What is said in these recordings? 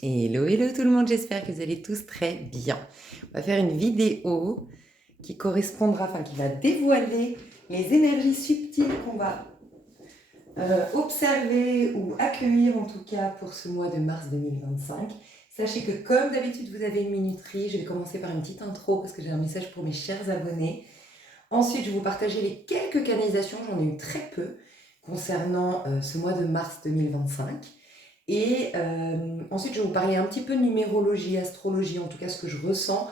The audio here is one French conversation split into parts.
Hello, hello tout le monde, j'espère que vous allez tous très bien. On va faire une vidéo qui correspondra, enfin qui va dévoiler les énergies subtiles qu'on va observer ou accueillir en tout cas pour ce mois de mars 2025. Sachez que comme d'habitude vous avez une minuterie, je vais commencer par une petite intro parce que j'ai un message pour mes chers abonnés. Ensuite, je vais vous partager les quelques canalisations, j'en ai eu très peu, concernant ce mois de mars 2025. Et ensuite, je vais vous parler un petit peu de numérologie, astrologie, en tout cas ce que je ressens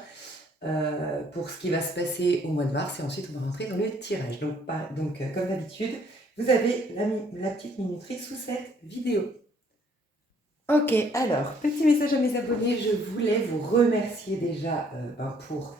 pour ce qui va se passer au mois de mars. Et ensuite, on va rentrer dans le tirage. Donc, comme d'habitude, vous avez la petite minuterie sous cette vidéo. Ok, alors, petit message à mes abonnés. Je voulais vous remercier déjà pour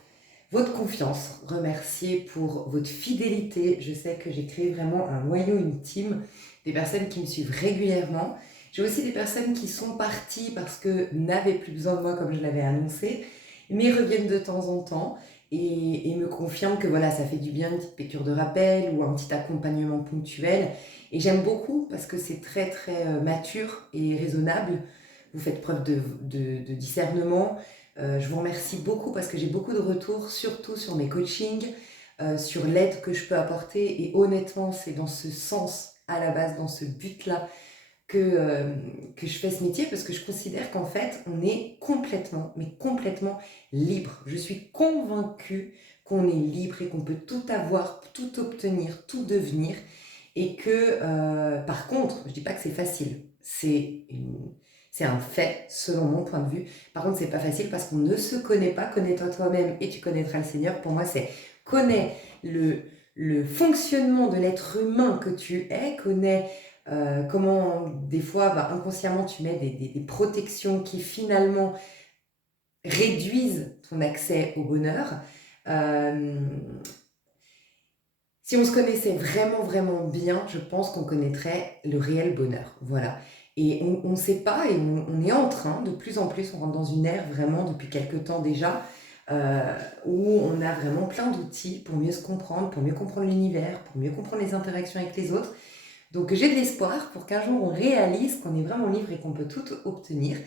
votre confiance, remercier pour votre fidélité. Je sais que j'ai créé vraiment un noyau, une team, des personnes qui me suivent régulièrement. J'ai aussi des personnes qui sont parties parce que n'avaient plus besoin de moi comme je l'avais annoncé, mais reviennent de temps en temps et me confirment que voilà, ça fait du bien, une petite piqûre de rappel ou un petit accompagnement ponctuel. Et j'aime beaucoup parce que c'est très très mature et raisonnable. Vous faites preuve de discernement. Je vous remercie beaucoup parce que j'ai beaucoup de retours, surtout sur mes coachings, sur l'aide que je peux apporter. Et honnêtement, c'est dans ce sens, à la base, dans ce but-là, que je fais ce métier parce que je considère qu'en fait, on est complètement, mais complètement libre. Je suis convaincue qu'on est libre et qu'on peut tout avoir, tout obtenir, tout devenir. Et que, par contre, je ne dis pas que c'est facile. C'est un fait, selon mon point de vue. Par contre, c'est pas facile parce qu'on ne se connaît pas. Connais-toi toi-même et tu connaîtras le Seigneur. Pour moi, c'est connais le fonctionnement de l'être humain que tu es, connais comment des fois inconsciemment tu mets des protections qui finalement réduisent ton accès au bonheur. Si on se connaissait vraiment, vraiment bien, je pense qu'on connaîtrait le réel bonheur. Voilà. Et on ne sait pas, et on est en train, de plus en plus, on rentre dans une ère vraiment depuis quelques temps déjà, où on a vraiment plein d'outils pour mieux se comprendre, pour mieux comprendre l'univers, pour mieux comprendre les interactions avec les autres. Donc j'ai de l'espoir pour qu'un jour on réalise qu'on est vraiment libre et qu'on peut tout obtenir.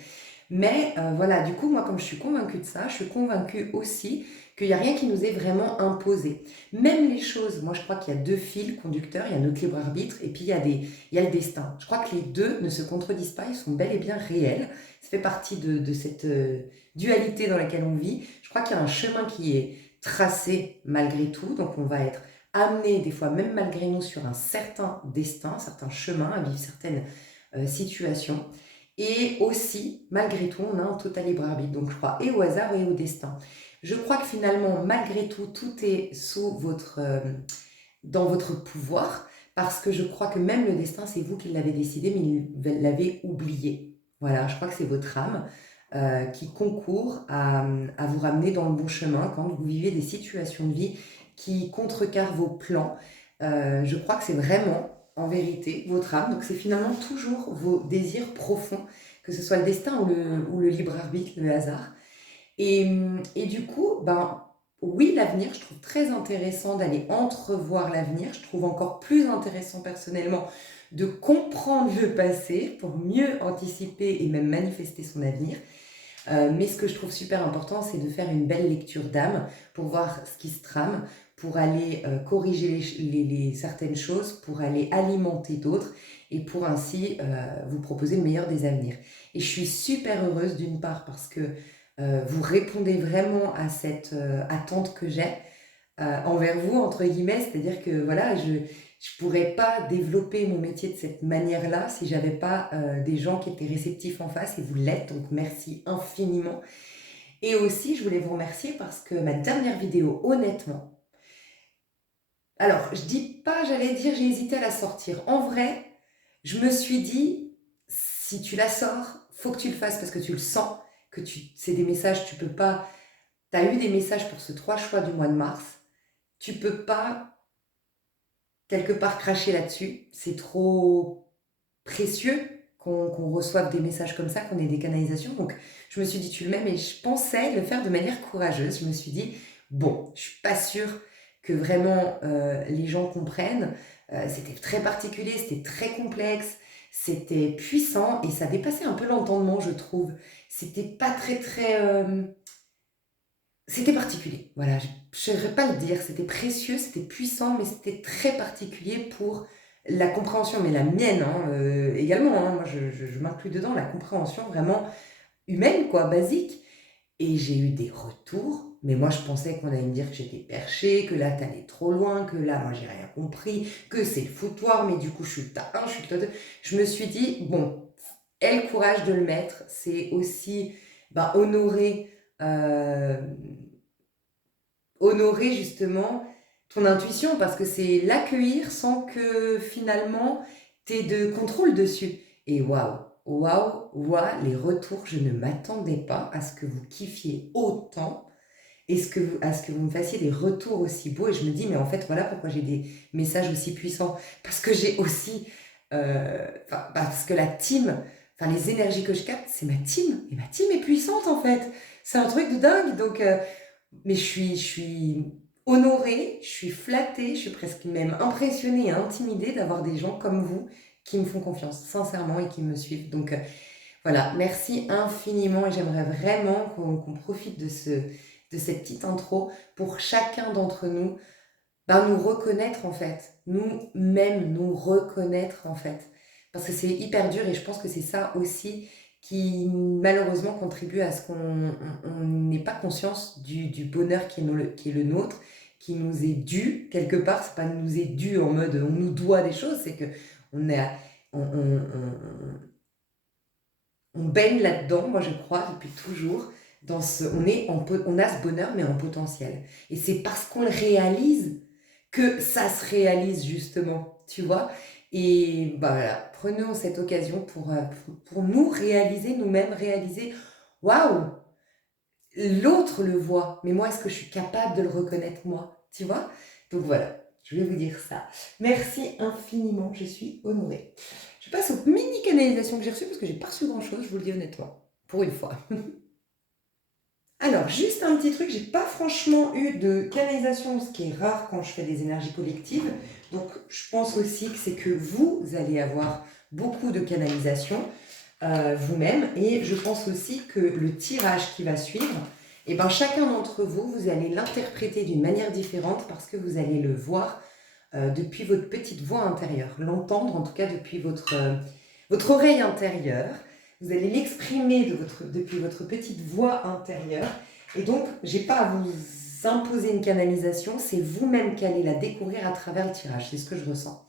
Mais voilà, du coup, moi, comme je suis convaincue de ça, je suis convaincue aussi qu'il n'y a rien qui nous est vraiment imposé. Même les choses, moi je crois qu'il y a deux fils conducteurs, il y a notre libre arbitre et puis il y a le destin. Je crois que les deux ne se contredisent pas, ils sont bel et bien réels. Ça fait partie de cette dualité dans laquelle on vit. Je crois qu'il y a un chemin qui est tracé malgré tout, donc on va être amené des fois même malgré nous sur un certain destin, un certain chemin, à vivre certaines situations. Et aussi, malgré tout, on a un total libre arbitre. Donc je crois et au hasard et au destin. Je crois que finalement, malgré tout, tout est dans votre pouvoir, parce que je crois que même le destin, c'est vous qui l'avez décidé, mais vous l'avez oublié. Voilà, je crois que c'est votre âme qui concourt à vous ramener dans le bon chemin quand vous vivez des situations de vie qui contrecarrent vos plans. Je crois que c'est vraiment, en vérité, votre âme. Donc c'est finalement toujours vos désirs profonds, que ce soit le destin ou le libre arbitre, le hasard. Et du coup, ben oui, l'avenir, je trouve très intéressant d'aller entrevoir l'avenir. Je trouve encore plus intéressant personnellement de comprendre le passé pour mieux anticiper et même manifester son avenir. Mais ce que je trouve super important, c'est de faire une belle lecture d'âme pour voir ce qui se trame, pour aller corriger certaines choses, pour aller alimenter d'autres et pour ainsi vous proposer le meilleur des avenirs. Et je suis super heureuse d'une part parce que vous répondez vraiment à cette attente que j'ai envers vous, entre guillemets, c'est-à-dire que voilà, je ne pourrais pas développer mon métier de cette manière-là si j'avais pas des gens qui étaient réceptifs en face et vous l'êtes, donc merci infiniment. Et aussi, je voulais vous remercier parce que ma dernière vidéo, honnêtement, alors je dis pas, j'allais dire, j'ai hésité à la sortir. En vrai, je me suis dit, si tu la sors, faut que tu le fasses parce que tu le sens, c'est des messages, tu peux pas, tu as eu des messages pour ce 3 choix du mois de mars, tu peux pas quelque part cracher là-dessus. C'est trop précieux qu'on reçoive des messages comme ça, qu'on ait des canalisations. Donc je me suis dit, tu le mets, mais je pensais le faire de manière courageuse. Je me suis dit, bon, je suis pas sûre que vraiment les gens comprennent. C'était très particulier, c'était très complexe. C'était puissant et ça dépassait un peu l'entendement, je trouve. C'était pas c'était particulier. Voilà, je ne saurais pas le dire. C'était précieux, c'était puissant, mais c'était très particulier pour la compréhension, mais la mienne hein, également. Hein. Moi, je m'inclus dedans, la compréhension vraiment humaine, quoi, basique. Et j'ai eu des retours, mais moi je pensais qu'on allait me dire que j'étais perchée, que là t'allais trop loin, que là moi j'ai rien compris, que c'est le foutoir, mais du coup je suis le tas 1, je suis le tas 2. Je me suis dit, bon, aie le courage de le mettre, c'est aussi honorer, honorer justement ton intuition, parce que c'est l'accueillir sans que finalement t'aies de contrôle dessus. Et waouh, waouh, waouh, les retours, je ne m'attendais pas à ce que vous kiffiez autant et à ce que vous me fassiez des retours aussi beaux. Et je me dis, mais en fait, voilà pourquoi j'ai des messages aussi puissants. Parce que j'ai aussi, parce que la team, enfin les énergies que je capte, c'est ma team. Et ma team est puissante en fait. C'est un truc de dingue. Donc, mais je suis honorée, je suis flattée, je suis presque même impressionnée et intimidée d'avoir des gens comme vous qui me font confiance, sincèrement, et qui me suivent. Donc voilà, merci infiniment et j'aimerais vraiment qu'on profite de cette petite intro pour chacun d'entre nous, nous reconnaître en fait, nous-mêmes nous reconnaître en fait. Parce que c'est hyper dur et je pense que c'est ça aussi qui malheureusement contribue à ce qu'on n'ait pas conscience du bonheur qui est le nôtre, qui nous est dû quelque part. C'est pas nous est dû en mode on nous doit des choses, c'est que on est, on baigne là-dedans, moi je crois, depuis toujours. On a ce bonheur, mais en potentiel. Et c'est parce qu'on le réalise que ça se réalise, justement. Tu vois. Et voilà, prenons cette occasion pour nous réaliser, nous-mêmes réaliser waouh, l'autre le voit, mais moi, est-ce que je suis capable de le reconnaître, moi? Tu vois. Donc voilà, je vais vous dire ça. Merci infiniment, je suis honorée. Je passe aux mini canalisations que j'ai reçues parce que j'ai pas reçu grand chose, je vous le dis honnêtement, pour une fois. Alors, juste un petit truc, j'ai pas franchement eu de canalisation, ce qui est rare quand je fais des énergies collectives. Donc, je pense aussi que c'est que vous allez avoir beaucoup de canalisation vous-même. Et je pense aussi que le tirage qui va suivre, chacun d'entre vous, vous allez l'interpréter d'une manière différente parce que vous allez le voir depuis votre petite voix intérieure, l'entendre en tout cas depuis votre oreille intérieure. Vous allez l'exprimer depuis votre petite voix intérieure. Et donc, je n'ai pas à vous imposer une canalisation, c'est vous-même qui allez la découvrir à travers le tirage. C'est ce que je ressens.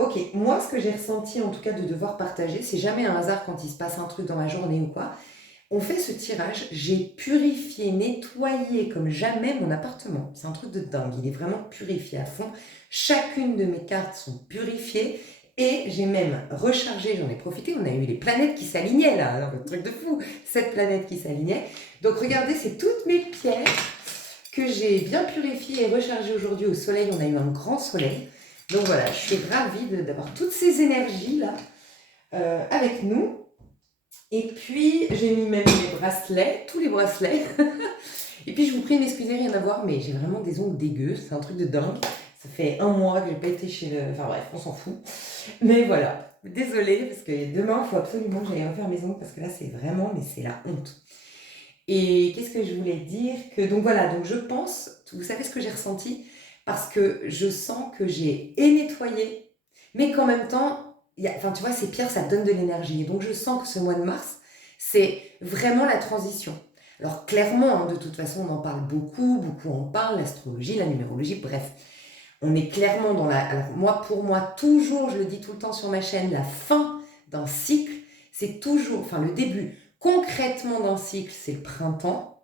Ok, moi, ce que j'ai ressenti, en tout cas, de devoir partager, c'est jamais un hasard quand il se passe un truc dans ma journée ou quoi. On fait ce tirage, j'ai purifié, nettoyé comme jamais mon appartement. C'est un truc de dingue, il est vraiment purifié à fond. Chacune de mes cartes sont purifiées et j'ai même rechargé, j'en ai profité, on a eu les planètes qui s'alignaient là, un truc de fou, 7 planètes qui s'alignaient. Donc regardez, c'est toutes mes pierres que j'ai bien purifiées et rechargées aujourd'hui au soleil. On a eu un grand soleil. Donc voilà, je suis ravie d'avoir toutes ces énergies là avec nous. Et puis, j'ai mis même les bracelets, tous les bracelets. Et puis, je vous prie de m'excuser, rien à voir, mais j'ai vraiment des ongles dégueux. C'est un truc de dingue. Ça fait 1 mois que j'ai pas été chez le... Enfin bref, on s'en fout. Mais voilà, désolée, parce que demain, il faut absolument que j'aille refaire mes ongles, parce que là, c'est vraiment, mais c'est la honte. Et qu'est-ce que je voulais dire que, donc voilà, donc je pense, vous savez ce que j'ai ressenti? Parce que je sens que j'ai nettoyé, mais qu'en même temps, enfin, tu vois, ces pierres, ça donne de l'énergie. Et donc, je sens que ce mois de mars, c'est vraiment la transition. Alors, clairement, hein, de toute façon, on en parle beaucoup, beaucoup en parlent, l'astrologie, la numérologie, bref. On est clairement dans la... Alors, pour moi, toujours, je le dis tout le temps sur ma chaîne, la fin d'un cycle, c'est toujours... Enfin, le début, concrètement, d'un cycle, c'est le printemps.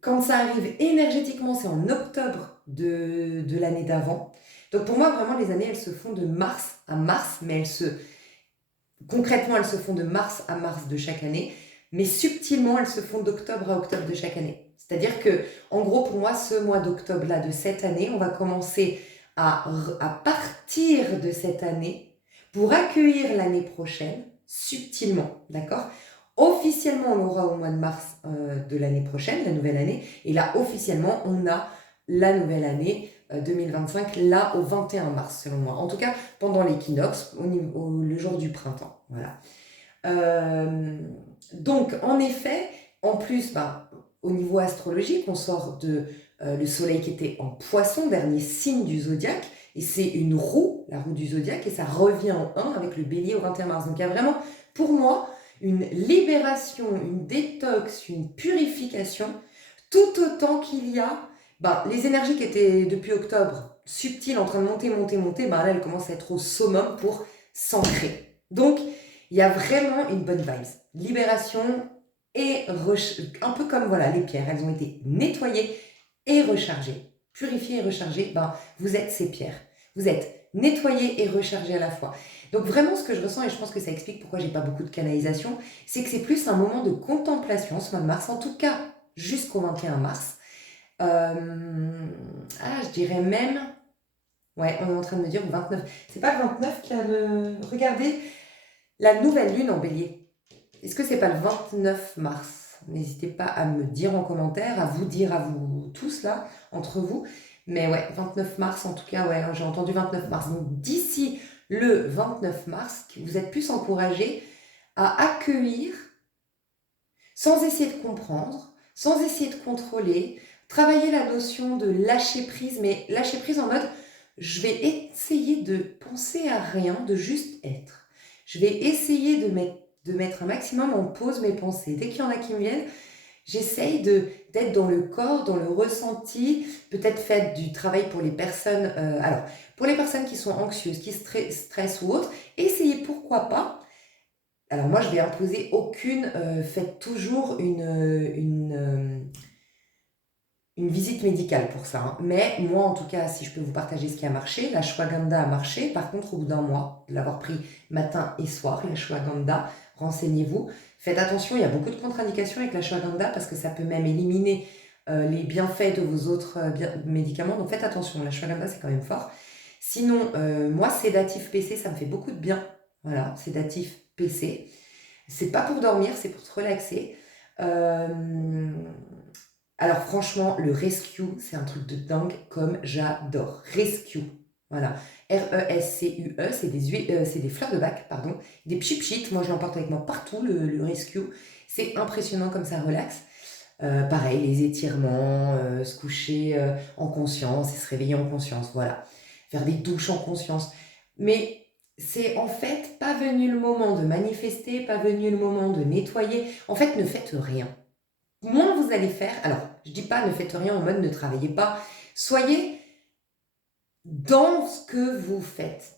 Quand ça arrive énergétiquement, c'est en octobre de l'année d'avant. Donc pour moi, vraiment, les années, elles se font de mars à mars, mais concrètement, elles se font de mars à mars de chaque année, mais subtilement, elles se font d'octobre à octobre de chaque année. C'est-à-dire que, en gros, pour moi, ce mois d'octobre-là de cette année, on va commencer à partir de cette année pour accueillir l'année prochaine, subtilement, d'accord ? Officiellement, on l'aura au mois de mars de l'année prochaine, la nouvelle année, et là, officiellement, on a la nouvelle année 2025, là, au 21 mars, selon moi. En tout cas, pendant l'équinoxe, le jour du printemps. Voilà. Donc, en effet, en plus, au niveau astrologique, on sort de le soleil qui était en poisson, dernier signe du zodiaque, et c'est une roue, la roue du zodiaque, et ça revient en 1 avec le bélier au 21 mars. Donc, il y a vraiment, pour moi, une libération, une détox, une purification, tout autant qu'il y a les énergies qui étaient depuis octobre subtiles, en train de monter, là, elles commencent à être au summum pour s'ancrer. Donc, il y a vraiment une bonne vibe. Libération et un peu comme voilà, les pierres, elles ont été nettoyées et rechargées. Purifiées et rechargées, vous êtes ces pierres. Vous êtes nettoyées et rechargées à la fois. Donc vraiment, ce que je ressens, et je pense que ça explique pourquoi j'ai pas beaucoup de canalisation, c'est que c'est plus un moment de contemplation, ce mois de mars, en tout cas jusqu'au 21 mars. Je dirais même... Ouais, on est en train de me dire le 29. C'est pas le 29 qui a le... Regardez, la nouvelle lune en bélier. Est-ce que c'est pas le 29 mars? N'hésitez pas à me dire en commentaire, à vous dire à vous tous là, entre vous. Mais ouais, 29 mars en tout cas, ouais, j'ai entendu 29 mars. Donc d'ici le 29 mars, vous êtes plus encouragés à accueillir sans essayer de comprendre, sans essayer de contrôler, travailler la notion de lâcher prise, mais lâcher prise en mode je vais essayer de penser à rien, de juste être. Je vais essayer de mettre un maximum en pause mes pensées. Dès qu'il y en a qui me viennent, j'essaye d'être dans le corps, dans le ressenti, peut-être faire du travail pour les personnes, pour les personnes qui sont anxieuses, qui stressent ou autres, essayez pourquoi pas. Alors moi je vais imposer aucune, faites toujours une visite médicale pour ça, hein. Mais moi, en tout cas, si je peux vous partager ce qui a marché, l'ashwagandha a marché. Par contre, au bout d'un mois de l'avoir pris matin et soir, l'ashwagandha, renseignez-vous. Faites attention, il y a beaucoup de contre-indications avec l'ashwagandha parce que ça peut même éliminer les bienfaits de vos autres médicaments. Donc faites attention, l'ashwagandha, c'est quand même fort. Sinon, moi, sédatif PC, ça me fait beaucoup de bien. Voilà, sédatif PC. C'est pas pour dormir, c'est pour te relaxer. Alors franchement, le rescue, c'est un truc de dingue comme j'adore. Rescue, voilà. R-E-S-C-U-E, c'est des fleurs de bac, pardon. Des pchit, moi je l'emporte avec moi partout, le rescue. C'est impressionnant comme ça relaxe. Pareil, les étirements, se coucher en conscience et se réveiller en conscience, voilà. Faire des douches en conscience. Mais c'est en fait pas venu le moment de manifester, pas venu le moment de nettoyer. En fait, ne faites rien. Moins vous allez faire, alors je dis pas ne faites rien en mode ne travaillez pas, soyez dans ce que vous faites.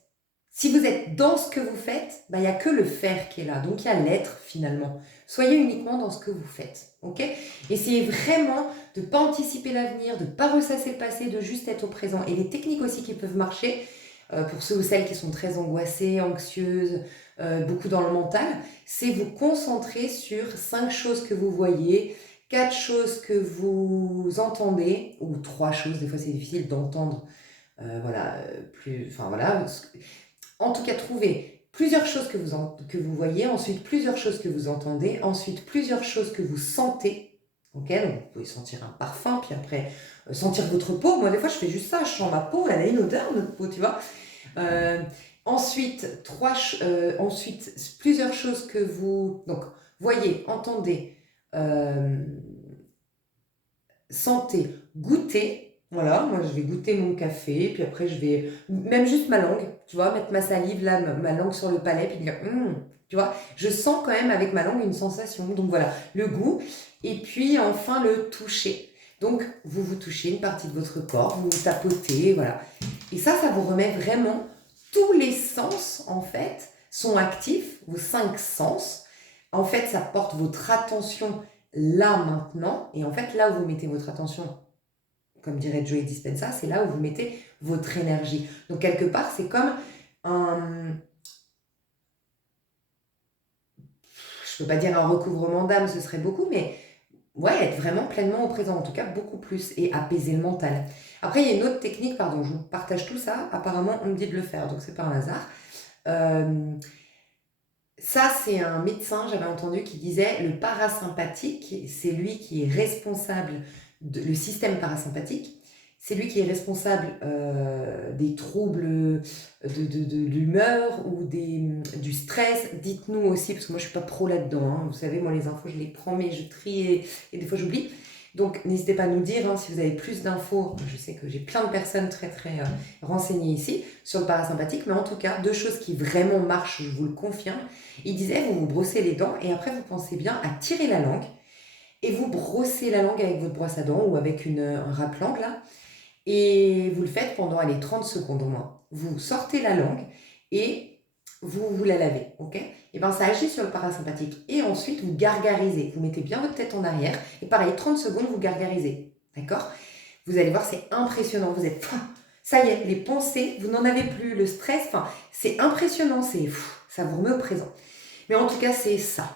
Si vous êtes dans ce que vous faites, il n'y a que le faire qui est là, donc il y a l'être finalement. Soyez uniquement dans ce que vous faites, ok? Essayez vraiment de ne pas anticiper l'avenir, de ne pas ressasser le passé, de juste être au présent. Et les techniques aussi qui peuvent marcher, pour ceux ou celles qui sont très angoissées, anxieuses, beaucoup dans le mental, c'est vous concentrer sur 5 choses que vous voyez, 4 choses que vous entendez, ou 3 choses, des fois c'est difficile d'entendre, en tout cas, trouvez plusieurs choses que vous voyez, ensuite plusieurs choses que vous entendez, ensuite plusieurs choses que vous sentez. Ok, donc vous pouvez sentir un parfum, puis après sentir votre peau. Moi, des fois, je fais juste ça, je sens ma peau, elle a une odeur, notre peau, tu vois. Ensuite, plusieurs choses que vous voyez, entendez, sentez, goûtez. Voilà, moi je vais goûter mon café, puis après je vais, même juste ma langue, tu vois, mettre ma salive là, ma langue sur le palais, puis dire, tu vois, je sens quand même avec ma langue une sensation. Donc voilà, le goût, et puis enfin le toucher. Donc vous touchez une partie de votre corps, vous tapotez, voilà. Et ça vous remet vraiment, tous les sens en fait sont actifs, vos 5 sens. En fait, ça porte votre attention là maintenant, et en fait là où vous mettez votre attention, comme dirait Joey Dispenza, c'est là où vous mettez votre énergie. Donc quelque part, c'est comme je peux pas dire un recouvrement d'âme, ce serait beaucoup, mais ouais, être vraiment pleinement au présent, en tout cas beaucoup plus, et apaiser le mental. Après, il y a une autre technique, je vous partage tout ça, apparemment on me dit de le faire, donc c'est pas un hasard. Ça, c'est un médecin, j'avais entendu, qui disait le parasympathique, c'est lui qui est responsable, le système parasympathique, c'est lui qui est responsable des troubles de l'humeur ou du stress. Dites-nous aussi, parce que moi je suis pas pro là-dedans, hein. Vous savez, moi les infos je les prends mais je trie et des fois j'oublie. Donc n'hésitez pas à nous dire hein, si vous avez plus d'infos. Je sais que j'ai plein de personnes très très renseignées ici sur le parasympathique, mais en tout cas, deux choses qui vraiment marchent, je vous le confirme. Il disait, vous vous brossez les dents et après vous pensez bien à tirer la langue et vous brossez la langue avec votre brosse à dents ou avec un râpe-langue là. Et vous le faites pendant, allez, 30 secondes au moins. Vous sortez la langue et vous la lavez, ok? Et bien ça agit sur le parasympathique. Et ensuite, vous gargarisez. Vous mettez bien votre tête en arrière. Et pareil, 30 secondes, vous gargarisez. D'accord? Vous allez voir, c'est impressionnant. Vous êtes... Ça y est, les pensées, vous n'en avez plus. Le stress, c'est impressionnant. Ça vous remet au présent. Mais en tout cas, c'est ça.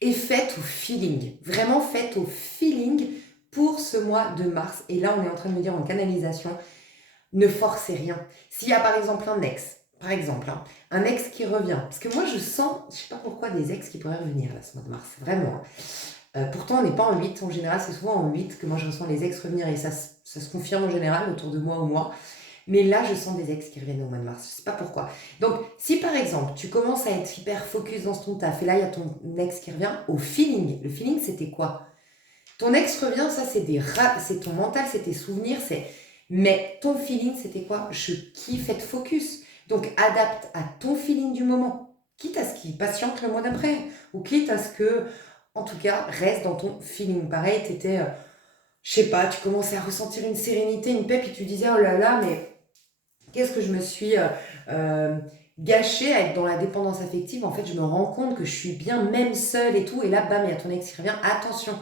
Et faites au feeling. Vraiment, faites au feeling pour ce mois de mars. Et là, on est en train de me dire en canalisation, ne forcez rien. S'il y a par exemple un ex, un ex qui revient, parce que moi je sens, je sais pas pourquoi, des ex qui pourraient revenir là ce mois de mars, vraiment. Pourtant on n'est pas en 8, en général c'est souvent en 8 que moi je ressens les ex revenir et ça se confirme en général autour de moi ou moi. Mais là je sens des ex qui reviennent au mois de mars, je sais pas pourquoi. Donc si par exemple tu commences à être hyper focus dans ton taf et là il y a ton ex qui revient, au feeling, le feeling c'était quoi? Ton ex revient, ça c'est ton mental, c'est tes souvenirs, mais ton feeling c'était quoi? Je kiffe être focus. Donc adapte à ton feeling du moment. Quitte à ce qu'il patiente le mois d'après. Ou quitte à ce que, en tout cas, reste dans ton feeling. Pareil, je sais pas, tu commençais à ressentir une sérénité, une paix, puis tu disais, oh là là, mais qu'est-ce que je me suis gâchée à être dans la dépendance affective. En fait, je me rends compte que je suis bien, même seule et tout. Et là, bam, il y a ton ex qui revient. Attention,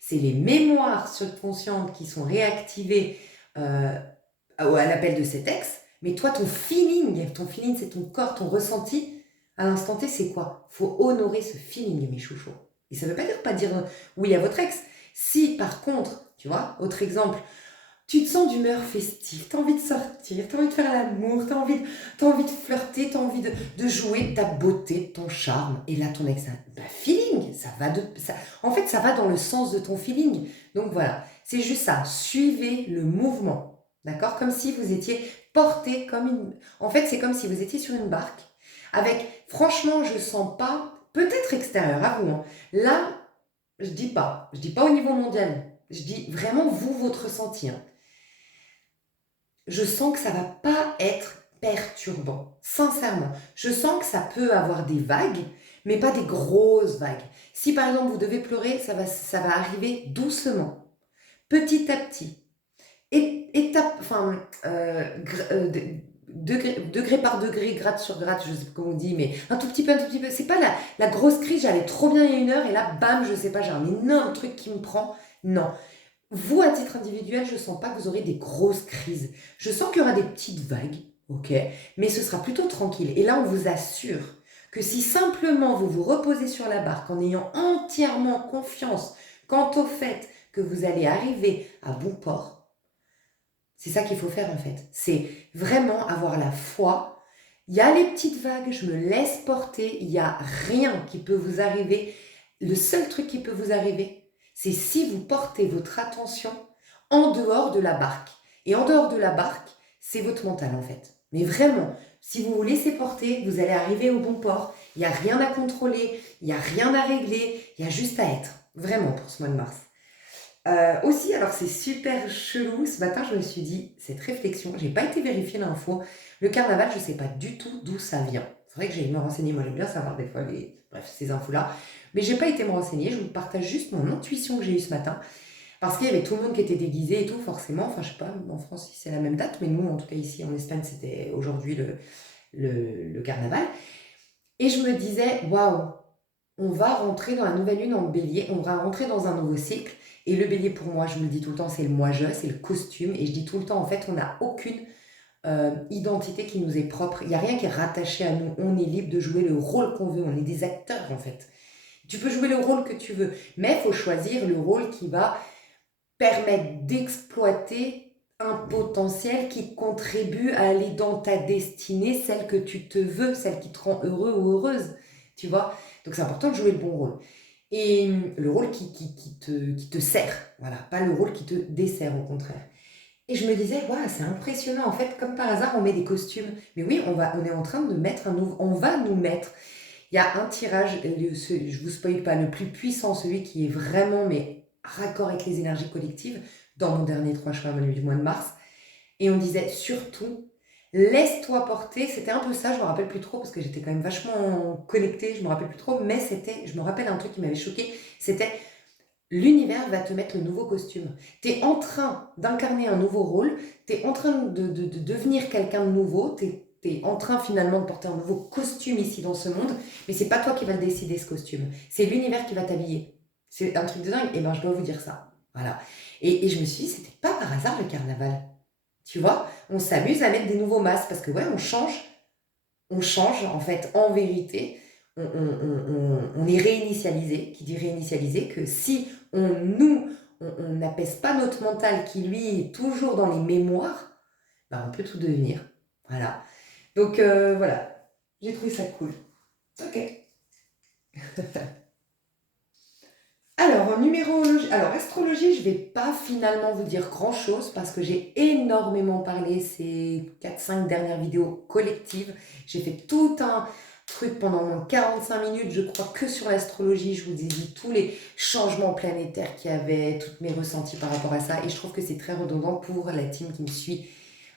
c'est les mémoires subconscientes qui sont réactivées à l'appel de cet ex. Mais toi, ton feeling, c'est ton corps, ton ressenti, à l'instant T, c'est quoi? Faut honorer ce feeling, mes chouchous. Et ça veut pas dire oui à votre ex. Si, par contre, tu vois, autre exemple, tu te sens d'humeur festive, tu as envie de sortir, tu as envie de faire l'amour, tu as envie de flirter, tu as envie de jouer de ta beauté, de ton charme. Et là, ton ex, feeling, en fait, ça va dans le sens de ton feeling. Donc voilà, c'est juste ça, suivez le mouvement, d'accord? Comme si vous étiez porté comme une... En fait, c'est comme si vous étiez sur une barque avec, franchement, je sens pas, peut-être extérieur à vous, hein. Là, je dis pas au niveau mondial, je dis vraiment vous, votre ressenti, hein. Je sens que ça va pas être perturbant. Sincèrement, je sens que ça peut avoir des vagues, mais pas des grosses vagues. Si par exemple vous devez pleurer, ça va arriver doucement, petit à petit, étape, degré par degré, gratte sur gratte, je sais pas comment on dit, mais un tout petit peu. C'est pas la grosse crise, j'allais trop bien il y a une heure et là, bam, je sais pas, j'ai un énorme truc qui me prend. Non, vous, à titre individuel, je ne sens pas que vous aurez des grosses crises. Je sens qu'il y aura des petites vagues, ok, mais ce sera plutôt tranquille. Et là, on vous assure que si simplement vous vous reposez sur la barque en ayant entièrement confiance quant au fait que vous allez arriver à bon port, c'est ça qu'il faut faire en fait. C'est vraiment avoir la foi. Il y a les petites vagues, je me laisse porter, il n'y a rien qui peut vous arriver. Le seul truc qui peut vous arriver, c'est si vous portez votre attention en dehors de la barque. Et en dehors de la barque, c'est votre mental en fait. Mais vraiment, si vous vous laissez porter, vous allez arriver au bon port. Il n'y a rien à contrôler, il n'y a rien à régler, il y a juste à être. Vraiment pour ce mois de mars. Aussi, alors c'est super chelou, ce matin je me suis dit, cette réflexion, j'ai pas été vérifier l'info, le carnaval, je sais pas du tout d'où ça vient. C'est vrai que j'ai me renseigner, moi j'aime bien savoir des fois ces infos-là, mais j'ai pas été me renseigner, je vous partage juste mon intuition que j'ai eue ce matin, parce qu'il y avait tout le monde qui était déguisé et tout, forcément, enfin je sais pas, en France si c'est la même date, mais nous en tout cas ici en Espagne c'était aujourd'hui le carnaval, et je me disais, waouh, on va rentrer dans la nouvelle lune en bélier, on va rentrer dans un nouveau cycle. Et le bélier, pour moi, je me le dis tout le temps, c'est le moi-je, c'est le costume. Et je dis tout le temps, en fait, on n'a aucune identité qui nous est propre. Il n'y a rien qui est rattaché à nous. On est libre de jouer le rôle qu'on veut. On est des acteurs, en fait. Tu peux jouer le rôle que tu veux, mais il faut choisir le rôle qui va permettre d'exploiter un potentiel qui contribue à aller dans ta destinée, celle que tu te veux, celle qui te rend heureux ou heureuse. Tu vois? Donc c'est important de jouer le bon rôle. Et le rôle qui te sert, voilà, pas le rôle qui te dessert au contraire. Et je me disais, waouh, c'est impressionnant. En fait, comme par hasard, on met des costumes. Mais oui, on est en train de mettre un nouveau, on va nous mettre. Il y a un tirage, je vous spoil pas, le plus puissant, celui qui est vraiment, mais raccord avec les énergies collectives, dans mon dernier 3 chemins du mois de mars. Et on disait surtout, laisse-toi porter. C'était un peu ça, je me rappelle plus trop, parce que j'étais quand même vachement connectée, je me rappelle plus trop, mais je me rappelle un truc qui m'avait choqué, c'était l'univers va te mettre le nouveau costume. Tu es en train d'incarner un nouveau rôle, tu es en train de devenir quelqu'un de nouveau, tu es en train finalement de porter un nouveau costume ici dans ce monde, mais c'est pas toi qui vas le décider ce costume, c'est l'univers qui va t'habiller. C'est un truc de dingue, et ben je dois vous dire ça. Voilà. Et je me suis dit, c'était pas par hasard le carnaval. Tu vois, on s'amuse à mettre des nouveaux masques parce que ouais, on change en fait en vérité, on est réinitialisé, qui dit réinitialisé, que si on n'apaise pas notre mental qui lui est toujours dans les mémoires, ben, on peut tout devenir. Voilà. Donc voilà, j'ai trouvé ça cool. Ok. Alors, en numérologie, alors astrologie, je vais pas finalement vous dire grand-chose parce que j'ai énormément parlé ces 4-5 dernières vidéos collectives. J'ai fait tout un truc pendant moins 45 minutes, je crois, que sur l'astrologie. Je vous ai dit tous les changements planétaires qu'il y avait, tous mes ressentis par rapport à ça. Et je trouve que c'est très redondant pour la team qui me suit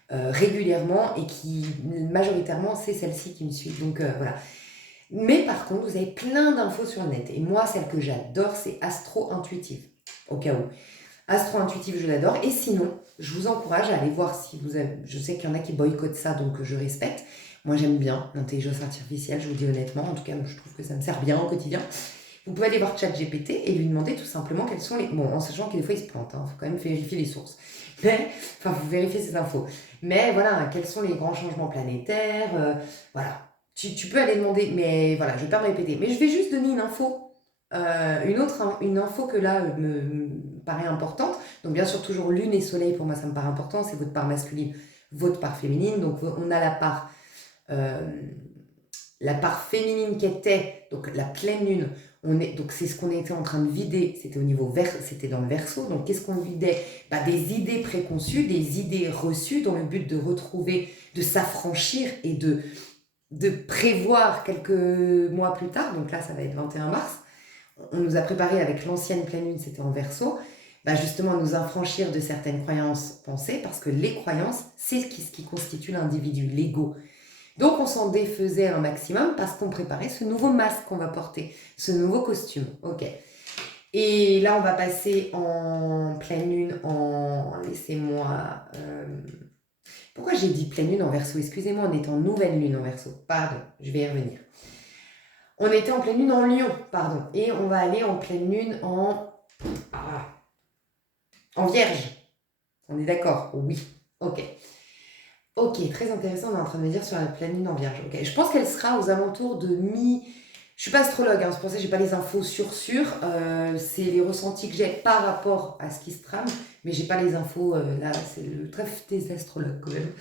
régulièrement et qui, majoritairement, c'est celle-ci qui me suit. Donc voilà. Mais par contre, vous avez plein d'infos sur le net. Et moi, celle que j'adore, c'est Astro-Intuitive. Au cas où. Astro-Intuitive, je l'adore. Et sinon, je vous encourage à aller voir si vous avez... Je sais qu'il y en a qui boycottent ça, donc je respecte. Moi, j'aime bien l'intelligence artificielle, je vous dis honnêtement. En tout cas, je trouve que ça me sert bien au quotidien. Vous pouvez aller voir ChatGPT et lui demander tout simplement quels sont les... Bon, en sachant que des fois, il se plante. Il faut quand même vérifier les sources. Mais, enfin, vous vérifiez ces infos. Mais voilà, quels sont les grands changements planétaires voilà. Tu peux aller demander, mais voilà, je ne vais pas me répéter. Mais je vais juste donner une info, une info que là me paraît importante. Donc bien sûr, toujours lune et soleil, pour moi, ça me paraît important. C'est votre part masculine, votre part féminine. Donc on a euh, la part féminine qui était, donc la pleine lune. Donc c'est ce qu'on était en train de vider, c'était au niveau c'était dans le Verseau. Donc qu'est-ce qu'on vidait? Des idées préconçues, des idées reçues dans le but de retrouver, de s'affranchir et de prévoir quelques mois plus tard, donc là ça va être 21 mars, on nous a préparé avec l'ancienne pleine lune, c'était en Verseau, justement à nous affranchir de certaines croyances pensées, parce que les croyances, c'est ce qui constitue l'individu, l'ego. Donc on s'en défaisait un maximum parce qu'on préparait ce nouveau masque qu'on va porter, ce nouveau costume. Ok. Et là on va passer en pleine lune laissez-moi... Pourquoi j'ai dit pleine lune en Verseau? Excusez-moi, on est en nouvelle lune en Verseau. Pardon, je vais y revenir. On était en pleine lune en Lion, pardon. Et on va aller en pleine lune en Vierge. On est d'accord? Oui. Ok. Ok, très intéressant, on est en train de me dire sur la pleine lune en Vierge. Ok, je pense qu'elle sera aux alentours de mi... Je suis pas astrologue, c'est pour ça que j'ai pas les infos sur. C'est les ressentis que j'ai par rapport à ce qui se trame, mais j'ai pas les infos, là, c'est le trèfle des astrologues quand même.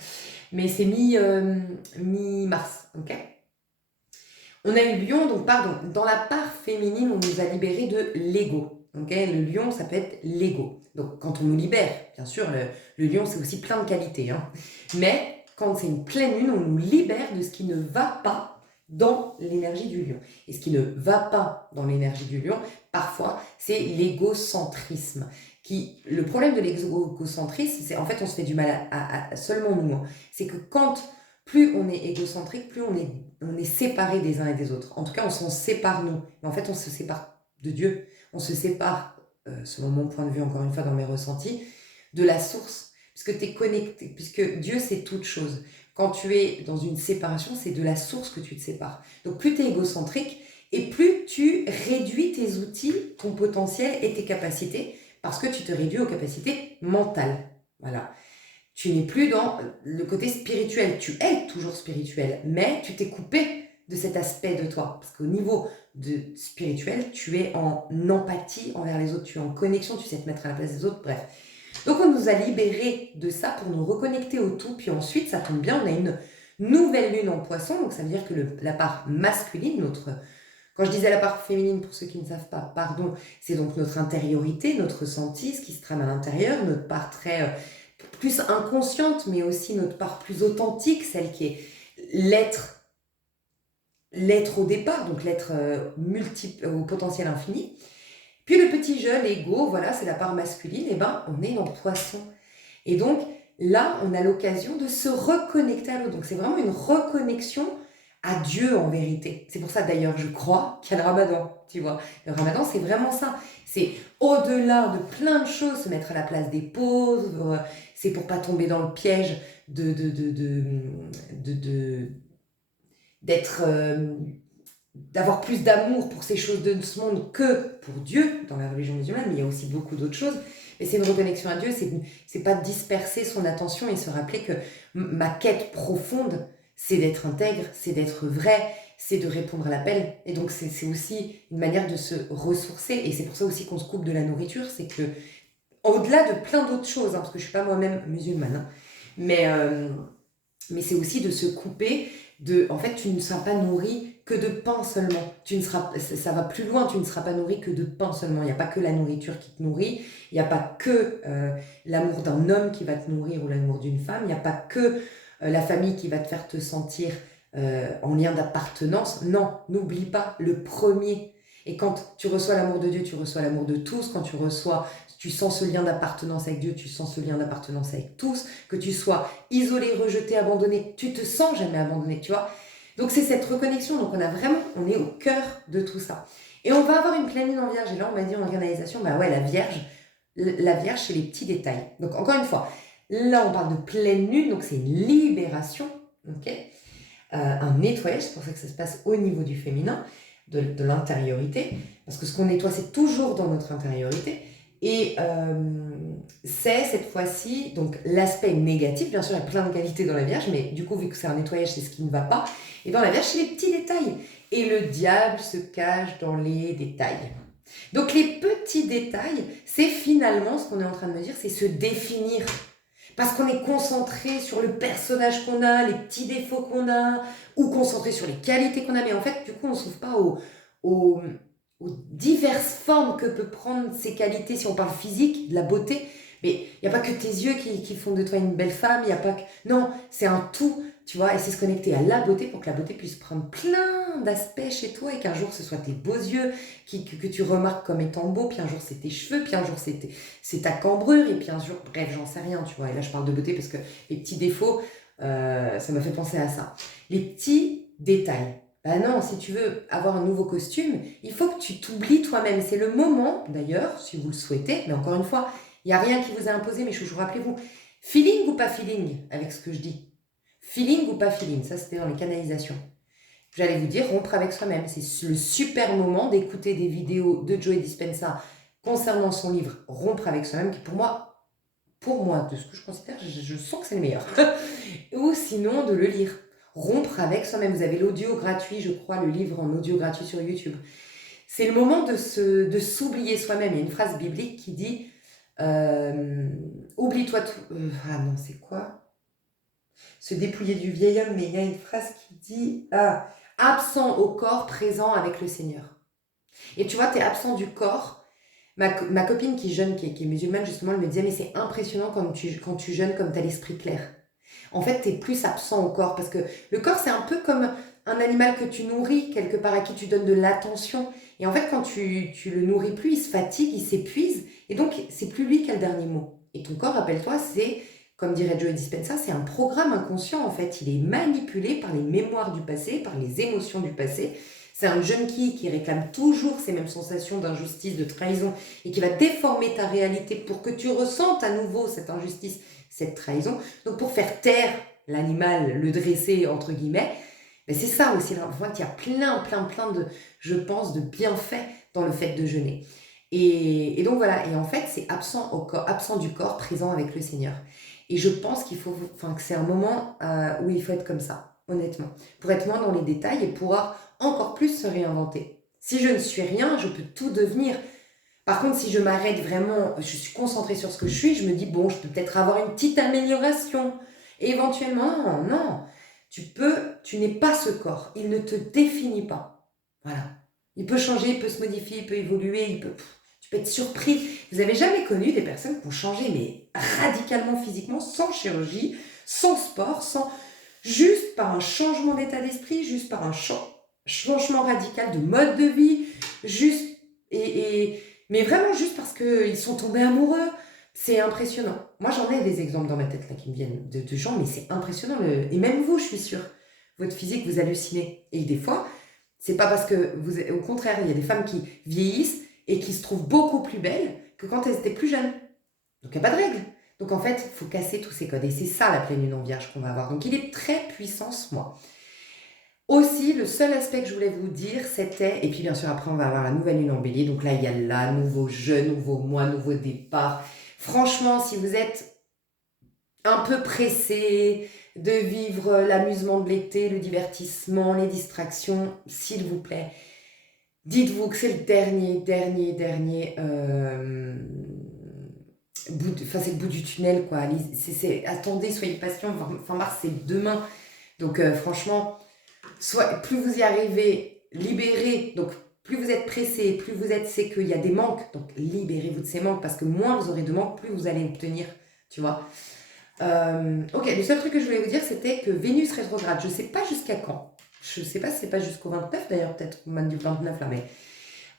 Mais c'est mi-mars, ok? On a eu Lion, donc pardon, dans la part féminine, on nous a libéré de l'ego. Okay, le lion, ça peut être l'ego. Donc quand on nous libère, bien sûr, le lion, c'est aussi plein de qualités. Hein. Mais quand c'est une pleine lune, on nous libère de ce qui ne va pas dans l'énergie du lion. Et ce qui ne va pas dans l'énergie du lion, parfois, c'est l'égocentrisme. Le problème de l'égocentrisme, c'est en fait, on se fait du mal à seulement nous. Hein. C'est que quand plus on est égocentrique, plus on est séparés des uns et des autres. En tout cas, on s'en sépare nous. Mais en fait, on se sépare de Dieu. On se sépare, selon mon point de vue, encore une fois, dans mes ressentis, de la source. Puisque tu es connecté, puisque Dieu, c'est toute chose. Quand tu es dans une séparation, c'est de la source que tu te sépares. Donc, plus tu es égocentrique, et plus tu réduis tes outils, ton potentiel et tes capacités, parce que tu te réduis aux capacités mentales. Voilà. Tu n'es plus dans le côté spirituel. Tu es toujours spirituel, mais tu t'es coupé de cet aspect de toi. Parce qu'au niveau spirituel, tu es en empathie envers les autres, tu es en connexion, tu sais te mettre à la place des autres, bref. Donc on nous a libérés de ça pour nous reconnecter au tout, puis ensuite, ça tombe bien, on a une nouvelle lune en poisson, donc ça veut dire que la part masculine, quand je disais la part féminine, pour ceux qui ne savent pas, pardon, c'est donc notre intériorité, notre ressenti, ce qui se trame à l'intérieur, notre part très plus inconsciente, mais aussi notre part plus authentique, celle qui est l'être, l'être au départ, donc l'être multiple, au potentiel infini. Puis le petit je, l'ego, voilà, c'est la part masculine, et ben on est dans le poisson. Et donc là, on a l'occasion de se reconnecter à l'autre. Donc c'est vraiment une reconnexion à Dieu en vérité. C'est pour ça d'ailleurs, je crois qu'il y a le ramadan, tu vois. Le ramadan, c'est vraiment ça. C'est au-delà de plein de choses, se mettre à la place des pauvres, c'est pour pas tomber dans le piège d'être d'avoir plus d'amour pour ces choses de ce monde que pour Dieu dans la religion musulmane, mais il y a aussi beaucoup d'autres choses. Mais c'est une reconnexion à Dieu, c'est pas disperser son attention et se rappeler que ma quête profonde, c'est d'être intègre, c'est d'être vrai, c'est de répondre à l'appel. Et donc c'est aussi une manière de se ressourcer. Et c'est pour ça aussi qu'on se coupe de la nourriture, c'est que au-delà de plein d'autres choses, parce que je suis pas moi-même musulmane, mais c'est aussi de se couper en fait, tu ne seras pas nourri que de pain seulement. Ça va plus loin, tu ne seras pas nourri que de pain seulement. Il n'y a pas que la nourriture qui te nourrit, il n'y a pas que l'amour d'un homme qui va te nourrir ou l'amour d'une femme, il n'y a pas que la famille qui va te faire te sentir en lien d'appartenance. Non, n'oublie pas le premier. Et quand tu reçois l'amour de Dieu, tu reçois l'amour de tous. Quand tu sens ce lien d'appartenance avec Dieu, tu sens ce lien d'appartenance avec tous. Que tu sois isolé, rejeté, abandonné, tu te sens jamais abandonné, tu vois. Donc c'est cette reconnexion, donc on est au cœur de tout ça. Et on va avoir une pleine lune en vierge, et là on m'a dit en canalisation, bah ouais, la vierge c'est les petits détails. Donc encore une fois, là on parle de pleine lune, donc c'est une libération, ok, un nettoyage, c'est pour ça que ça se passe au niveau du féminin, de l'intériorité, parce que ce qu'on nettoie c'est toujours dans notre intériorité. Et c'est cette fois-ci donc l'aspect négatif, bien sûr il y a plein de qualités dans la Vierge, mais du coup vu que c'est un nettoyage c'est ce qui ne va pas, et dans la Vierge c'est les petits détails, et le diable se cache dans les détails. Donc les petits détails, c'est finalement ce qu'on est en train de me dire, c'est se définir, parce qu'on est concentré sur le personnage qu'on a, les petits défauts qu'on a, ou concentré sur les qualités qu'on a, mais en fait du coup on ne s'ouvre pas aux diverses formes que peut prendre ces qualités, si on parle physique, de la beauté. Mais il n'y a pas que tes yeux qui font de toi une belle femme, il y a pas que... Non, c'est un tout, tu vois, et c'est se connecter à la beauté pour que la beauté puisse prendre plein d'aspects chez toi et qu'un jour ce soit tes beaux yeux que tu remarques comme étant beaux, puis un jour c'est tes cheveux, puis un jour c'est ta cambrure, et puis un jour, bref, j'en sais rien, tu vois. Et là je parle de beauté parce que les petits défauts, ça m'a fait penser à ça. Les petits détails. Ben non, si tu veux avoir un nouveau costume, il faut que tu t'oublies toi-même. C'est le moment, d'ailleurs, si vous le souhaitez, mais encore une fois, il n'y a rien qui vous a imposé, mes chouchous, rappelez-vous, feeling ou pas feeling avec ce que je dis. Feeling ou pas feeling, ça c'était dans les canalisations. J'allais vous dire rompre avec soi-même. C'est le super moment d'écouter des vidéos de Joe Dispenza concernant son livre Rompre avec soi-même, qui pour moi, de ce que je considère, je sens que c'est le meilleur. Ou sinon de le lire. Rompre avec soi-même. Vous avez l'audio gratuit, je crois, le livre en audio gratuit sur YouTube. C'est le moment de s'oublier soi-même. Il y a une phrase biblique qui dit oublie-toi tout. Ah non, c'est quoi? Se dépouiller du vieil homme, mais il y a une phrase qui dit absent au corps, présent avec le Seigneur. Et tu vois, tu es absent du corps. Ma copine qui est jeune, qui est musulmane, justement, elle me disait mais c'est impressionnant quand tu jeûnes, comme tu as l'esprit clair. En fait, tu es plus absent au corps parce que le corps, c'est un peu comme un animal que tu nourris, quelque part à qui tu donnes de l'attention. Et en fait, quand tu le nourris plus, il se fatigue, il s'épuise. Et donc, c'est plus lui qui a le dernier mot. Et ton corps, rappelle-toi, c'est, comme dirait Joe Dispenza, c'est un programme inconscient en fait. Il est manipulé par les mémoires du passé, par les émotions du passé. C'est un junkie qui réclame toujours ces mêmes sensations d'injustice, de trahison, et qui va déformer ta réalité pour que tu ressentes à nouveau cette injustice, cette trahison. Donc pour faire taire l'animal, le dresser entre guillemets, ben c'est ça aussi. En fait, il y a plein de, je pense, de bienfaits dans le fait de jeûner. Et donc voilà, et en fait c'est absent du corps, présent avec le Seigneur. Et je pense que c'est un moment où il faut être comme ça, honnêtement, pour être moins dans les détails et pouvoir encore plus se réinventer. Si je ne suis rien, je peux tout devenir. Par contre, si je m'arrête vraiment, je suis concentrée sur ce que je suis, je me dis, bon, je peux peut-être avoir une petite amélioration. Et éventuellement, non. Tu n'es pas ce corps. Il ne te définit pas. Voilà. Il peut changer, il peut se modifier, il peut évoluer, Tu peux être surpris. Vous avez jamais connu des personnes qui ont changé, mais radicalement physiquement, sans chirurgie, sans sport, juste par un changement d'état d'esprit, juste par un changement radical de mode de vie, juste mais vraiment juste parce qu'ils sont tombés amoureux. C'est impressionnant. Moi, j'en ai des exemples dans ma tête là qui me viennent de gens, mais c'est impressionnant. Et même vous, je suis sûre, votre physique, vous hallucinez. Et des fois, c'est pas parce que au contraire, il y a des femmes qui vieillissent et qui se trouvent beaucoup plus belles que quand elles étaient plus jeunes. Donc il n'y a pas de règle. Donc en fait, il faut casser tous ces codes. Et c'est ça la pleine lune en vierge qu'on va avoir. Donc il est très puissant ce mois. Aussi, le seul aspect que je voulais vous dire, c'était, et puis bien sûr après on va avoir la nouvelle lune en bélier, donc là il y a là, nouveau jeu, nouveau mois, nouveau départ. Franchement, si vous êtes un peu pressé de vivre l'amusement de l'été, le divertissement, les distractions, s'il vous plaît, dites-vous que c'est le dernier c'est le bout du tunnel, quoi. Attendez, soyez patient, fin mars c'est demain. Donc franchement, plus vous y arrivez, libérez, donc plus vous êtes pressé, plus c'est qu'il y a des manques, donc libérez-vous de ces manques, parce que moins vous aurez de manques, plus vous allez obtenir, tu vois. Ok, le seul truc que je voulais vous dire, c'était que Vénus rétrograde, je sais pas jusqu'à quand, je sais pas si c'est pas jusqu'au 29 d'ailleurs, peut-être même du 29 là, mais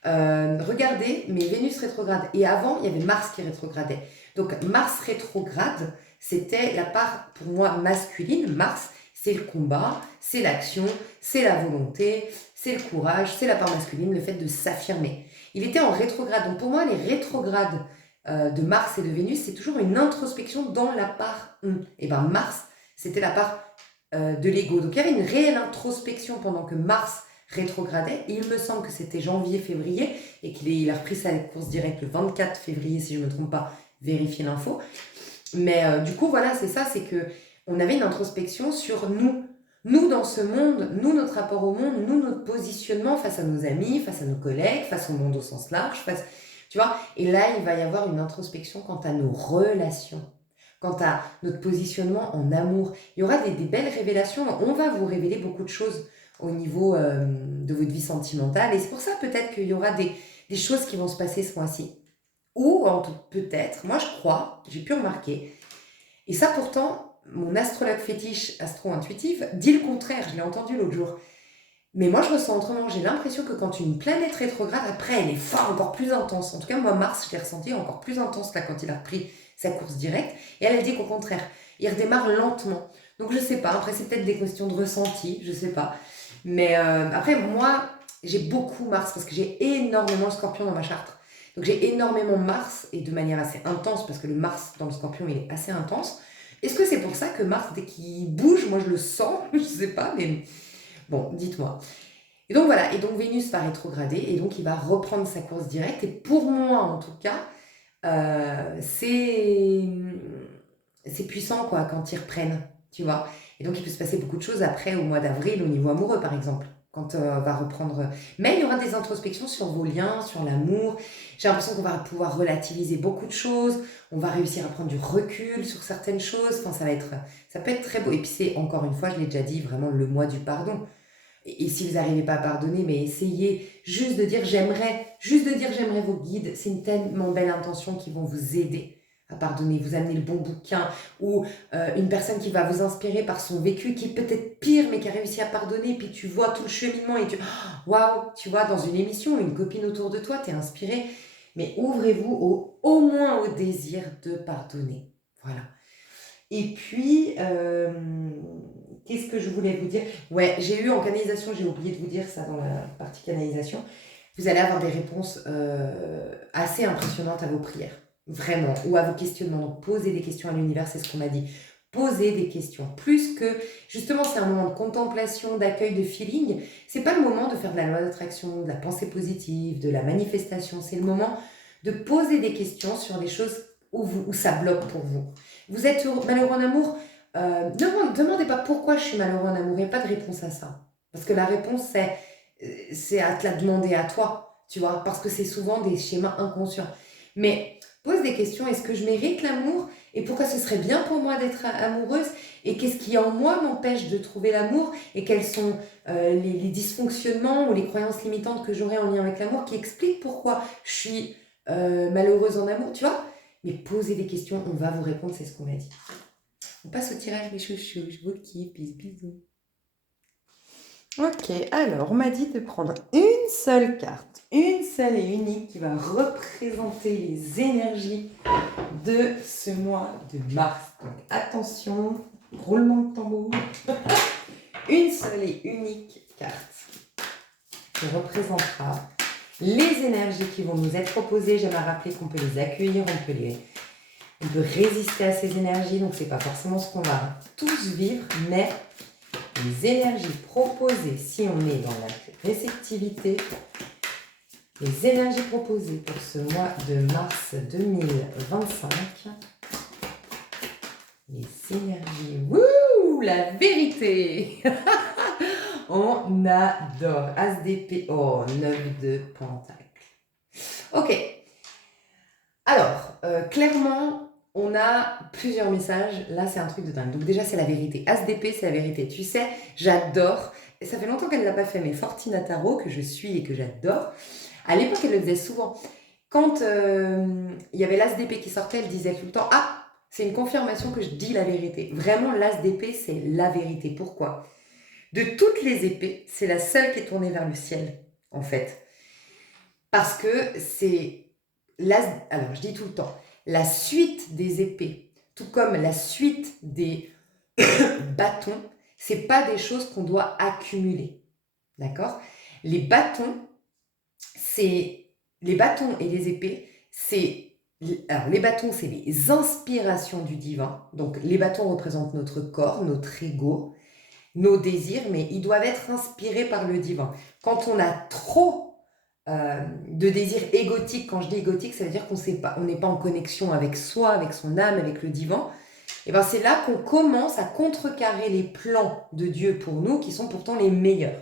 regardez, mais Vénus rétrograde, et avant il y avait Mars qui rétrogradait. Donc Mars rétrograde, c'était la part pour moi masculine. Mars, c'est le combat, c'est l'action, c'est la volonté, c'est le courage, c'est la part masculine, le fait de s'affirmer. Il était en rétrograde, donc pour moi les rétrogrades de Mars et de Vénus, c'est toujours une introspection dans la part et ben Mars, c'était la part de l'ego. Donc il y avait une réelle introspection pendant que Mars rétrogradait, et il me semble que c'était janvier-février, et qu'il a repris sa course directe le 24 février, si je ne me trompe pas, vérifiez l'info. Mais du coup, voilà, c'est ça, c'est que on avait une introspection sur nous dans ce monde, nous notre rapport au monde, nous notre positionnement face à nos amis, face à nos collègues, face au monde au sens large, tu vois. Et là, il va y avoir une introspection quant à nos relations, quant à notre positionnement en amour. Il y aura des belles révélations, on va vous révéler beaucoup de choses au niveau de votre vie sentimentale, et c'est pour ça peut-être qu'il y aura des choses qui vont se passer ce mois-ci. Ou peut-être, moi je crois, j'ai pu remarquer, et ça pourtant, mon astrologue fétiche astro-intuitive dit le contraire, je l'ai entendu l'autre jour. Mais moi je ressens autrement, j'ai l'impression que quand une planète rétrograde, après elle est encore plus intense. En tout cas moi Mars, je l'ai ressenti encore plus intense là quand il a repris sa course directe. Et elle dit qu'au contraire, il redémarre lentement. Donc je sais pas, après c'est peut-être des questions de ressenti, je sais pas. Mais après moi, j'ai beaucoup Mars parce que j'ai énormément le Scorpion dans ma charte. Donc j'ai énormément Mars, et de manière assez intense, parce que le Mars dans le Scorpion il est assez intense. Est-ce que c'est pour ça que Mars, dès qu'il bouge, moi je le sens? Je sais pas, mais bon, dites-moi. Et donc voilà, et donc Vénus va rétrograder, et donc il va reprendre sa course directe, et pour moi en tout cas, c'est puissant quoi quand ils reprennent, tu vois. Et donc il peut se passer beaucoup de choses après au mois d'avril au niveau amoureux par exemple, quand on va reprendre. Mais il y aura des introspections sur vos liens, sur l'amour. J'ai l'impression qu'on va pouvoir relativiser beaucoup de choses, on va réussir à prendre du recul sur certaines choses. Enfin, ça peut être très beau. Et puis c'est, encore une fois, je l'ai déjà dit, vraiment le mois du pardon. Et si vous n'arrivez pas à pardonner, mais essayez juste de dire j'aimerais vos guides. C'est une tellement belle intention qui vont vous aider à pardonner, vous amener le bon bouquin, ou une personne qui va vous inspirer par son vécu, qui est peut-être pire, mais qui a réussi à pardonner, puis tu vois tout le cheminement, et waouh, tu vois, dans une émission, une copine autour de toi, t'es inspiré, mais ouvrez-vous au moins au désir de pardonner. Voilà. Et puis, qu'est-ce que je voulais vous dire? Ouais, j'ai eu en canalisation, j'ai oublié de vous dire ça dans la partie canalisation, vous allez avoir des réponses assez impressionnantes à vos prières. Vraiment, ou à vos questionnements. Donc, posez des questions à l'univers, c'est ce qu'on m'a dit. Posez des questions. Plus que, justement, c'est un moment de contemplation, d'accueil, de feeling. C'est pas le moment de faire de la loi d'attraction, de la pensée positive, de la manifestation. C'est le moment de poser des questions sur les choses où ça bloque pour vous. Vous êtes malheureux en amour, ne demandez pas pourquoi je suis malheureux en amour. Il n'y a pas de réponse à ça. Parce que la réponse, c'est à te la demander à toi, tu vois, parce que c'est souvent des schémas inconscients. Mais pose des questions, est-ce que je mérite l'amour? Et pourquoi ce serait bien pour moi d'être amoureuse? Et qu'est-ce qui en moi m'empêche de trouver l'amour? Et quels sont les dysfonctionnements ou les croyances limitantes que j'aurais en lien avec l'amour qui expliquent pourquoi je suis malheureuse en amour, tu vois. Mais posez des questions, on va vous répondre, c'est ce qu'on a dit. On passe au tirage, mes chouchous, je vous kiffe, bisous. Ok, alors on m'a dit de prendre une seule carte, une seule et unique qui va représenter les énergies de ce mois de mars. Donc attention, roulement de tambour. Une seule et unique carte qui représentera les énergies qui vont nous être proposées. J'aime à rappeler qu'on peut les accueillir, on peut résister à ces énergies. Donc c'est pas forcément ce qu'on va tous vivre, mais les énergies proposées, si on est dans la réceptivité, les énergies proposées pour ce mois de mars 2025, les énergies, wouh, la vérité. On adore. As d'épée, oh, 9 de pentacle. Ok. Alors, clairement, on a plusieurs messages. Là, c'est un truc de dingue. Donc déjà, c'est la vérité. As d'épée, c'est la vérité. Tu sais, j'adore. Et ça fait longtemps qu'elle ne l'a pas fait, mais Fortina Tarot, que je suis et que j'adore, à l'époque, elle le faisait souvent. Quand il y avait l'as d'épée qui sortait, elle disait tout le temps « Ah, c'est une confirmation que je dis la vérité. » Vraiment, l'as d'épée, c'est la vérité. Pourquoi ? De toutes les épées, c'est la seule qui est tournée vers le ciel, en fait. Parce que c'est... Alors, je dis tout le temps, la suite des épées, tout comme la suite des bâtons, c'est pas des choses qu'on doit accumuler. D'accord ? Les bâtons et les épées, alors les bâtons, c'est les inspirations du divin. Donc les bâtons représentent notre corps, notre ego, nos désirs, mais ils doivent être inspirés par le divin. Quand on a trop de désirs égotiques, quand je dis égotique, ça veut dire qu'on n'est pas en connexion avec soi, avec son âme, avec le divin, et ben c'est là qu'on commence à contrecarrer les plans de Dieu pour nous, qui sont pourtant les meilleurs.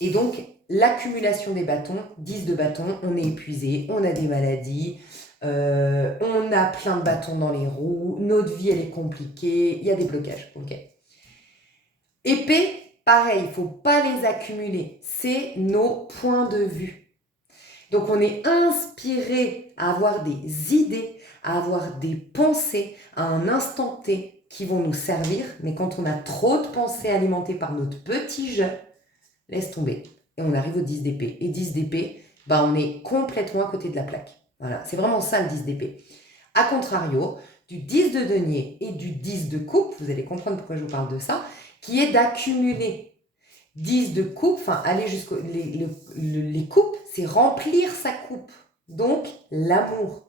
Et donc, l'accumulation des bâtons, 10 de bâtons, on est épuisé, on a des maladies, on a plein de bâtons dans les roues, notre vie elle est compliquée, il y a des blocages. Ok. Épée, pareil, il ne faut pas les accumuler, c'est nos points de vue. Donc on est inspiré à avoir des idées, à avoir des pensées à un instant T qui vont nous servir, mais quand on a trop de pensées alimentées par notre petit jeu, laisse tomber. Et on arrive au 10 d'épée. Et 10 d'épée, on est complètement à côté de la plaque. Voilà, c'est vraiment ça le 10 d'épée. A contrario, du 10 de denier et du 10 de coupe, vous allez comprendre pourquoi je vous parle de ça, qui est d'accumuler 10 de coupe, enfin aller jusqu'au... Les coupes, c'est remplir sa coupe. Donc, l'amour.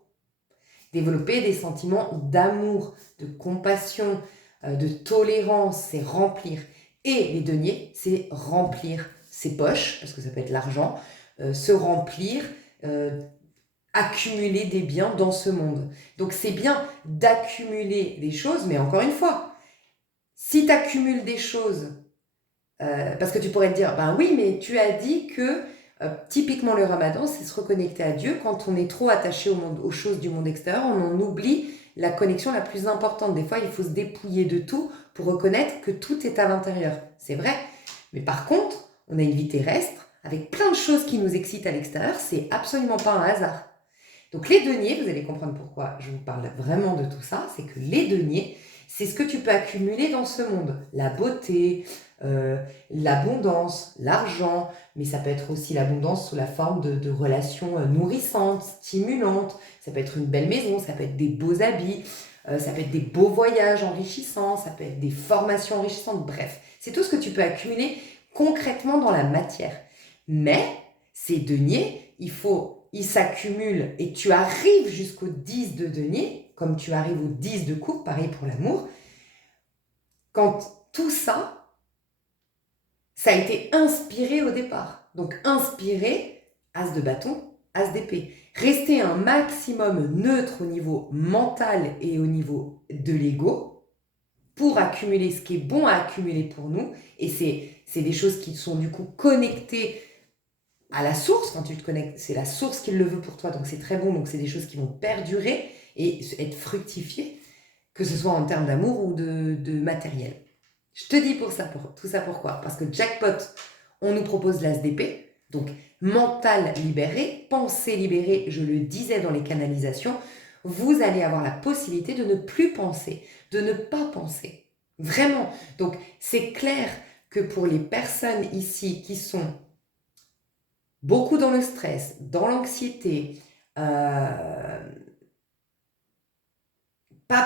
Développer des sentiments d'amour, de compassion, de tolérance, c'est remplir. Et les deniers, c'est remplir ses poches, parce que ça peut être l'argent, se remplir, accumuler des biens dans ce monde. Donc c'est bien d'accumuler des choses, mais encore une fois, si tu accumules des choses, parce que tu pourrais te dire, ben oui, mais tu as dit que typiquement le ramadan, c'est se reconnecter à Dieu. Quand on est trop attaché aux choses du monde extérieur, on en oublie la connexion la plus importante. Des fois, il faut se dépouiller de tout pour reconnaître que tout est à l'intérieur. C'est vrai. Mais par contre, on a une vie terrestre avec plein de choses qui nous excitent à l'extérieur. C'est absolument pas un hasard. Donc les deniers, vous allez comprendre pourquoi je vous parle vraiment de tout ça, c'est que les deniers, c'est ce que tu peux accumuler dans ce monde. La beauté, l'abondance, l'argent, mais ça peut être aussi l'abondance sous la forme de relations nourrissantes, stimulantes, ça peut être une belle maison, ça peut être des beaux habits, ça peut être des beaux voyages enrichissants, ça peut être des formations enrichissantes, bref, c'est tout ce que tu peux accumuler concrètement dans la matière. Mais ces deniers, ils s'accumulent et tu arrives jusqu'au 10 de denier, comme tu arrives au 10 de coupe, pareil pour l'amour, quand tout ça a été inspiré au départ. Donc inspiré, as de bâton, as d'épée. Rester un maximum neutre au niveau mental et au niveau de l'ego pour accumuler ce qui est bon à accumuler pour nous. Et c'est des choses qui sont du coup connectées à la source. Quand tu te connectes, c'est la source qui le veut pour toi, donc c'est très bon. Donc c'est des choses qui vont perdurer et être fructifiées, que ce soit en termes d'amour ou de matériel. Je te dis tout ça pourquoi ? Parce que jackpot, on nous propose l'as d'épée. Donc mental libéré, pensée libérée, je le disais dans les canalisations, vous allez avoir la possibilité de ne plus penser, de ne pas penser. Vraiment. Donc, c'est clair que pour les personnes ici qui sont beaucoup dans le stress, dans l'anxiété, pas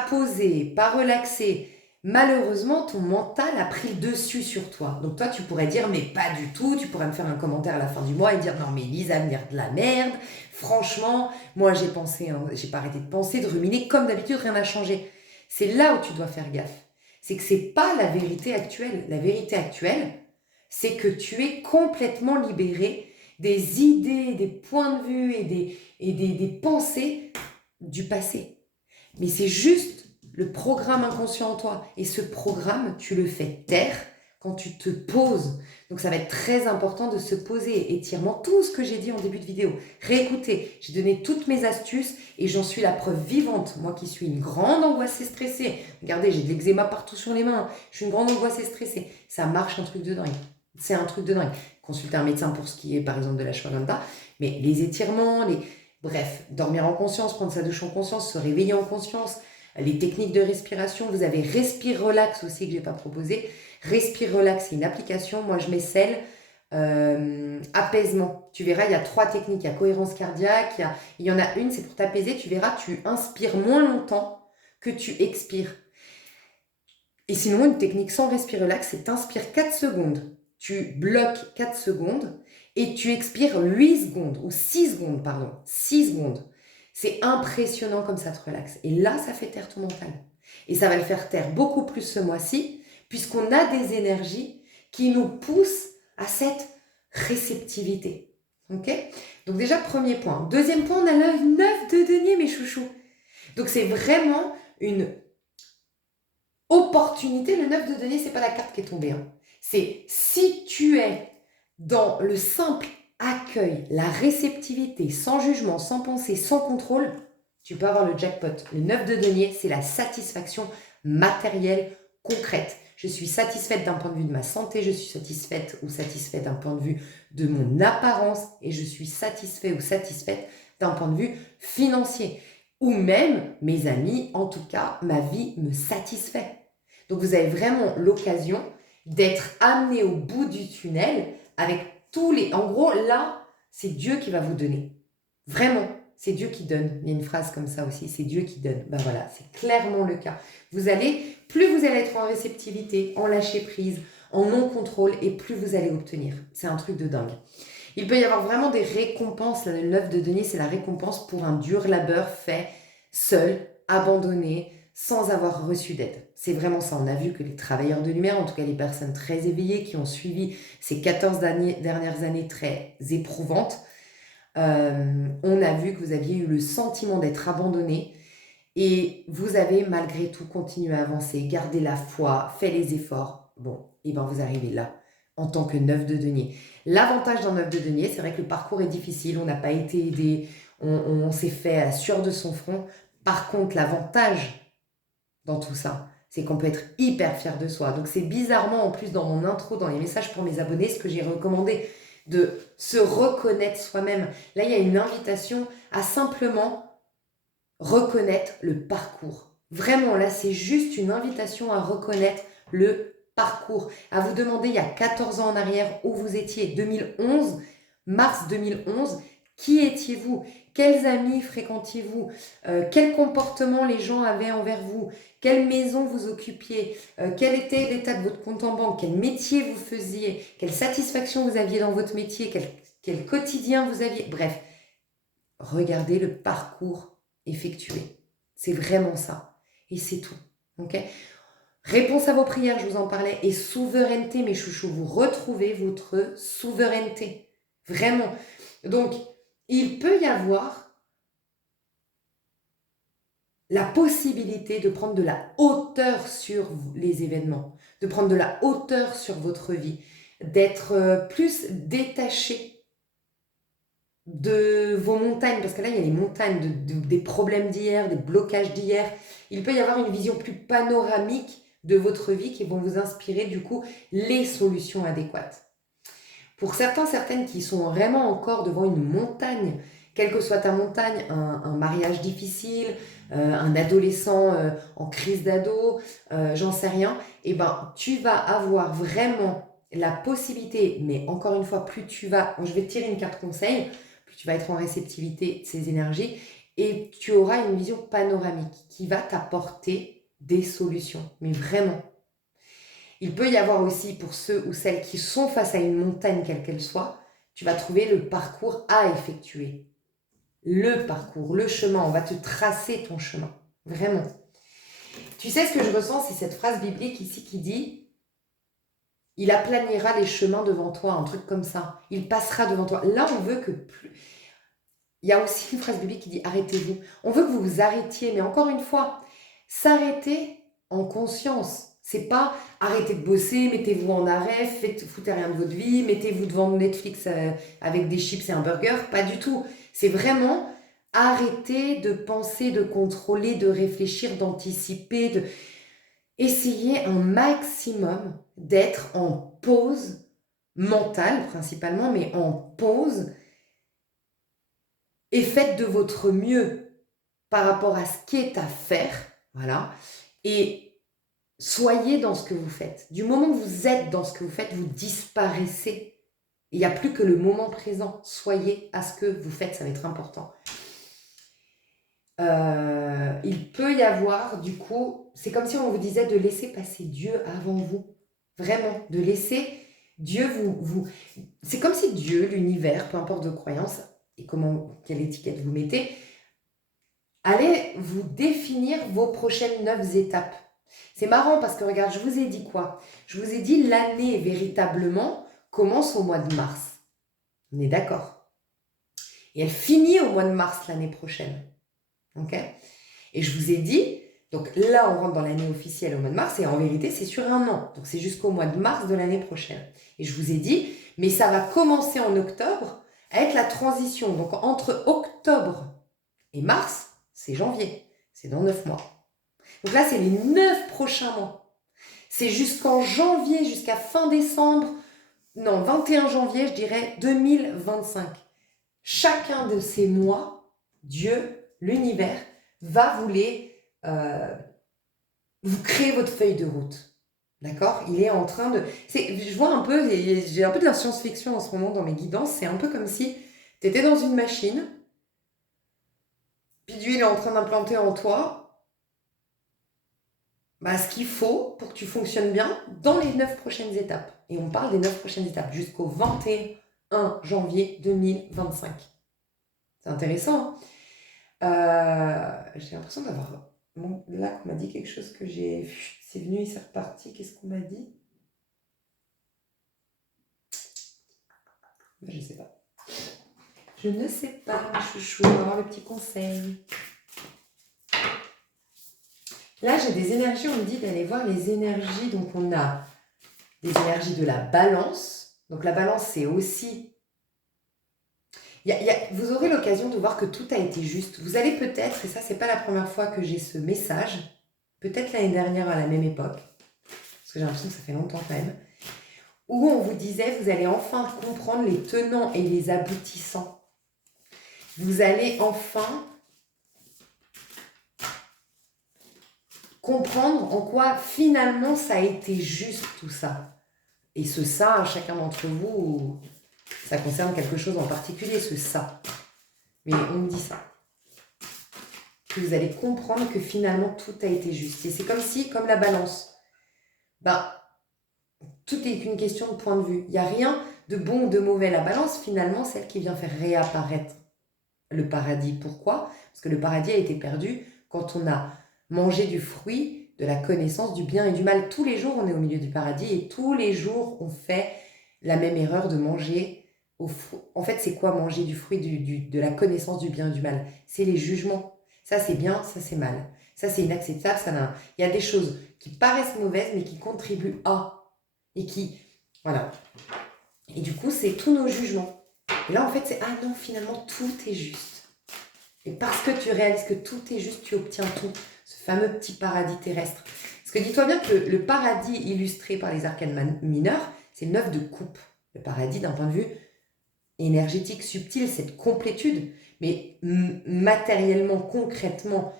posées, pas relaxées, malheureusement, ton mental a pris le dessus sur toi. Donc toi, tu pourrais dire, mais pas du tout, tu pourrais me faire un commentaire à la fin du mois et dire, non mais Lisa, venir de la merde, franchement, moi j'ai pensé, hein, j'ai pas arrêté de penser, de ruminer, comme d'habitude, rien n'a changé. C'est là où tu dois faire gaffe. C'est que c'est pas la vérité actuelle. La vérité actuelle, c'est que tu es complètement libéré des idées, des points de vue et des pensées du passé. Mais c'est juste le programme inconscient en toi. Et ce programme, tu le fais taire quand tu te poses. Donc ça va être très important de se poser. Étirement, tout ce que j'ai dit en début de vidéo. Réécoutez, j'ai donné toutes mes astuces et j'en suis la preuve vivante. Moi qui suis une grande angoissée stressée. Regardez, j'ai de l'eczéma partout sur les mains. Je suis une grande angoissée stressée. Ça marche, un truc de dingue. C'est un truc de dingue. Consultez un médecin pour ce qui est par exemple de la ashwagandha. Mais les étirements, bref, dormir en conscience, prendre sa douche en conscience, se réveiller en conscience, les techniques de respiration, vous avez Respire Relax aussi que je n'ai pas proposé. Respire Relax, c'est une application, moi je mets celle apaisement. Tu verras, il y a 3 techniques, il y a cohérence cardiaque, il y en a une, c'est pour t'apaiser, tu verras, tu inspires moins longtemps que tu expires. Et sinon, une technique sans Respire Relax, c'est t'inspires 4 secondes, tu bloques 4 secondes, et tu expires 8 secondes, ou 6 secondes, pardon, 6 secondes. C'est impressionnant comme ça te relaxe. Et là, ça fait taire ton mental. Et ça va le faire taire beaucoup plus ce mois-ci, puisqu'on a des énergies qui nous poussent à cette réceptivité. Ok ? Donc déjà, premier point. Deuxième point, on a le 9 de denier, mes chouchous. Donc c'est vraiment une opportunité. Le 9 de denier, c'est pas la carte qui est tombée. Hein. C'est si tu es dans le simple accueil, la réceptivité, sans jugement, sans pensée, sans contrôle, tu peux avoir le jackpot. Le 9 de denier, c'est la satisfaction matérielle, concrète. Je suis satisfaite d'un point de vue de ma santé, je suis satisfaite ou satisfaite d'un point de vue de mon apparence et je suis satisfait ou satisfaite d'un point de vue financier. Ou même, mes amis, en tout cas, ma vie me satisfait. Donc vous avez vraiment l'occasion d'être amené au bout du tunnel avec tous les... En gros, là, c'est Dieu qui va vous donner. Vraiment, c'est Dieu qui donne. Il y a une phrase comme ça aussi, c'est Dieu qui donne. Ben voilà, c'est clairement le cas. Plus vous allez être en réceptivité, en lâcher prise, en non-contrôle, et plus vous allez obtenir. C'est un truc de dingue. Il peut y avoir vraiment des récompenses. Là, le 9 de denier, c'est la récompense pour un dur labeur fait seul, abandonné, sans avoir reçu d'aide. C'est vraiment ça. On a vu que les travailleurs de lumière, en tout cas les personnes très éveillées qui ont suivi ces 14 dernières années très éprouvantes, on a vu que vous aviez eu le sentiment d'être abandonné et vous avez malgré tout continué à avancer, gardé la foi, fait les efforts. Bon, et bien vous arrivez là en tant que 9 de denier. L'avantage d'un 9 de denier, c'est vrai que le parcours est difficile, on n'a pas été aidé, on s'est fait à la sueur de son front. Par contre, l'avantage dans tout ça, c'est qu'on peut être hyper fier de soi. Donc c'est bizarrement, en plus dans mon intro, dans les messages pour mes abonnés, ce que j'ai recommandé, de se reconnaître soi-même. Là, il y a une invitation à simplement reconnaître le parcours. Vraiment, là, c'est juste une invitation à reconnaître le parcours. À vous demander, il y a 14 ans en arrière, où vous étiez, 2011, mars 2011, qui étiez-vous? Quels amis fréquentiez-vous? Quel comportement les gens avaient envers vous? Quelle maison vous occupiez? Quel était l'état de votre compte en banque? Quel métier vous faisiez? Quelle satisfaction vous aviez dans votre métier? Quel quotidien vous aviez? Bref, regardez le parcours effectué. C'est vraiment ça. Et c'est tout. Ok? Réponse à vos prières, je vous en parlais. Et souveraineté, mes chouchous. Vous retrouvez votre souveraineté. Vraiment. Donc, il peut y avoir la possibilité de prendre de la hauteur sur les événements, de prendre de la hauteur sur votre vie, d'être plus détaché de vos montagnes, parce que là, il y a les montagnes, des problèmes d'hier, des blocages d'hier. Il peut y avoir une vision plus panoramique de votre vie qui vont vous inspirer, du coup, les solutions adéquates. Pour certains, certaines qui sont vraiment encore devant une montagne, quelle que soit ta montagne, un mariage difficile, un adolescent en crise d'ado, j'en sais rien, et ben tu vas avoir vraiment la possibilité, mais encore une fois, plus tu vas, je vais te tirer une carte conseil, plus tu vas être en réceptivité de ces énergies, et tu auras une vision panoramique qui va t'apporter des solutions, mais vraiment. Il peut y avoir aussi, pour ceux ou celles qui sont face à une montagne, quelle qu'elle soit, tu vas trouver le parcours à effectuer. Le parcours, le chemin, on va te tracer ton chemin. Vraiment. Tu sais ce que je ressens, c'est cette phrase biblique ici qui dit « Il aplanira les chemins devant toi », un truc comme ça. Il passera devant toi. Là, on veut que plus... Il y a aussi une phrase biblique qui dit « Arrêtez-vous ». On veut que vous vous arrêtiez, mais encore une fois, s'arrêter en conscience. C'est pas arrêtez de bosser, mettez-vous en arrêt, foutez rien de votre vie, mettez-vous devant Netflix avec des chips et un burger. Pas du tout. C'est vraiment arrêter de penser, de contrôler, de réfléchir, d'anticiper, de essayer un maximum d'être en pause mentale principalement, mais en pause et faites de votre mieux par rapport à ce qui est à faire. Voilà. Et soyez dans ce que vous faites. Du moment que vous êtes dans ce que vous faites, vous disparaissez. Il n'y a plus que le moment présent. Soyez à ce que vous faites, ça va être important. Il peut y avoir, du coup, c'est comme si on vous disait de laisser passer Dieu avant vous. Vraiment, de laisser Dieu vous... C'est comme si Dieu, l'univers, peu importe vos croyances, et quelle étiquette vous mettez, allait vous définir vos prochaines 9 étapes. C'est marrant parce que regarde, je vous ai dit quoi? Je vous ai dit l'année véritablement commence au mois de mars. On est d'accord? Et elle finit au mois de mars l'année prochaine. Ok? Et je vous ai dit, donc là on rentre dans l'année officielle au mois de mars et en vérité c'est sur un an. Donc c'est jusqu'au mois de mars de l'année prochaine. Et je vous ai dit, mais ça va commencer en octobre avec la transition. Donc entre octobre et mars, c'est janvier. C'est dans 9 mois. Donc là, c'est les 9 prochains mois. C'est jusqu'en janvier, jusqu'à fin décembre, non, 21 janvier, je dirais, 2025. Chacun de ces mois, Dieu, l'univers, va vous créer votre feuille de route. D'accord? Il est en train de... Je vois un peu, j'ai un peu de la science-fiction en ce moment dans mes guidances, c'est un peu comme si tu étais dans une machine, puis Dieu il est en train d'implanter en toi ce qu'il faut pour que tu fonctionnes bien dans les 9 prochaines étapes. Et on parle des 9 prochaines étapes jusqu'au 21 janvier 2025. C'est intéressant. J'ai l'impression d'avoir... Bon, là, qu'on m'a dit quelque chose que j'ai... C'est venu et c'est reparti. Qu'est-ce qu'on m'a dit? Je ne sais pas. Je ne sais pas, mes chouchous. On va avoir le petit conseil. Là, j'ai des énergies, on me dit d'aller voir les énergies. Donc, on a des énergies de la balance. Donc, la balance, c'est aussi... vous aurez l'occasion de voir que tout a été juste. Vous allez peut-être, et ça, c'est pas la première fois que j'ai ce message, peut-être l'année dernière à la même époque, parce que j'ai l'impression que ça fait longtemps quand même, où on vous disait, vous allez enfin comprendre les tenants et les aboutissants. Vous allez enfin... comprendre en quoi finalement ça a été juste tout ça. Et ce ça, chacun d'entre vous, ça concerne quelque chose en particulier, ce ça. Mais on me dit ça. Que vous allez comprendre que finalement tout a été juste. Et c'est comme si, comme la balance, tout est qu'une question de point de vue. Il n'y a rien de bon ou de mauvais. La balance, finalement, c'est elle qui vient faire réapparaître le paradis. Pourquoi? Parce que le paradis a été perdu quand on a mangé du fruit de la connaissance du bien et du mal. Tous les jours, on est au milieu du paradis et tous les jours, on fait la même erreur de manger au fruit. En fait, c'est quoi manger du fruit de la connaissance du bien et du mal? C'est les jugements. Ça, c'est bien, ça, c'est mal. Ça, c'est inacceptable, ça n'a... Il y a des choses qui paraissent mauvaises, mais qui contribuent à... Et qui... Voilà. Et du coup, c'est tous nos jugements. Et là, en fait, c'est... Ah non, finalement, tout est juste. Et parce que tu réalises que tout est juste, tu obtiens tout. Ce fameux petit paradis terrestre. Parce que dis-toi bien que le paradis illustré par les arcanes mineurs, c'est le 9 de coupe. Le paradis, d'un point de vue énergétique, subtil, cette complétude, mais matériellement, concrètement,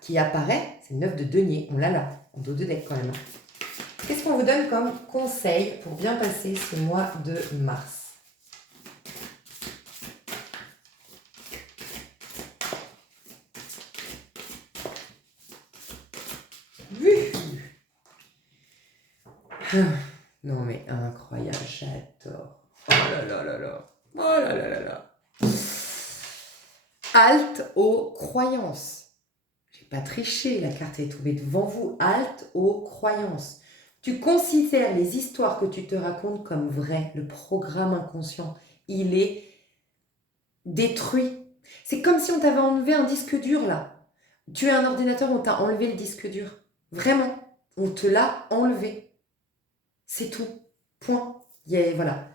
qui apparaît, c'est le 9 de denier. On l'a là, en dos de deck quand même. Qu'est-ce qu'on vous donne comme conseil pour bien passer ce mois de mars? Non mais incroyable, j'adore. Oh là là là là. Oh là là là là. Halte aux croyances. J'ai pas triché, la carte est tombée devant vous. Halte aux croyances. Tu considères les histoires que tu te racontes comme vraies. Le programme inconscient, il est détruit. C'est comme si on t'avait enlevé un disque dur là. Tu es un ordinateur, on t'a enlevé le disque dur. Vraiment, on te l'a enlevé. C'est tout. Point. Voilà.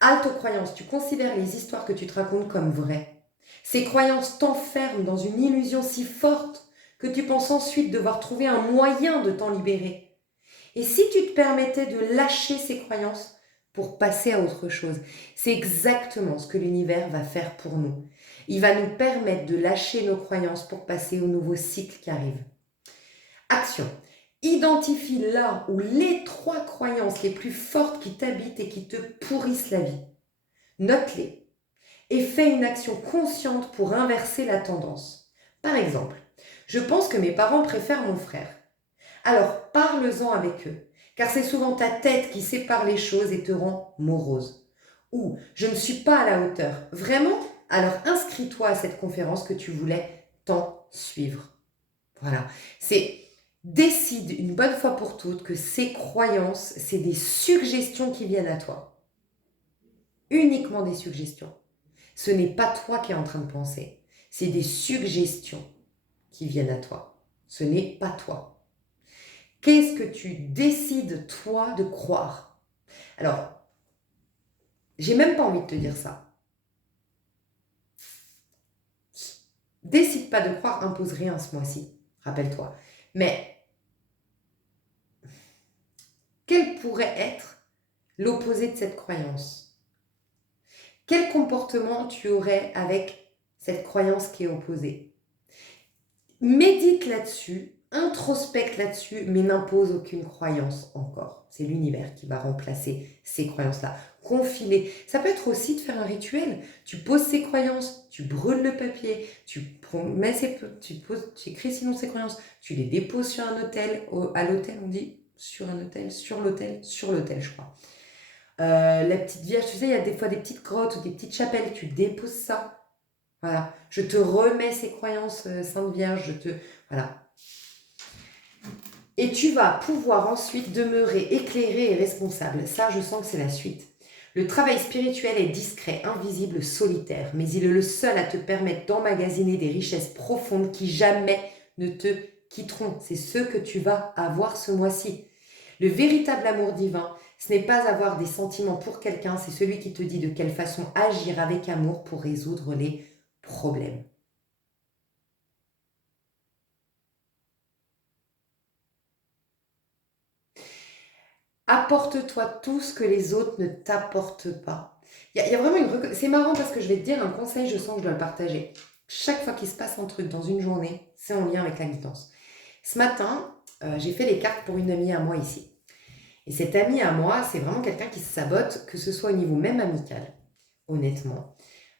Halte aux croyances. Tu considères les histoires que tu te racontes comme vraies. Ces croyances t'enferment dans une illusion si forte que tu penses ensuite devoir trouver un moyen de t'en libérer. Et si tu te permettais de lâcher ces croyances pour passer à autre chose, c'est exactement ce que l'univers va faire pour nous. Il va nous permettre de lâcher nos croyances pour passer au nouveau cycle qui arrive. Action. Identifie là où les 3 croyances les plus fortes qui t'habitent et qui te pourrissent la vie. Note-les et fais une action consciente pour inverser la tendance. Par exemple, je pense que mes parents préfèrent mon frère. Alors parle-en avec eux, car c'est souvent ta tête qui sépare les choses et te rend morose. Ou je ne suis pas à la hauteur. Vraiment? Alors inscris-toi à cette conférence que tu voulais tant suivre. Voilà, décide une bonne fois pour toutes que ces croyances, c'est des suggestions qui viennent à toi. Uniquement des suggestions. Ce n'est pas toi qui es en train de penser. C'est des suggestions qui viennent à toi. Ce n'est pas toi. Qu'est-ce que tu décides, toi, de croire? Alors, j'ai même pas envie de te dire ça. Décide pas de croire, impose rien ce mois-ci. Rappelle-toi. Mais, quel pourrait être l'opposé de cette croyance? Quel comportement tu aurais avec cette croyance qui est opposée? Médite là-dessus, introspecte là-dessus, mais n'impose aucune croyance encore. C'est l'univers qui va remplacer ces croyances-là. Confie-les. Ça peut être aussi de faire un rituel. Tu poses ces croyances, tu brûles le papier, tu écris sinon ces croyances, tu les déposes sur un autel, à l'autel on dit, sur un autel, sur l'autel, je crois. La petite vierge, tu sais, il y a des fois des petites grottes ou des petites chapelles, tu déposes ça. Voilà, je te remets ces croyances, Sainte Vierge, voilà. Et tu vas pouvoir ensuite demeurer éclairé et responsable. Ça, je sens que c'est la suite. Le travail spirituel est discret, invisible, solitaire, mais il est le seul à te permettre d'emmagasiner des richesses profondes qui jamais ne te quitteront. C'est ce que tu vas avoir ce mois-ci. Le véritable amour divin, ce n'est pas avoir des sentiments pour quelqu'un, c'est celui qui te dit de quelle façon agir avec amour pour résoudre les problèmes. Apporte-toi tout ce que les autres ne t'apportent pas. Il y a vraiment c'est marrant parce que je vais te dire un conseil, je sens que je dois le partager. Chaque fois qu'il se passe un truc dans une journée, c'est en lien avec la guidance. Ce matin, j'ai fait les cartes pour une amie à moi ici. Et cette amie à moi, c'est vraiment quelqu'un qui se sabote, que ce soit au niveau même amical, honnêtement,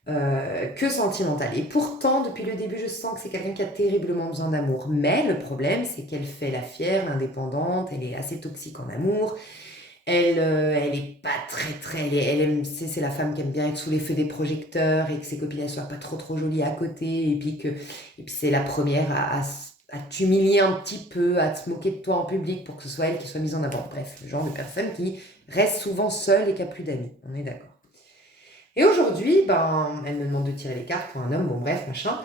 que sentimental. Et pourtant, depuis le début, je sens que c'est quelqu'un qui a terriblement besoin d'amour. Mais le problème, c'est qu'elle fait la fière, l'indépendante, elle est assez toxique en amour. Elle est pas très... c'est la femme qui aime bien être sous les feux des projecteurs et que ses copines ne soient pas trop jolies à côté. Et puis c'est la première à t'humilier un petit peu, à te moquer de toi en public pour que ce soit elle qui soit mise en avant. Bref, le genre de personne qui reste souvent seule et qui a plus d'amis. On est d'accord. Et aujourd'hui, elle me demande de tirer les cartes pour un homme, bon bref, machin.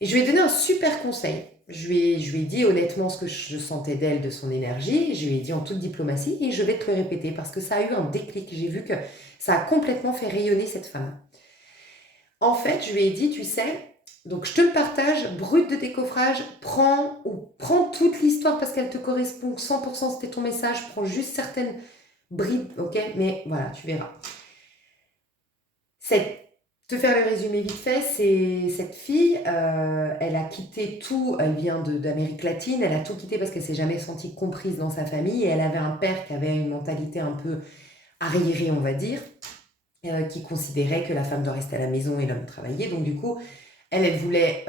Et je lui ai donné un super conseil. Je lui ai dit honnêtement ce que je sentais d'elle, de son énergie. Je lui ai dit en toute diplomatie et je vais te le répéter parce que ça a eu un déclic. J'ai vu que ça a complètement fait rayonner cette femme. En fait, je lui ai dit, tu sais, donc je te le partage, brut de décoffrage, prends toute l'histoire parce qu'elle te correspond 100%, c'était ton message, prends juste certaines bride, ok? Mais voilà, tu verras. Te faire le résumé vite fait, c'est cette fille, elle a quitté tout, elle vient d'Amérique latine, elle a tout quitté parce qu'elle s'est jamais sentie comprise dans sa famille et elle avait un père qui avait une mentalité un peu arriérée, on va dire, qui considérait que la femme doit rester à la maison et l'homme travailler. Donc du coup, elle voulait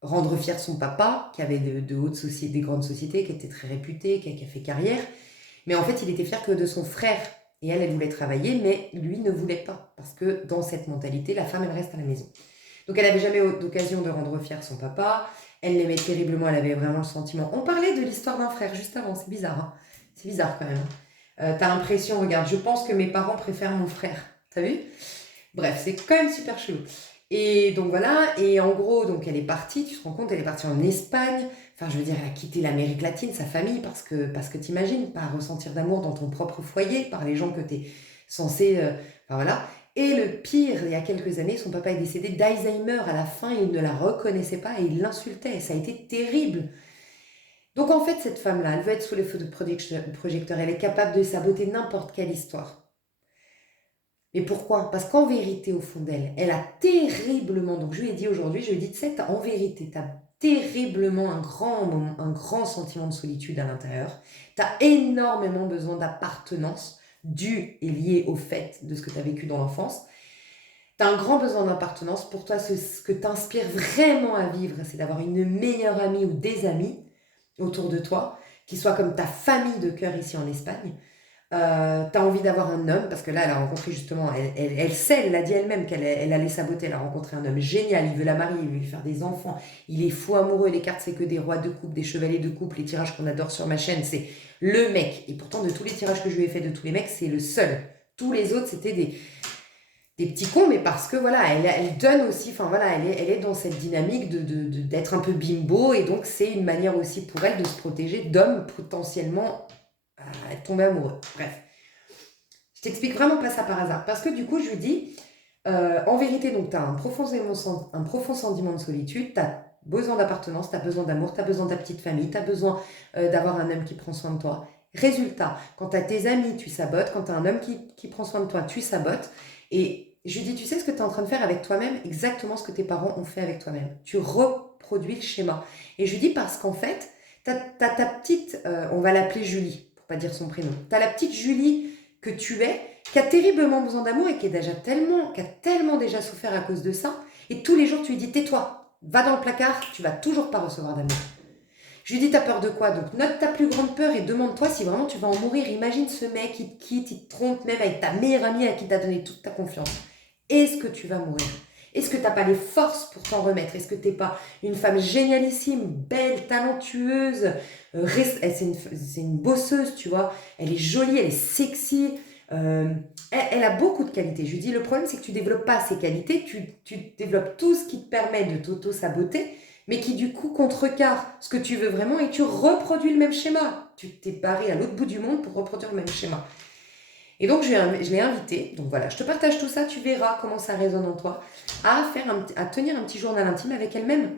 rendre fier son papa, qui avait de hautes sociétés, des grandes sociétés, qui était très réputé, qui a fait carrière. Mais en fait, il était fier que de son frère. Et elle voulait travailler, mais lui ne voulait pas. Parce que dans cette mentalité, la femme, elle reste à la maison. Donc elle n'avait jamais eu d'occasion de rendre fier son papa. Elle l'aimait terriblement, elle avait vraiment le sentiment. On parlait de l'histoire d'un frère juste avant, c'est bizarre. Hein, c'est bizarre quand même. T'as l'impression, regarde, je pense que mes parents préfèrent mon frère. T'as vu? Bref, c'est quand même super chelou. Et donc voilà, et en gros, donc elle est partie, tu te rends compte, elle est partie en Espagne. Enfin, je veux dire, elle a quitté l'Amérique latine, sa famille, parce que t'imagines, pas ressentir d'amour dans ton propre foyer, par les gens que t'es censé... enfin voilà. Et le pire, il y a quelques années, son papa est décédé d'Alzheimer. À la fin, il ne la reconnaissait pas et il l'insultait. Ça a été terrible. Donc en fait, cette femme-là, elle veut être sous les feux de projecteur. Elle est capable de saboter n'importe quelle histoire. Mais pourquoi? Parce qu'en vérité, au fond d'elle, elle a terriblement, donc je lui ai dit aujourd'hui, je lui ai dit, tu sais, en vérité, tu as terriblement un grand sentiment de solitude à l'intérieur. Tu as énormément besoin d'appartenance, dû et lié au fait de ce que tu as vécu dans l'enfance. Tu as un grand besoin d'appartenance. Pour toi, ce que t'inspire vraiment à vivre, c'est d'avoir une meilleure amie ou des amis autour de toi, qui soient comme ta famille de cœur ici en Espagne. T'as envie d'avoir un homme, parce que là, elle a rencontré justement, elle sait, elle l'a dit elle-même qu'elle allait saboter, elle a rencontré un homme génial, il veut la marier, il veut lui faire des enfants, il est fou amoureux, les cartes c'est que des rois de coupe, des chevaliers de coupe, les tirages qu'on adore sur ma chaîne, c'est le mec, et pourtant de tous les tirages que je lui ai fait de tous les mecs, c'est le seul. Tous les autres, c'était des petits cons, mais parce que voilà, elle donne aussi, enfin voilà, elle est dans cette dynamique d'être un peu bimbo, et donc c'est une manière aussi pour elle de se protéger d'hommes potentiellement tomber amoureux. Bref. Je t'explique vraiment pas ça par hasard. Parce que du coup, je lui dis, en vérité, donc tu as un profond sentiment de solitude, tu as besoin d'appartenance, tu as besoin d'amour, tu as besoin de ta petite famille, tu as besoin d'avoir un homme qui prend soin de toi. Résultat, quand tu as tes amis, tu sabotes. Quand tu as un homme qui prend soin de toi, tu sabotes. Et je lui dis, tu sais ce que tu es en train de faire avec toi-même? Exactement ce que tes parents ont fait avec toi-même. Tu reproduis le schéma. Et je lui dis parce qu'en fait, tu as ta petite, on va l'appeler Julie, pour pas dire son prénom. Tu as la petite Julie que tu es, qui a terriblement besoin d'amour et qui a tellement déjà souffert à cause de ça. Et tous les jours, tu lui dis, tais-toi, va dans le placard, tu vas toujours pas recevoir d'amour. Je lui dis, t'as peur de quoi? Donc note ta plus grande peur et demande-toi si vraiment tu vas en mourir. Imagine ce mec, il te quitte, il te trompe même avec ta meilleure amie à qui t'as donné toute ta confiance. Est-ce que tu vas mourir? Est-ce que t'as pas les forces pour t'en remettre? Est-ce que t'es pas une femme génialissime, belle, talentueuse, c'est une bosseuse, tu vois? Elle est jolie, elle est sexy, elle a beaucoup de qualités. Je lui dis, le problème, c'est que tu développes pas ces qualités, tu développes tout ce qui te permet de t'auto-saboter, mais qui du coup contrecarre ce que tu veux vraiment et tu reproduis le même schéma. Tu t'es barré à l'autre bout du monde pour reproduire le même schéma. Et donc, je l'ai invitée, donc voilà, je te partage tout ça, tu verras comment ça résonne en toi, à tenir un petit journal intime avec elle-même.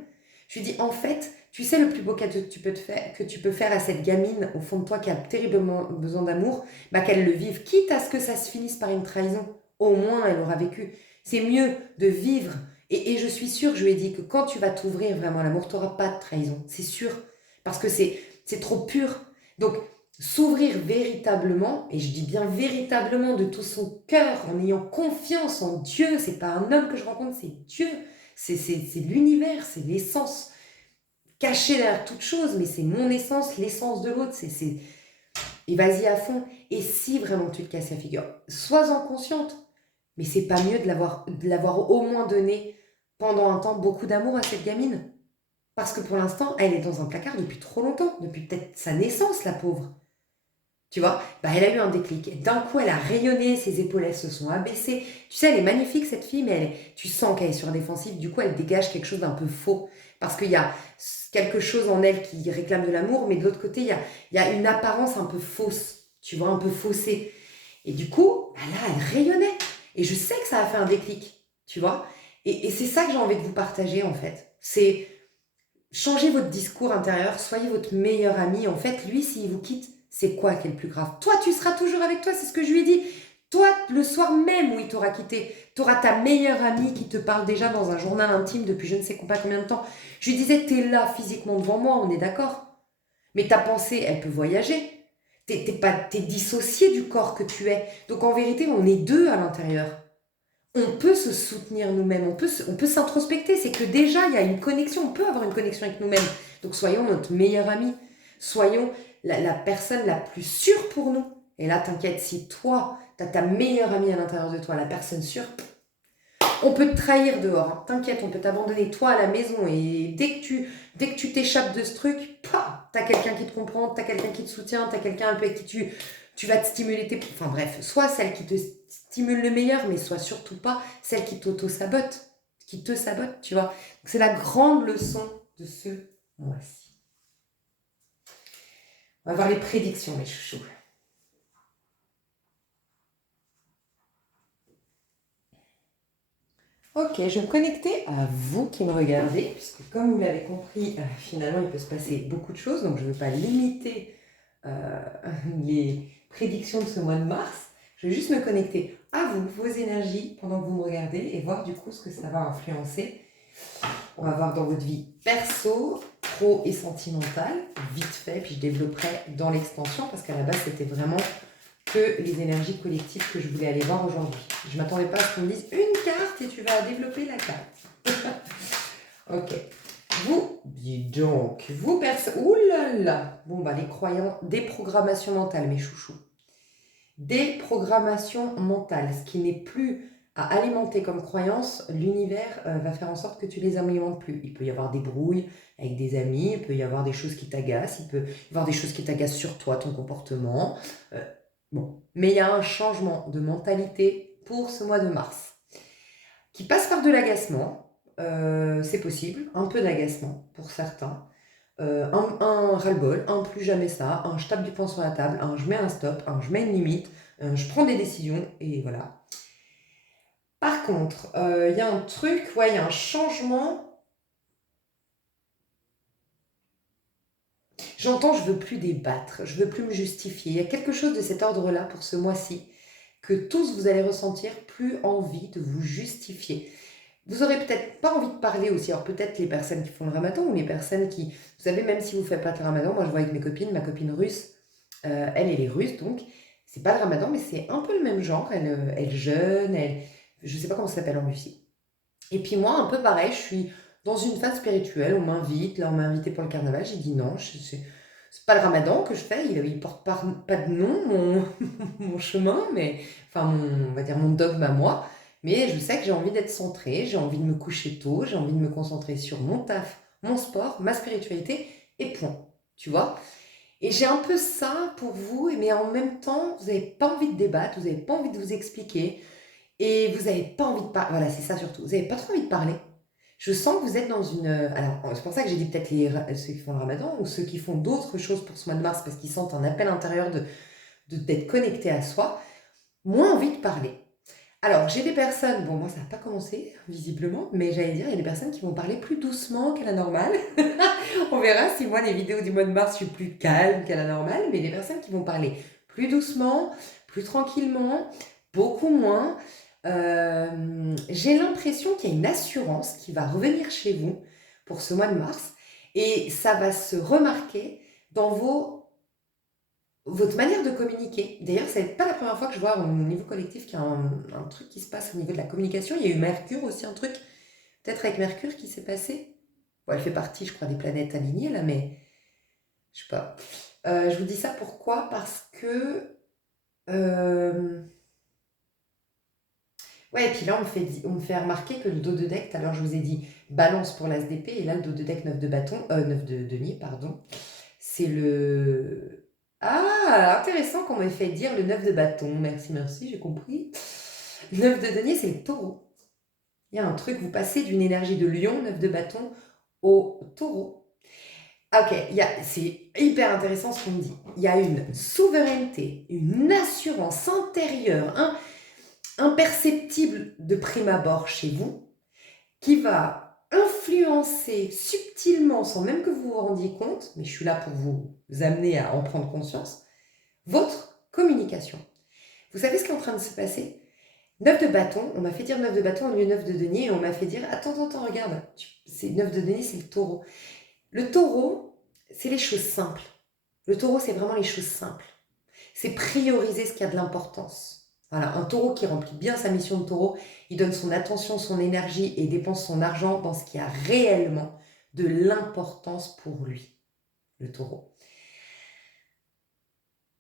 Je lui dis, en fait, tu sais le plus beau cadeau que tu peux faire à cette gamine au fond de toi qui a terriblement besoin d'amour, bah qu'elle le vive, quitte à ce que ça se finisse par une trahison. Au moins, elle aura vécu. C'est mieux de vivre. Et je suis sûre, je lui ai dit que quand tu vas t'ouvrir vraiment à l'amour, tu n'auras pas de trahison. C'est sûr. Parce que c'est trop pur. Donc, s'ouvrir véritablement, et je dis bien véritablement de tout son cœur, en ayant confiance en Dieu, c'est pas un homme que je rencontre, c'est Dieu, c'est l'univers, c'est l'essence cachée derrière toute chose, mais c'est mon essence, l'essence de l'autre, et vas-y à fond. Et si vraiment tu te casses la figure, sois-en consciente, mais c'est pas mieux de l'avoir au moins donné pendant un temps beaucoup d'amour à cette gamine, parce que pour l'instant, elle est dans un placard depuis trop longtemps, depuis peut-être sa naissance, la pauvre. Tu vois, bah elle a eu un déclic. D'un coup, elle a rayonné, ses épaulettes se sont abaissées. Tu sais, elle est magnifique cette fille, mais tu sens qu'elle est sur la défensive. Du coup, elle dégage quelque chose d'un peu faux. Parce qu'il y a quelque chose en elle qui réclame de l'amour, mais de l'autre côté, il y a une apparence un peu fausse. Tu vois, un peu faussée. Et du coup, bah là, elle rayonnait. Et je sais que ça a fait un déclic. Tu vois. Et c'est ça que j'ai envie de vous partager, en fait. C'est changer votre discours intérieur, soyez votre meilleur ami. En fait, lui, s'il vous quitte, C'est quoi qui est le plus grave? Toi, tu seras toujours avec toi, c'est ce que je lui ai dit. Toi, le soir même où il t'aura quitté, tu auras ta meilleure amie qui te parle déjà dans un journal intime depuis je ne sais pas combien de temps. Je lui disais, t'es là physiquement devant moi, on est d'accord. Mais ta pensée, elle peut voyager. T'es dissocié du corps que tu es. Donc en vérité, on est deux à l'intérieur. On peut se soutenir nous-mêmes, on peut s'introspecter. C'est que déjà, il y a une connexion, on peut avoir une connexion avec nous-mêmes. Donc soyons notre meilleur ami. Soyons la personne la plus sûre pour nous. Et là, t'inquiète, si toi, t'as ta meilleure amie à l'intérieur de toi, la personne sûre, on peut te trahir dehors. Hein. T'inquiète, on peut t'abandonner toi à la maison. Et dès que tu t'échappes de ce truc, t'as quelqu'un qui te comprend, t'as quelqu'un qui te soutient, t'as quelqu'un un peu avec qui tu vas te stimuler Enfin bref, soit celle qui te stimule le meilleur, mais soit surtout pas celle qui t'auto-sabote, qui te sabote, tu vois. Donc c'est la grande leçon de ce mois-ci. On va voir les prédictions, mes chouchous. Ok, je vais me connecter à vous qui me regardez, puisque comme vous l'avez compris, finalement il peut se passer beaucoup de choses, donc je ne veux pas limiter les prédictions de ce mois de mars. Je vais juste me connecter à vous, vos énergies, pendant que vous me regardez, et voir du coup ce que ça va influencer. On va voir dans votre vie perso, pro et sentimentale, vite fait, puis je développerai dans l'extension, parce qu'à la base c'était vraiment que les énergies collectives que je voulais aller voir aujourd'hui. Je ne m'attendais pas à ce qu'on me dise une carte et tu vas développer la carte. Ok. Vous, dis donc, vous personne. Ouh là là. Bon, bah, les croyants, déprogrammation mentale, mes chouchous. Déprogrammation mentale, ce qui n'est plus à alimenter comme croyance, l'univers va faire en sorte que tu les alimentes plus. Il peut y avoir des brouilles avec des amis, il peut y avoir des choses qui t'agacent, il peut y avoir des choses qui t'agacent sur toi, ton comportement. Bon, mais il y a un changement de mentalité pour ce mois de mars qui passe par de l'agacement, c'est possible, un peu d'agacement pour certains, un ras-le-bol, un plus jamais ça, un je tape du poing sur la table, un je mets un stop, un je mets une limite, un je prends des décisions et voilà. Par contre, il y a un truc, ouais, il y a un changement. J'entends, je veux plus débattre, je veux plus me justifier. Il y a quelque chose de cet ordre-là pour ce mois-ci que tous vous allez ressentir plus envie de vous justifier. Vous aurez peut-être pas envie de parler aussi, alors peut-être les personnes qui font le ramadan ou les personnes qui, vous savez, même si vous ne faites pas le ramadan, moi je vois avec mes copines, ma copine russe, elle est russe donc, c'est pas le ramadan mais c'est un peu le même genre, elle jeûne, je sais pas comment ça s'appelle en Russie. Et puis moi un peu pareil, je suis dans une phase spirituelle, on m'invite, là on m'a invité pour le carnaval, j'ai dit non, c'est pas le ramadan que je fais, il porte pas de nom mon chemin, mais enfin on va dire mon dogme à moi. Mais je sais que j'ai envie d'être centrée, j'ai envie de me coucher tôt, j'ai envie de me concentrer sur mon taf, mon sport, ma spiritualité, et point. Tu vois? Et j'ai un peu ça pour vous, mais en même temps, vous n'avez pas envie de débattre, vous n'avez pas envie de vous expliquer, et vous n'avez pas envie de parler. Voilà, c'est ça surtout. Vous n'avez pas trop envie de parler. Je sens que vous êtes dans une. Alors, c'est pour ça que j'ai dit peut-être ceux qui font le ramadan ou ceux qui font d'autres choses pour ce mois de mars parce qu'ils sentent un appel intérieur d'être connectés à soi, moins envie de parler. Alors, j'ai des personnes, bon, moi ça n'a pas commencé, visiblement, mais j'allais dire, il y a des personnes qui vont parler plus doucement qu'à la normale. On verra si moi, les vidéos du mois de mars, je suis plus calme qu'à la normale, mais des personnes qui vont parler plus doucement, plus tranquillement, beaucoup moins. J'ai l'impression qu'il y a une assurance qui va revenir chez vous pour ce mois de mars, et ça va se remarquer dans votre manière de communiquer. D'ailleurs, ce n'est pas la première fois que je vois au niveau collectif qu'il y a un truc qui se passe au niveau de la communication. Il y a eu Mercure aussi, un truc, peut-être avec Mercure qui s'est passé. Bon, elle fait partie, je crois, des planètes alignées, là, mais je sais pas. Je vous dis ça pourquoi? Parce que... Ouais, et puis là, on me fait remarquer que le dos de deck, tout à l'heure, je vous ai dit balance pour l'ASDP, et là, le dos de deck 9 de bâton, 9 de denier, pardon, c'est le... Ah, intéressant qu'on m'ait fait dire le 9 de bâton. Merci, merci, j'ai compris. 9 de denier, c'est le taureau. Il y a un truc, vous passez d'une énergie de lion, 9 de bâton, au taureau. Ah, ok, c'est hyper intéressant ce qu'on me dit. Il y a une souveraineté, une assurance intérieure, imperceptible de prime abord chez vous, qui va influencer subtilement, sans même que vous vous rendiez compte, mais je suis là pour vous amener à en prendre conscience, votre communication. Vous savez ce qui est en train de se passer? 9 de bâton, on m'a fait dire 9 de bâton au lieu de 9 de denier et on m'a fait dire attends, regarde, c'est 9 de denier, c'est le taureau. Le taureau, c'est les choses simples. Le taureau, c'est vraiment les choses simples. C'est prioriser ce qui a de l'importance. Voilà, un taureau qui remplit bien sa mission de taureau, il donne son attention, son énergie et dépense son argent dans ce qui a réellement de l'importance pour lui, le taureau.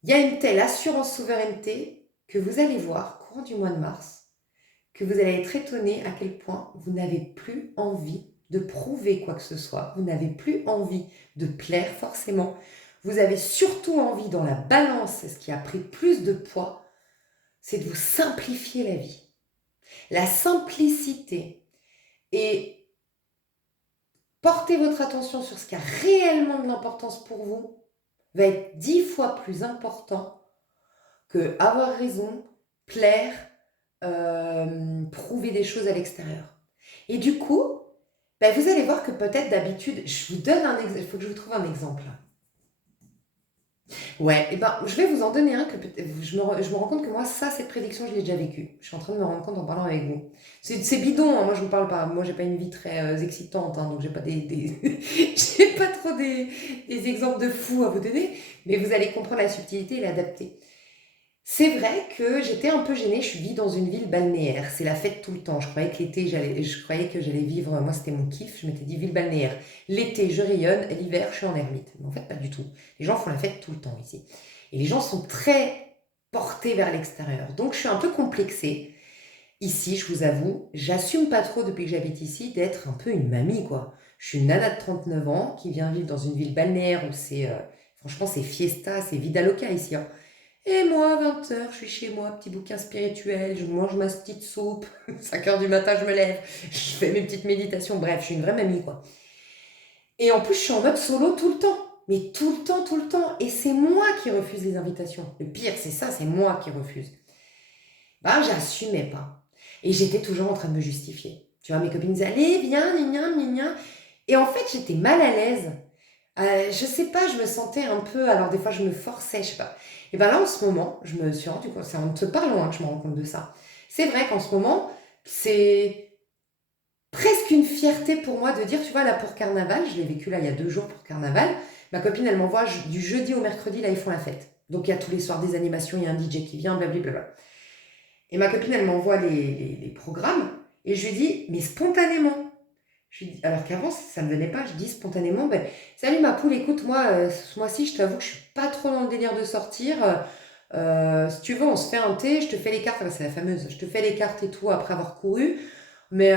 Il y a une telle assurance souveraineté que vous allez voir, courant du mois de mars, que vous allez être étonné à quel point vous n'avez plus envie de prouver quoi que ce soit, vous n'avez plus envie de plaire forcément, vous avez surtout envie dans la balance, ce qui a pris plus de poids, c'est de vous simplifier la vie. La simplicité et porter votre attention sur ce qui a réellement de l'importance pour vous va être 10 fois plus important que avoir raison, plaire, prouver des choses à l'extérieur. Et du coup, vous allez voir que peut-être d'habitude, je vous donne un exemple, il faut que je vous trouve un exemple. Ouais, et je vais vous en donner un que je me rends compte que moi, cette prédiction, je l'ai déjà vécue. Je suis en train de me rendre compte en parlant avec vous. C'est bidon, hein, moi je vous parle pas. Moi, j'ai pas une vie très excitante, hein, donc j'ai pas j'ai pas trop des exemples de fous à vous donner, mais vous allez comprendre la subtilité et l'adapter. C'est vrai que j'étais un peu gênée, je vis dans une ville balnéaire, c'est la fête tout le temps. Je croyais que l'été, je croyais que j'allais vivre, moi c'était mon kiff, je m'étais dit ville balnéaire. L'été, je rayonne, l'hiver, je suis en ermite. Mais en fait, pas du tout. Les gens font la fête tout le temps ici. Et les gens sont très portés vers l'extérieur. Donc je suis un peu complexée. Ici, je vous avoue, j'assume pas trop depuis que j'habite ici d'être un peu une mamie, quoi. Je suis une nana de 39 ans qui vient vivre dans une ville balnéaire où franchement, c'est fiesta, c'est vida loca ici, hein. Et moi, à 20h, je suis chez moi, petit bouquin spirituel, je mange ma petite soupe, 5h du matin, je me lève, je fais mes petites méditations, bref, je suis une vraie mamie, quoi. Et en plus, je suis en mode solo tout le temps, mais tout le temps, tout le temps. Et c'est moi qui refuse les invitations. Le pire, c'est ça, c'est moi qui refuse. J'assumais pas. Et j'étais toujours en train de me justifier. Tu vois, mes copines disaient, allez, viens, gna, gna, gna. Et en fait, j'étais mal à l'aise. Je sais pas, je me sentais un peu, alors des fois je me forçais, je sais pas. Et là en ce moment, je me suis rendu compte, c'est en te parlant que je me rends compte de ça. C'est vrai qu'en ce moment, c'est presque une fierté pour moi de dire, tu vois, là pour Carnaval, je l'ai vécu là il y a 2 jours pour Carnaval, ma copine elle m'envoie du jeudi au mercredi, là ils font la fête. Donc il y a tous les soirs des animations, il y a un DJ qui vient, blablabla. Et ma copine elle m'envoie les programmes, et je lui dis, mais spontanément. Alors qu'avant, ça ne me venait pas, je dis spontanément, salut ma poule, écoute, moi, ce mois-ci, je t'avoue que je suis pas trop dans le délire de sortir. Si tu veux, on se fait un thé, je te fais les cartes, c'est la fameuse, je te fais les cartes et tout après avoir couru. Mais,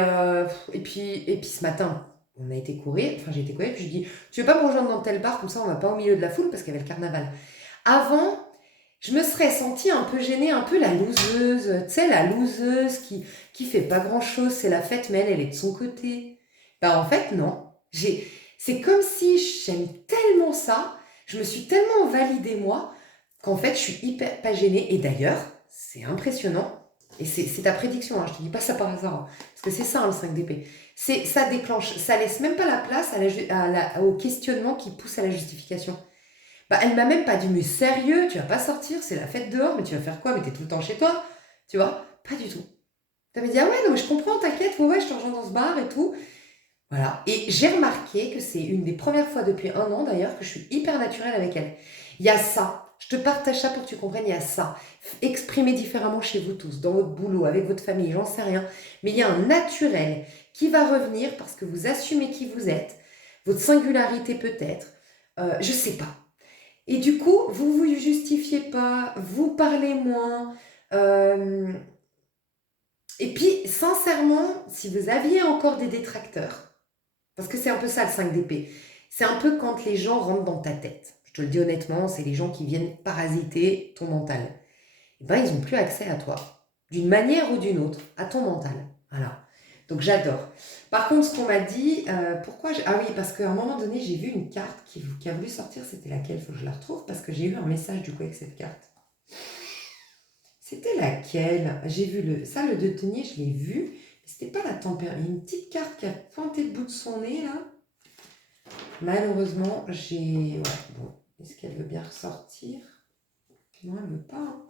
et puis ce matin, on a été courir, enfin j'ai été courir, puis je dis, tu veux pas me rejoindre dans tel bar, comme ça on va pas au milieu de la foule, parce qu'il y avait le carnaval. Avant, je me serais sentie un peu gênée, un peu la loseuse, tu sais, la loseuse qui fait pas grand-chose, c'est la fête, mais elle est de son côté. En fait, non. C'est comme si j'aime tellement ça, je me suis tellement validée moi, qu'en fait, je suis hyper pas gênée. Et d'ailleurs, c'est impressionnant, et c'est ta prédiction, hein, je te dis pas ça par hasard, hein, parce que c'est ça, hein, le 5 d'épée. Ça déclenche, ça laisse même pas la place au questionnement qui pousse à la justification. Elle m'a même pas dit, mais sérieux, tu vas pas sortir, c'est la fête dehors, mais tu vas faire quoi? Mais t'es tout le temps chez toi, tu vois? Pas du tout. Tu m'as dit, ah ouais, non, mais je comprends, t'inquiète, ouais, je te rejoins dans ce bar et tout. Voilà. Et j'ai remarqué que c'est une des premières fois depuis 1 an d'ailleurs que je suis hyper naturelle avec elle. Il y a ça. Je te partage ça pour que tu comprennes, il y a ça. Exprimez différemment chez vous tous, dans votre boulot, avec votre famille, j'en sais rien. Mais il y a un naturel qui va revenir parce que vous assumez qui vous êtes, votre singularité peut-être, je sais pas. Et du coup, vous vous justifiez pas, vous parlez moins. Et puis, sincèrement, si vous aviez encore des détracteurs, parce que c'est un peu ça le 5 d'épée, c'est un peu quand les gens rentrent dans ta tête. Je te le dis honnêtement, c'est les gens qui viennent parasiter ton mental. Ils n'ont plus accès à toi, d'une manière ou d'une autre, à ton mental. Voilà. Donc j'adore. Par contre, ce qu'on m'a dit, ah oui, parce qu'à un moment donné, j'ai vu une carte qui a voulu sortir, c'était laquelle? Il faut que je la retrouve, parce que j'ai eu un message du coup avec cette carte. C'était laquelle? J'ai vu le 2 de denier, je l'ai vu. C'était pas la température. Il y a une petite carte qui a pointé le bout de son nez là. Malheureusement, j'ai. Ouais, bon. Est-ce qu'elle veut bien ressortir? Non, elle ne veut pas. Hein.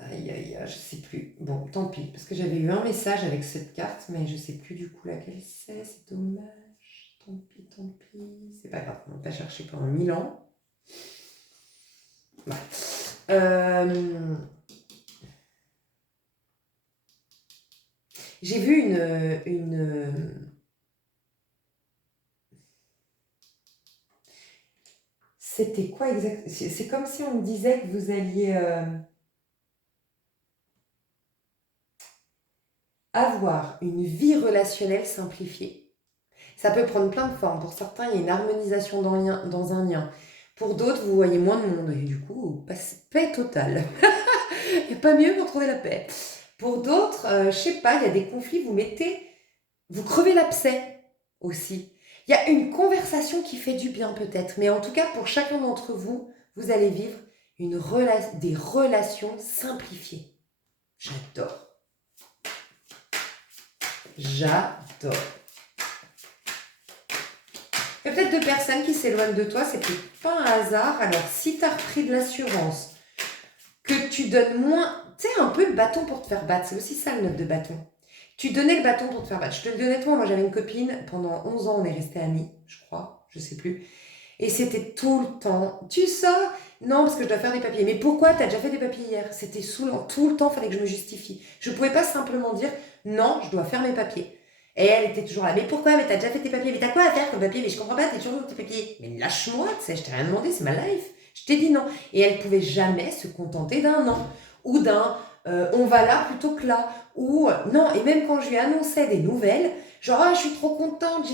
Aïe, aïe, aïe, je sais plus. Bon, tant pis, parce que j'avais eu un message avec cette carte, mais je sais plus du coup laquelle c'est dommage. Tant pis, tant pis. C'est pas grave, on va pas chercher pendant 1000 ans. Ouais. J'ai vu C'était quoi exactement? C'est comme si on me disait que vous alliez avoir une vie relationnelle simplifiée. Ça peut prendre plein de formes. Pour certains, il y a une harmonisation dans un lien. Pour d'autres, vous voyez moins de monde. Et du coup, paix totale. Il n'y a pas mieux pour trouver la paix. Pour d'autres, je sais pas, il y a des conflits, vous crevez l'abcès aussi. Il y a une conversation qui fait du bien peut-être, mais en tout cas, pour chacun d'entre vous, vous allez vivre des relations simplifiées. J'adore. J'adore. Il y a peut-être deux personnes qui s'éloignent de toi, c'est peut-être pas un hasard. Alors, si tu as repris de l'assurance, que tu donnes moins, tu sais, un peu le bâton pour te faire battre, c'est aussi ça le 9 de bâton. Tu donnais le bâton pour te faire battre. Je te le dis honnêtement, moi j'avais une copine, pendant 11 ans on est restés amis, je crois, je sais plus. Et c'était tout le temps, tu sors? Non, parce que je dois faire des papiers. Mais pourquoi? T'as déjà fait des papiers hier? C'était saoulant, tout le temps, il fallait que je me justifie. Je pouvais pas simplement dire, non, je dois faire mes papiers. Et elle était toujours là, mais pourquoi? Mais t'as déjà fait tes papiers, mais t'as quoi à faire comme papier? Mais je comprends pas, t'es toujours dans tes papiers. Mais lâche-moi, tu sais, je t'ai rien demandé, c'est ma life. Je t'ai dit non. Et elle pouvait jamais se contenter d'un non. Ou d'un on va là plutôt que là. Ou non, et même quand je lui annonçais des nouvelles, genre ah, je suis trop contente,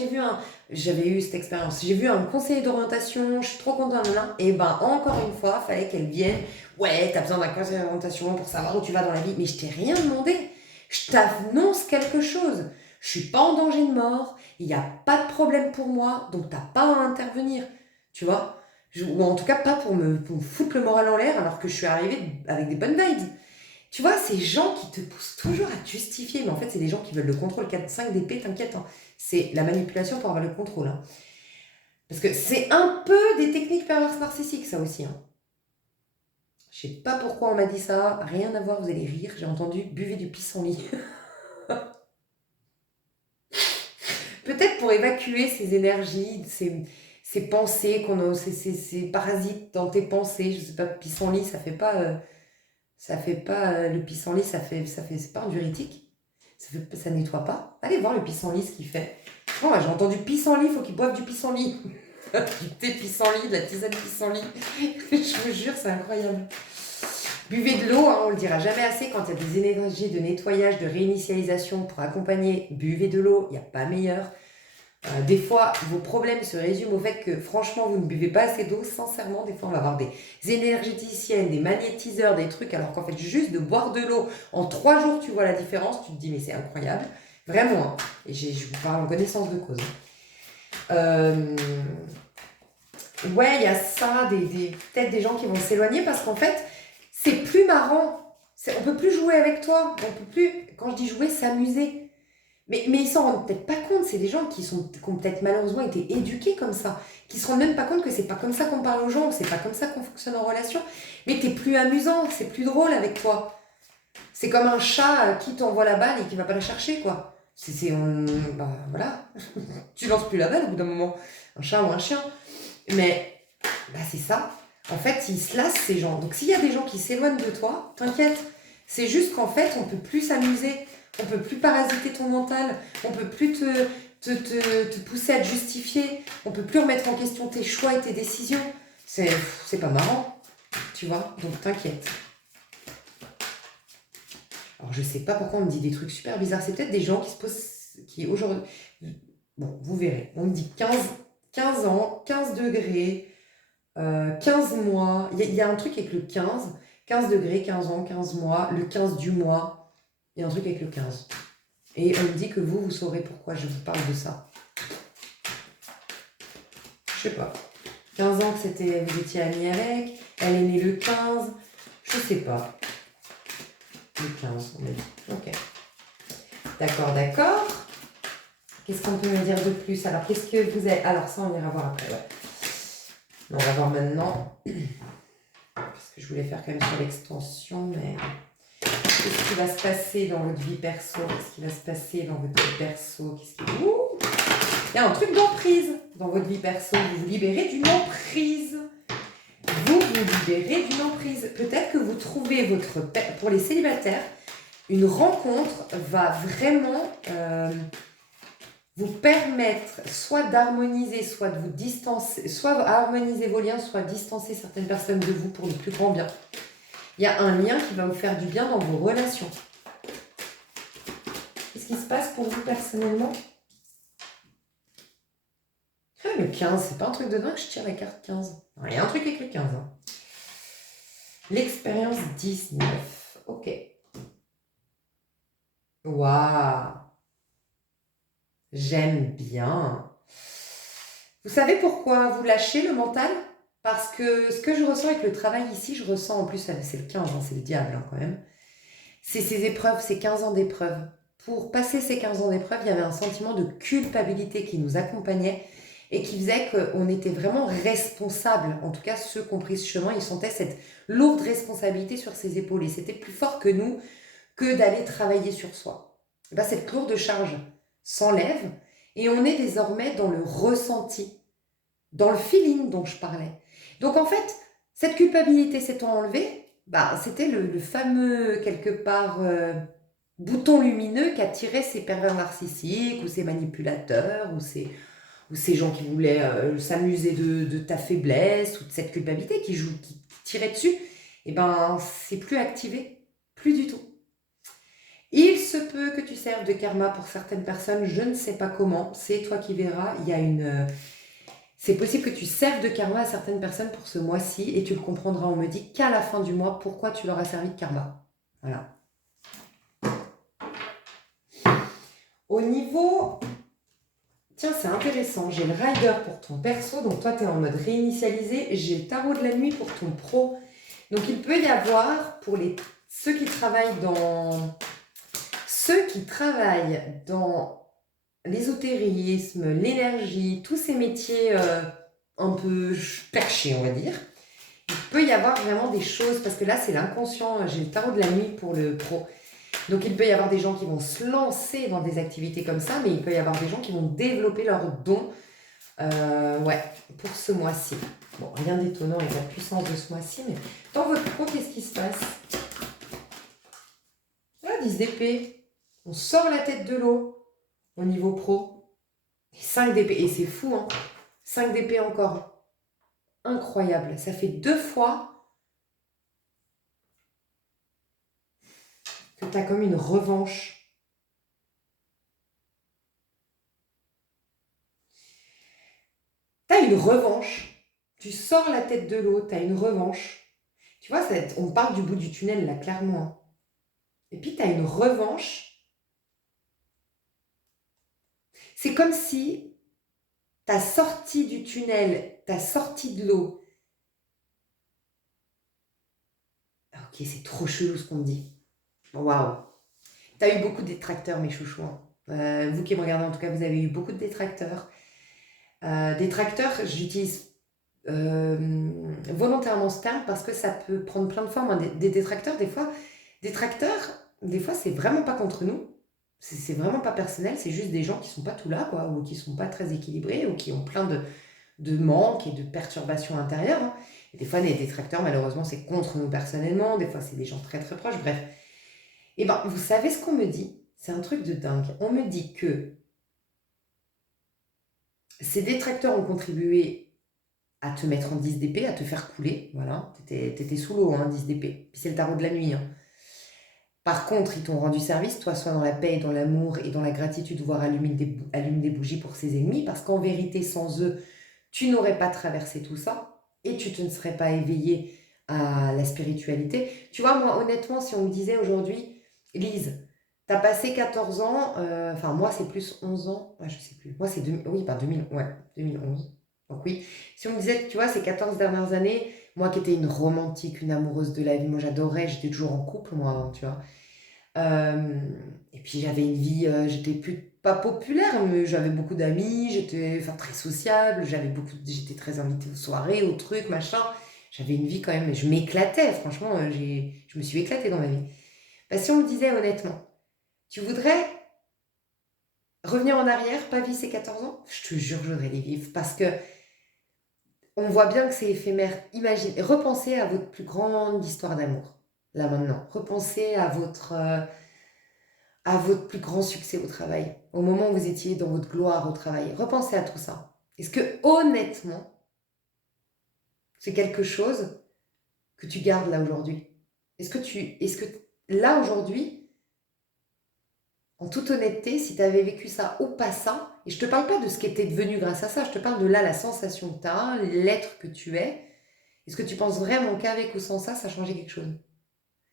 j'avais eu cette expérience, j'ai vu un conseiller d'orientation, je suis trop contente, et ben encore une fois, il fallait qu'elle vienne. Ouais, t'as besoin d'un conseiller d'orientation pour savoir où tu vas dans la vie, mais je t'ai rien demandé. Je t'annonce quelque chose. Je suis pas en danger de mort, il n'y a pas de problème pour moi, donc t'as pas à intervenir. Tu vois? Ou en tout cas pas pour me foutre le moral en l'air alors que je suis arrivée avec des bonnes vibes. Tu vois, ces gens qui te poussent toujours à te justifier, mais en fait, c'est des gens qui veulent le contrôle. 4, 5 d'épée, t'inquiète. Hein. C'est la manipulation pour avoir le contrôle. Hein. Parce que c'est un peu des techniques perverses narcissiques, ça aussi. Hein. Je sais pas pourquoi on m'a dit ça, rien à voir, vous allez rire. J'ai entendu buvez du pissenlit. Peut-être pour évacuer ces énergies, ces pensées qu'on a, ces parasites dans tes pensées. Je sais pas, pissenlit, ça fait pas. Le pissenlit, c'est pas un diurétique. Ça nettoie pas. Allez voir le pissenlit, ce qu'il fait. Oh, j'ai entendu pissenlit, il faut qu'ils boivent du pissenlit. Du thé pissenlit, de la tisane pissenlit. Je vous jure, c'est incroyable. Buvez de l'eau, hein, on le dira jamais assez quand il y a des énergies de nettoyage, de réinitialisation pour accompagner. Buvez de l'eau, il n'y a pas meilleur. Des fois, vos problèmes se résument au fait que, franchement, vous ne buvez pas assez d'eau. Sincèrement, des fois, on va avoir des énergéticiennes, des magnétiseurs, des trucs, alors qu'en fait, juste de boire de l'eau, en 3 jours, tu vois la différence. Tu te dis, mais c'est incroyable. Vraiment. Hein. Et je vous parle en connaissance de cause. Ouais, il y a ça, peut-être des gens qui vont s'éloigner parce qu'en fait, c'est plus marrant. On peut plus jouer avec toi. On peut plus, quand je dis jouer, s'amuser. Mais ils s'en rendent peut-être pas compte, c'est des gens qui ont peut-être malheureusement été éduqués comme ça, qui se rendent même pas compte que c'est pas comme ça qu'on parle aux gens, c'est pas comme ça qu'on fonctionne en relation, mais t'es plus amusant, c'est plus drôle avec toi. C'est comme un chat qui t'envoie la balle et qui va pas la chercher, quoi. Bah voilà, tu lances plus la balle au bout d'un moment, un chat ou un chien. Mais, bah c'est ça. En fait, ils se lassent ces gens. Donc s'il y a des gens qui s'éloignent de toi, t'inquiète, c'est juste qu'en fait, on peut plus s'amuser. On peut plus parasiter ton mental, on peut plus te pousser à te justifier, on peut plus remettre en question tes choix et tes décisions. C'est pas marrant, tu vois, donc t'inquiète. Alors je sais pas pourquoi on me dit des trucs super bizarres, c'est peut-être des gens qui se posent, qui aujourd'hui, bon, vous verrez, on me dit 15 ans, 15 degrés, 15 mois, il y a un truc avec le 15 degrés, 15 ans, 15 mois, le 15 du mois. Il y a un truc avec le 15. Et on me dit que vous saurez pourquoi je vous parle de ça. Je sais pas. 15 ans que vous étiez amis avec. Elle est née le 15. Je sais pas. Le 15, on a dit. Ok. D'accord. Qu'est-ce qu'on peut me dire de plus? Alors, qu'est-ce que vous êtes... Alors, ça, on ira voir après, ouais. On va voir maintenant. que je voulais faire quand même sur l'extension, mais qu'est-ce qui va se passer dans votre vie perso? Qu'est-ce qui va se passer dans votre vie perso? Ouh, il y a un truc d'emprise dans votre vie perso. Vous vous libérez d'une emprise. Vous vous libérez d'une emprise. Peut-être que vous trouvez pour les célibataires, une rencontre va vraiment vous permettre soit d'harmoniser, soit de vous distancer, soit harmoniser vos liens, soit distancer certaines personnes de vous pour le plus grand bien. Il y a un lien qui va vous faire du bien dans vos relations. Qu'est-ce qui se passe pour vous personnellement? Ah, le 15, c'est pas un truc de dingue, je tire la carte 15. Il y a un truc avec le 15. Hein. L'expérience 19. Ok. Waouh. J'aime bien. Vous savez pourquoi vous lâchez le mental? Parce que ce que je ressens avec le travail ici, je ressens en plus, c'est le 15, hein, c'est le diable hein, quand même. C'est ces épreuves, ces 15 ans d'épreuves. Pour passer ces 15 ans d'épreuves, il y avait un sentiment de culpabilité qui nous accompagnait et qui faisait qu'on était vraiment responsables. En tout cas, ceux qui ont pris ce chemin, ils sentaient cette lourde responsabilité sur ses épaules. Et c'était plus fort que nous que d'aller travailler sur soi. Et bien, cette lourde charge s'enlève et on est désormais dans le ressenti, dans le feeling dont je parlais. Donc en fait, cette culpabilité s'étant enlevée, bah, c'était le fameux, quelque part, bouton lumineux qui attirait ces pervers narcissiques ou ces manipulateurs ou ces gens qui voulaient s'amuser de ta faiblesse ou de cette culpabilité qui tirait dessus. Et ben, c'est plus activé, plus du tout. Il se peut que tu serves de karma pour certaines personnes, je ne sais pas comment, c'est toi qui verras. C'est possible que tu serves de karma à certaines personnes pour ce mois-ci et tu le comprendras, on me dit qu'à la fin du mois, pourquoi tu leur as servi de karma. Voilà. Au niveau... Tiens, c'est intéressant, j'ai le rider pour ton perso, donc toi tu es en mode réinitialisé, j'ai le tarot de la nuit pour ton pro. Donc il peut y avoir, pour ceux qui travaillent dans l'ésotérisme, l'énergie, tous ces métiers un peu perchés, on va dire, il peut y avoir vraiment des choses, parce que là c'est l'inconscient, j'ai le tarot de la nuit pour le pro. Donc il peut y avoir des gens qui vont se lancer dans des activités comme ça, mais il peut y avoir des gens qui vont développer leurs dons pour ce mois-ci. Bon, rien d'étonnant avec la puissance de ce mois-ci, mais dans votre pro, qu'est-ce qui se passe? Là, 10 d'épée. On sort la tête de l'eau au niveau pro. Et 5 d'épée. Et c'est fou, hein. 5 d'épée encore. Incroyable. Ça fait 2 fois que tu as comme une revanche. Tu as une revanche. Tu sors la tête de l'eau, tu as une revanche. Tu vois, on parle du bout du tunnel, là, clairement. Et puis, tu as une revanche. C'est comme si ta sortie du tunnel, ta sortie de l'eau. Ok, c'est trop chelou ce qu'on me dit. Waouh. Tu as eu beaucoup de détracteurs, mes chouchous. Hein. Vous qui me regardez, en tout cas, vous avez eu beaucoup de détracteurs. Détracteurs, j'utilise volontairement ce terme parce que ça peut prendre plein de formes. Hein. Des détracteurs, des fois, c'est vraiment pas contre nous. C'est vraiment pas personnel, c'est juste des gens qui sont pas tout là, quoi, ou qui sont pas très équilibrés, ou qui ont plein de manques et de perturbations intérieures. Hein. Et des fois, les détracteurs, malheureusement, c'est contre nous personnellement, des fois, c'est des gens très très proches, bref. Et ben, vous savez ce qu'on me dit? C'est un truc de dingue. On me dit que ces détracteurs ont contribué à te mettre en 10 d'épée, à te faire couler, voilà. T'étais sous l'eau, hein, 10 d'épée. Puis c'est le tarot de la nuit, hein. Par contre, ils t'ont rendu service, toi, soit dans la paix, dans l'amour et dans la gratitude, voire allume des bougies pour ses ennemis, parce qu'en vérité, sans eux, tu n'aurais pas traversé tout ça et tu ne serais pas éveillé à la spiritualité. Tu vois, moi, honnêtement, si on me disait aujourd'hui, Lise, t'as passé 14 ans, enfin, moi, c'est plus 11 ans, ouais, je sais plus. Moi, c'est 2011. Donc oui, si on me disait, tu vois, ces 14 dernières années, moi qui étais une romantique, une amoureuse de la vie, moi j'adorais, j'étais toujours en couple, moi, hein, tu vois. Et puis j'avais une vie, j'étais pas populaire, mais j'avais beaucoup d'amis, j'étais très sociable, j'étais très invitée aux soirées, aux trucs, machin. j'avais une vie quand même, je m'éclatais, franchement, je me suis éclatée dans ma vie. Bah, si on me disait honnêtement, tu voudrais revenir en arrière, pas vivre ces 14 ans? Je te jure, je voudrais les vivre parce que on voit bien que c'est éphémère. Imaginez, repensez à votre plus grande histoire d'amour, là maintenant. Repensez à votre plus grand succès au travail, au moment où vous étiez dans votre gloire au travail. Repensez à tout ça. Est-ce que honnêtement, c'est quelque chose que tu gardes là aujourd'hui? Est-ce que là aujourd'hui, en toute honnêteté, si tu avais vécu ça ou pas ça, et je te parle pas de ce qui était devenu grâce à ça, je te parle de là, la sensation que tu as, l'être que tu es, est-ce que tu penses vraiment qu'avec ou sans ça, ça changeait quelque chose?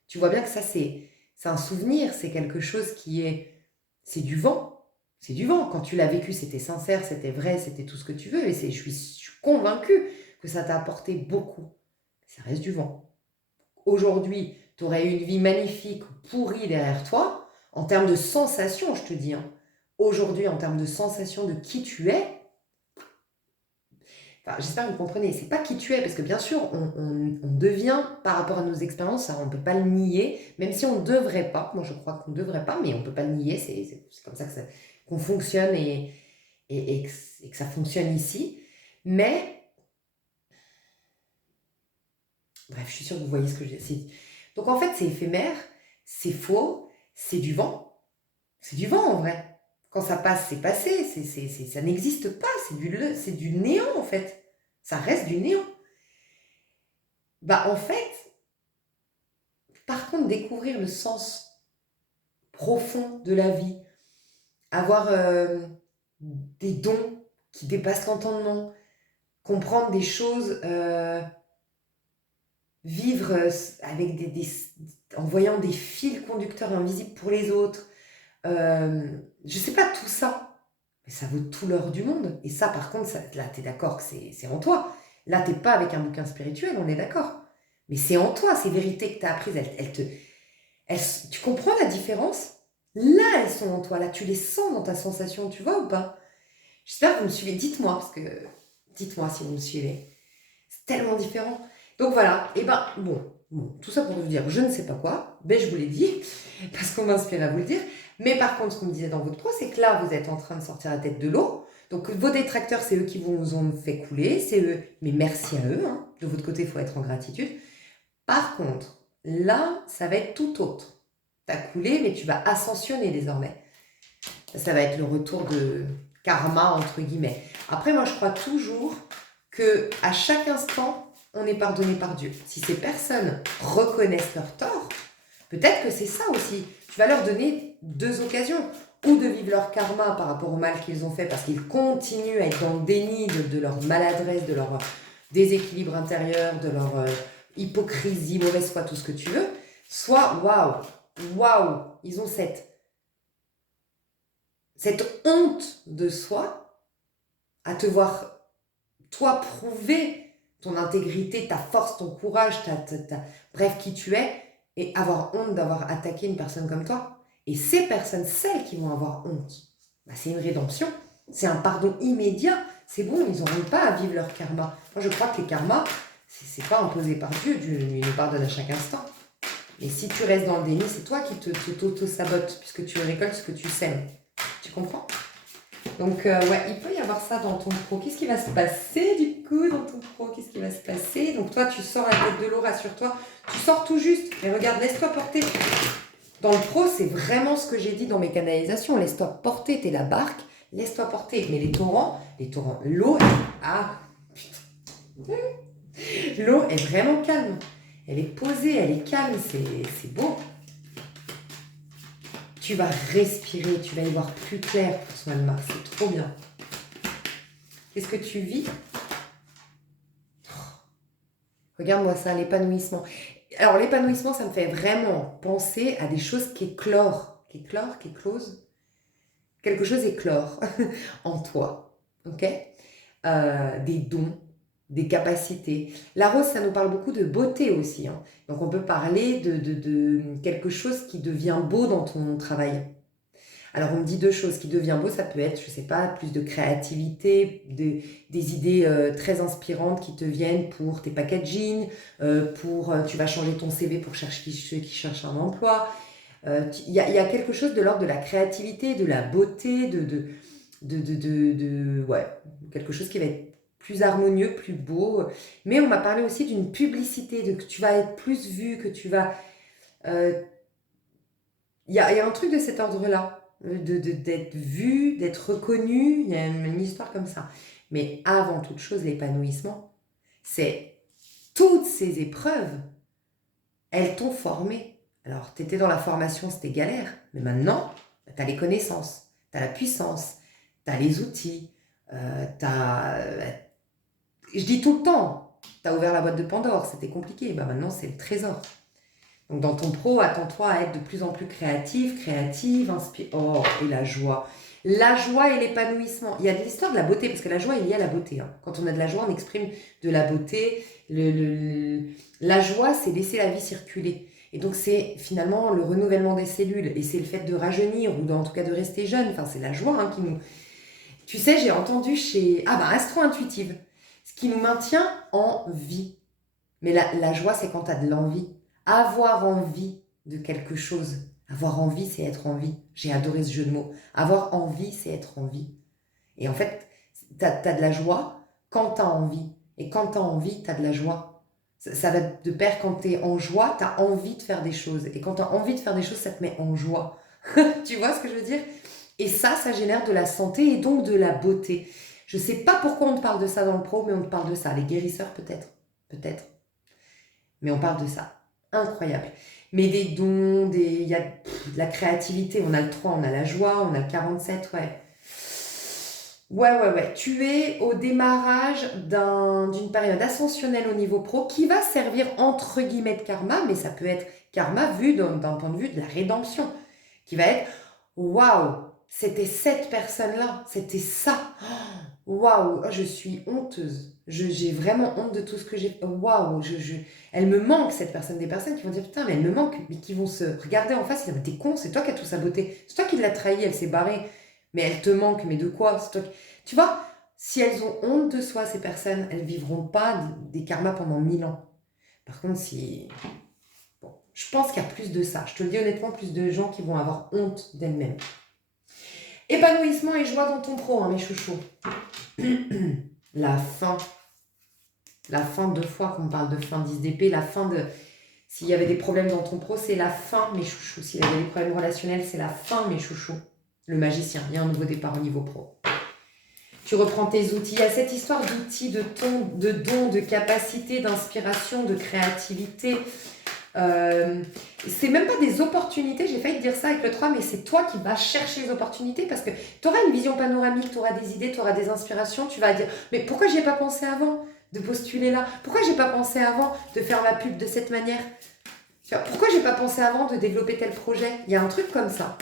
Tu vois bien que ça, c'est un souvenir, c'est quelque chose qui est... C'est du vent. C'est du vent. Quand tu l'as vécu, c'était sincère, c'était vrai, c'était tout ce que tu veux. Et je suis convaincue que ça t'a apporté beaucoup. Ça reste du vent. Aujourd'hui, tu aurais eu une vie magnifique, pourrie derrière toi, en termes de sensation, je te dis. Hein. Aujourd'hui, en termes de sensation de qui tu es, enfin, j'espère que vous comprenez, c'est pas qui tu es, parce que bien sûr, on devient, par rapport à nos expériences, ça, on ne peut pas le nier, même si on ne devrait pas, moi je crois qu'on ne devrait pas, mais on ne peut pas le nier, c'est comme ça qu'on fonctionne et que ça fonctionne ici. Mais, bref, je suis sûre que vous voyez ce que je dis. Donc en fait, c'est éphémère, c'est faux, c'est du vent. C'est du vent en vrai. Quand ça passe, c'est passé, ça n'existe pas, c'est du néant en fait. Ça reste du néant. Bah en fait, par contre, découvrir le sens profond de la vie, avoir des dons qui dépassent l'entendement, comprendre des choses, vivre avec en voyant des fils conducteurs invisibles pour les autres, je sais pas, tout ça, mais ça vaut tout l'or du monde. Et ça, par contre, là, t'es d'accord que c'est en toi. Là, t'es pas avec un bouquin spirituel, on est d'accord. Mais c'est en toi, ces vérités que tu as apprises, tu comprends la différence? Là, elles sont en toi, là, tu les sens dans ta sensation, tu vois ou pas? J'espère que vous me suivez, dites-moi, parce que dites-moi si vous me suivez. C'est tellement différent. Donc voilà, et ben bon, tout ça pour vous dire, je ne sais pas quoi, ben je vous l'ai dit, parce qu'on m'inspire à vous le dire. Mais par contre, ce qu'on me disait dans votre pro, c'est que là, vous êtes en train de sortir la tête de l'eau. Donc vos détracteurs, c'est eux qui vous ont fait couler, c'est eux, mais merci à eux. Hein. De votre côté, il faut être en gratitude. Par contre, là, ça va être tout autre. Tu as coulé, mais tu vas ascensionner désormais. Ça va être le retour de karma, entre guillemets. Après, moi, je crois toujours que à chaque instant, on est pardonné par Dieu. Si ces personnes reconnaissent leur tort, peut-être que c'est ça aussi. Tu vas leur donner deux occasions. Ou de vivre leur karma par rapport au mal qu'ils ont fait, parce qu'ils continuent à être dans le déni de leur maladresse, de leur déséquilibre intérieur, de leur hypocrisie, mauvaise foi, tout ce que tu veux. Soit, waouh, ils ont cette honte de soi à te voir, toi, prouver ton intégrité, ta force, ton courage, bref, qui tu es, et avoir honte d'avoir attaqué une personne comme toi. Et ces personnes, celles qui vont avoir honte, bah, c'est une rédemption, c'est un pardon immédiat, c'est bon, ils n'auront pas à vivre leur karma. Moi, je crois que les karmas, c'est pas imposé par Dieu, Dieu nous pardonne à chaque instant. Et si tu restes dans le déni, c'est toi qui t'auto-sabotes, puisque tu récoltes ce que tu sèmes. Tu comprends? Donc, ouais, il peut y avoir ça dans ton pro. Qu'est-ce qui va se passer du coup dans ton pro? Qu'est-ce qui va se passer? Donc, toi, tu sors la tête de l'eau, rassure-toi. Tu sors tout juste. Mais regarde, laisse-toi porter. Dans le pro, c'est vraiment ce que j'ai dit dans mes canalisations. Laisse-toi porter, t'es la barque. Laisse-toi porter. Mais les torrents, l'eau, putain. L'eau est vraiment calme. Elle est posée, elle est calme, c'est beau. Tu vas respirer, tu vas y voir plus clair pour ce mois de mars, c'est trop bien. Qu'est-ce que tu vis? Regarde-moi ça, l'épanouissement. Alors l'épanouissement, ça me fait vraiment penser à des choses qui éclorent. Qui éclosent. Quelque chose éclore en toi, ok? Des dons, des capacités. La rose, ça nous parle beaucoup de beauté aussi. Hein. Donc on peut parler de quelque chose qui devient beau dans ton travail. Alors, on me dit deux choses. Ce qui devient beau, ça peut être, je sais pas, plus de créativité, des idées très inspirantes qui te viennent pour tes packaging, tu vas changer ton CV pour chercher ceux qui cherchent un emploi. Il y a quelque chose de l'ordre de la créativité, de la beauté, ouais, quelque chose qui va être plus harmonieux, plus beau. Mais on m'a parlé aussi d'une publicité, que tu vas être plus vu, que tu vas... euh, il y a un truc de cet ordre-là, d'être vu, d'être reconnu, il y a une histoire comme ça. Mais avant toute chose, l'épanouissement, c'est toutes ces épreuves, elles t'ont formé. Alors, tu étais dans la formation, c'était galère, mais maintenant, tu as les connaissances, tu as la puissance, tu as les outils, je dis tout le temps, tu as ouvert la boîte de Pandore, c'était compliqué, ben maintenant c'est le trésor. Donc dans ton pro, attends-toi à être de plus en plus créative, oh, et la joie. La joie et l'épanouissement. Il y a de l'histoire de la beauté, parce que la joie est liée à la beauté. Hein. Quand on a de la joie, on exprime de la beauté. La joie, c'est laisser la vie circuler. Et donc c'est finalement le renouvellement des cellules. Et c'est le fait de rajeunir, ou en tout cas de rester jeune. Enfin, c'est la joie qui nous... Tu sais, j'ai entendu chez... Astro-Intuitive. Ce qui nous maintient en vie. Mais la joie, c'est quand tu as de l'envie. Avoir envie de quelque chose. Avoir envie, c'est être en vie. J'ai adoré ce jeu de mots. Avoir envie, c'est être en vie. Et en fait, tu as de la joie quand tu as envie. Et quand tu as envie, tu as de la joie. Ça va de pair, quand tu es en joie, tu as envie de faire des choses. Et quand tu as envie de faire des choses, ça te met en joie. Tu vois ce que je veux dire? Et ça génère de la santé et donc de la beauté. Je ne sais pas pourquoi on te parle de ça dans le pro, mais on te parle de ça. Les guérisseurs, peut-être. Peut-être. Mais on parle de ça. Incroyable. Mais des dons, il y a de la créativité. On a le 3, on a la joie, on a le 47, ouais. Ouais. Tu es au démarrage d'une période ascensionnelle au niveau pro qui va servir entre guillemets de karma, mais ça peut être karma vu d'un point de vue de la rédemption. Qui va être waouh, c'était cette personne-là, c'était ça. Waouh, je suis honteuse. J'ai vraiment honte de tout ce que j'ai. Waouh, elle me manque cette personne. Des personnes qui vont dire putain, mais elle me manque, mais qui vont se regarder en face et dire mais t'es con, c'est toi qui as tout saboté. C'est toi qui l'as trahi, elle s'est barrée. Mais elle te manque, mais de quoi? C'est toi Tu vois, si elles ont honte de soi, ces personnes, elles vivront pas des karmas pendant 1000 ans. Par contre, si. Bon, je pense qu'il y a plus de ça. Je te le dis honnêtement, plus de gens qui vont avoir honte d'elles-mêmes. Épanouissement et joie dans ton pro, mes chouchous. La fin. La fin 2 fois qu'on parle de fin 10 d'épée. La fin de... S'il y avait des problèmes dans ton pro, c'est la fin, mes chouchous. S'il y avait des problèmes relationnels, c'est la fin, mes chouchous. Le magicien, il y a un nouveau départ au niveau pro. Tu reprends tes outils. Il y a cette histoire d'outils, de dons, de capacités, d'inspiration, de créativité. C'est même pas des opportunités, j'ai failli te dire ça avec le 3, mais c'est toi qui vas chercher les opportunités parce que tu auras une vision panoramique, tu auras des idées, tu auras des inspirations, tu vas dire mais pourquoi j'ai pas pensé avant de postuler là? Pourquoi j'ai pas pensé avant de faire ma pub de cette manière? Tu vois, pourquoi j'ai pas pensé avant de développer tel projet? Il y a un truc comme ça.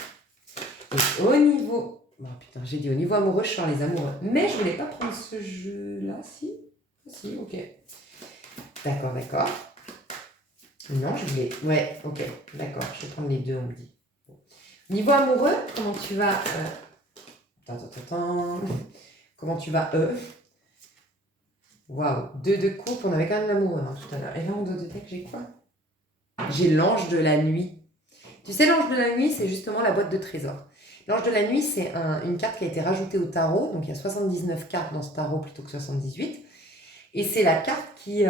Et au niveau... Oh putain, j'ai dit au niveau amoureux, je sors les amoureux. Mais je voulais pas prendre ce jeu-là, si? Si, ok. D'accord. Non, je voulais... Ouais, ok, d'accord, je vais prendre les deux, on me dit. Niveau amoureux, comment tu vas... Comment tu vas, Waouh, 2 de coupe, on avait quand même l'amoureux tout à l'heure. Et là, en 2 de deck, j'ai quoi? J'ai l'ange de la nuit. Tu sais, l'ange de la nuit, c'est justement la boîte de trésors. L'ange de la nuit, c'est une carte qui a été rajoutée au tarot. Donc, il y a 79 cartes dans ce tarot plutôt que 78. Et c'est la carte qui...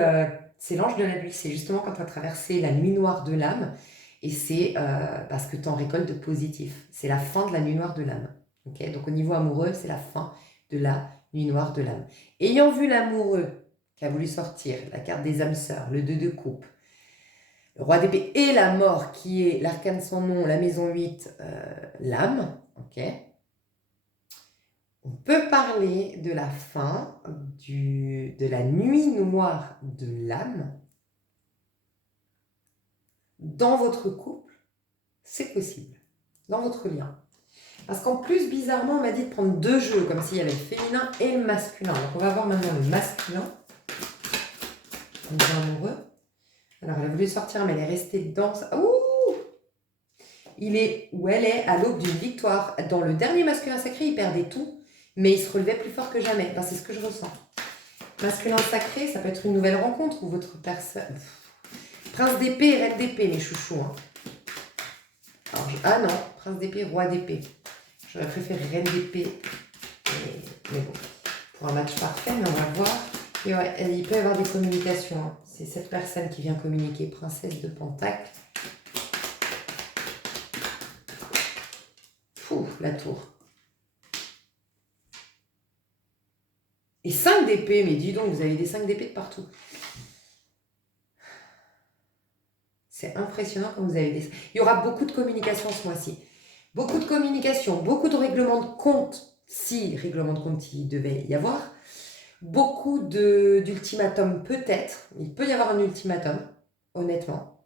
c'est l'ange de la nuit. C'est justement quand tu as traversé la nuit noire de l'âme. Et c'est parce que tu en récoltes de positif. C'est la fin de la nuit noire de l'âme. Okay, donc, au niveau amoureux, c'est la fin de la nuit noire de l'âme. Ayant vu l'amoureux qui a voulu sortir, la carte des âmes sœurs, le 2 de coupe, le roi d'épée et la mort qui est l'arcane sans nom, la maison 8, l'âme, ok. On peut parler de la fin de la nuit noire de l'âme. Dans votre couple, c'est possible. Dans votre lien. Parce qu'en plus, bizarrement, on m'a dit de prendre 2 jeux, comme s'il y avait le féminin et le masculin. Donc, on va voir maintenant le masculin. On est amoureux. Alors, elle a voulu sortir, mais elle est restée dedans. Ouh! il est ou elle est à l'aube d'une victoire. Dans le dernier masculin sacré, il perdait tout, mais il se relevait plus fort que jamais. Enfin, c'est ce que je ressens. Masculin sacré, ça peut être une nouvelle rencontre ou votre personne... Prince d'épée et reine d'épée, mes chouchous. Hein. Alors, ah non, prince d'épée, roi d'épée. J'aurais préféré reine d'épée. Mais bon, pour un match parfait, mais on va voir. Et ouais, il peut y avoir des communications. Hein. C'est cette personne qui vient communiquer. Princesse de Pentacle. La tour. Et 5 d'épée, mais dis donc, vous avez des 5 d'épée de partout. C'est impressionnant quand vous avez des... Il y aura beaucoup de communication ce mois-ci. Beaucoup de communication, beaucoup de règlements de compte, si règlement de compte il devait y avoir. Beaucoup d'ultimatums peut-être. Il peut y avoir un ultimatum, honnêtement.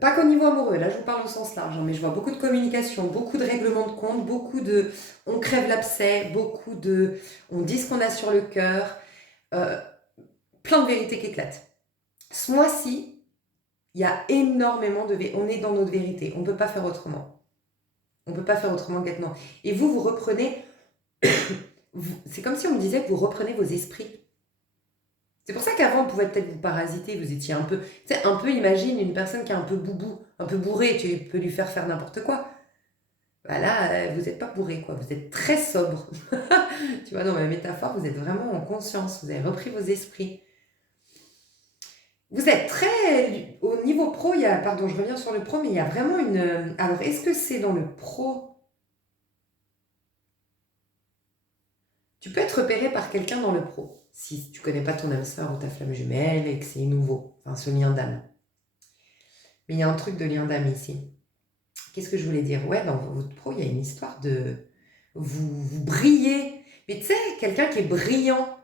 Pas qu'au niveau amoureux, là je vous parle au sens large, hein, mais je vois beaucoup de communication, beaucoup de règlements de compte, beaucoup de on crève l'abcès, beaucoup de on dit ce qu'on a sur le cœur, plein de vérités qui éclatent. Ce mois-ci, il y a énormément de on est dans notre vérité, on ne peut pas faire autrement. On ne peut pas faire autrement qu'être. Et vous reprenez, c'est comme si on me disait que vous reprenez vos esprits. C'est pour ça qu'avant, on pouvait peut-être vous parasiter, vous étiez un peu... Tu sais, un peu, imagine une personne qui est un peu boubou, un peu bourrée, tu peux lui faire n'importe quoi. Bah là, vous n'êtes pas bourré, quoi. Vous êtes très sobre. Tu vois, dans ma métaphore, vous êtes vraiment en conscience. Vous avez repris vos esprits. Vous êtes très... Au niveau pro, il y a... Pardon, je reviens sur le pro, mais il y a vraiment une... Alors, est-ce que c'est dans le pro... Tu peux être repéré par quelqu'un dans le pro. Si tu connais pas ton âme sœur ou ta flamme jumelle et que c'est nouveau, enfin ce lien d'âme. Mais il y a un truc de lien d'âme ici. Qu'est-ce que je voulais dire? Ouais, dans votre pro, il y a une histoire de... Vous brillez. Mais tu sais, quelqu'un qui est brillant.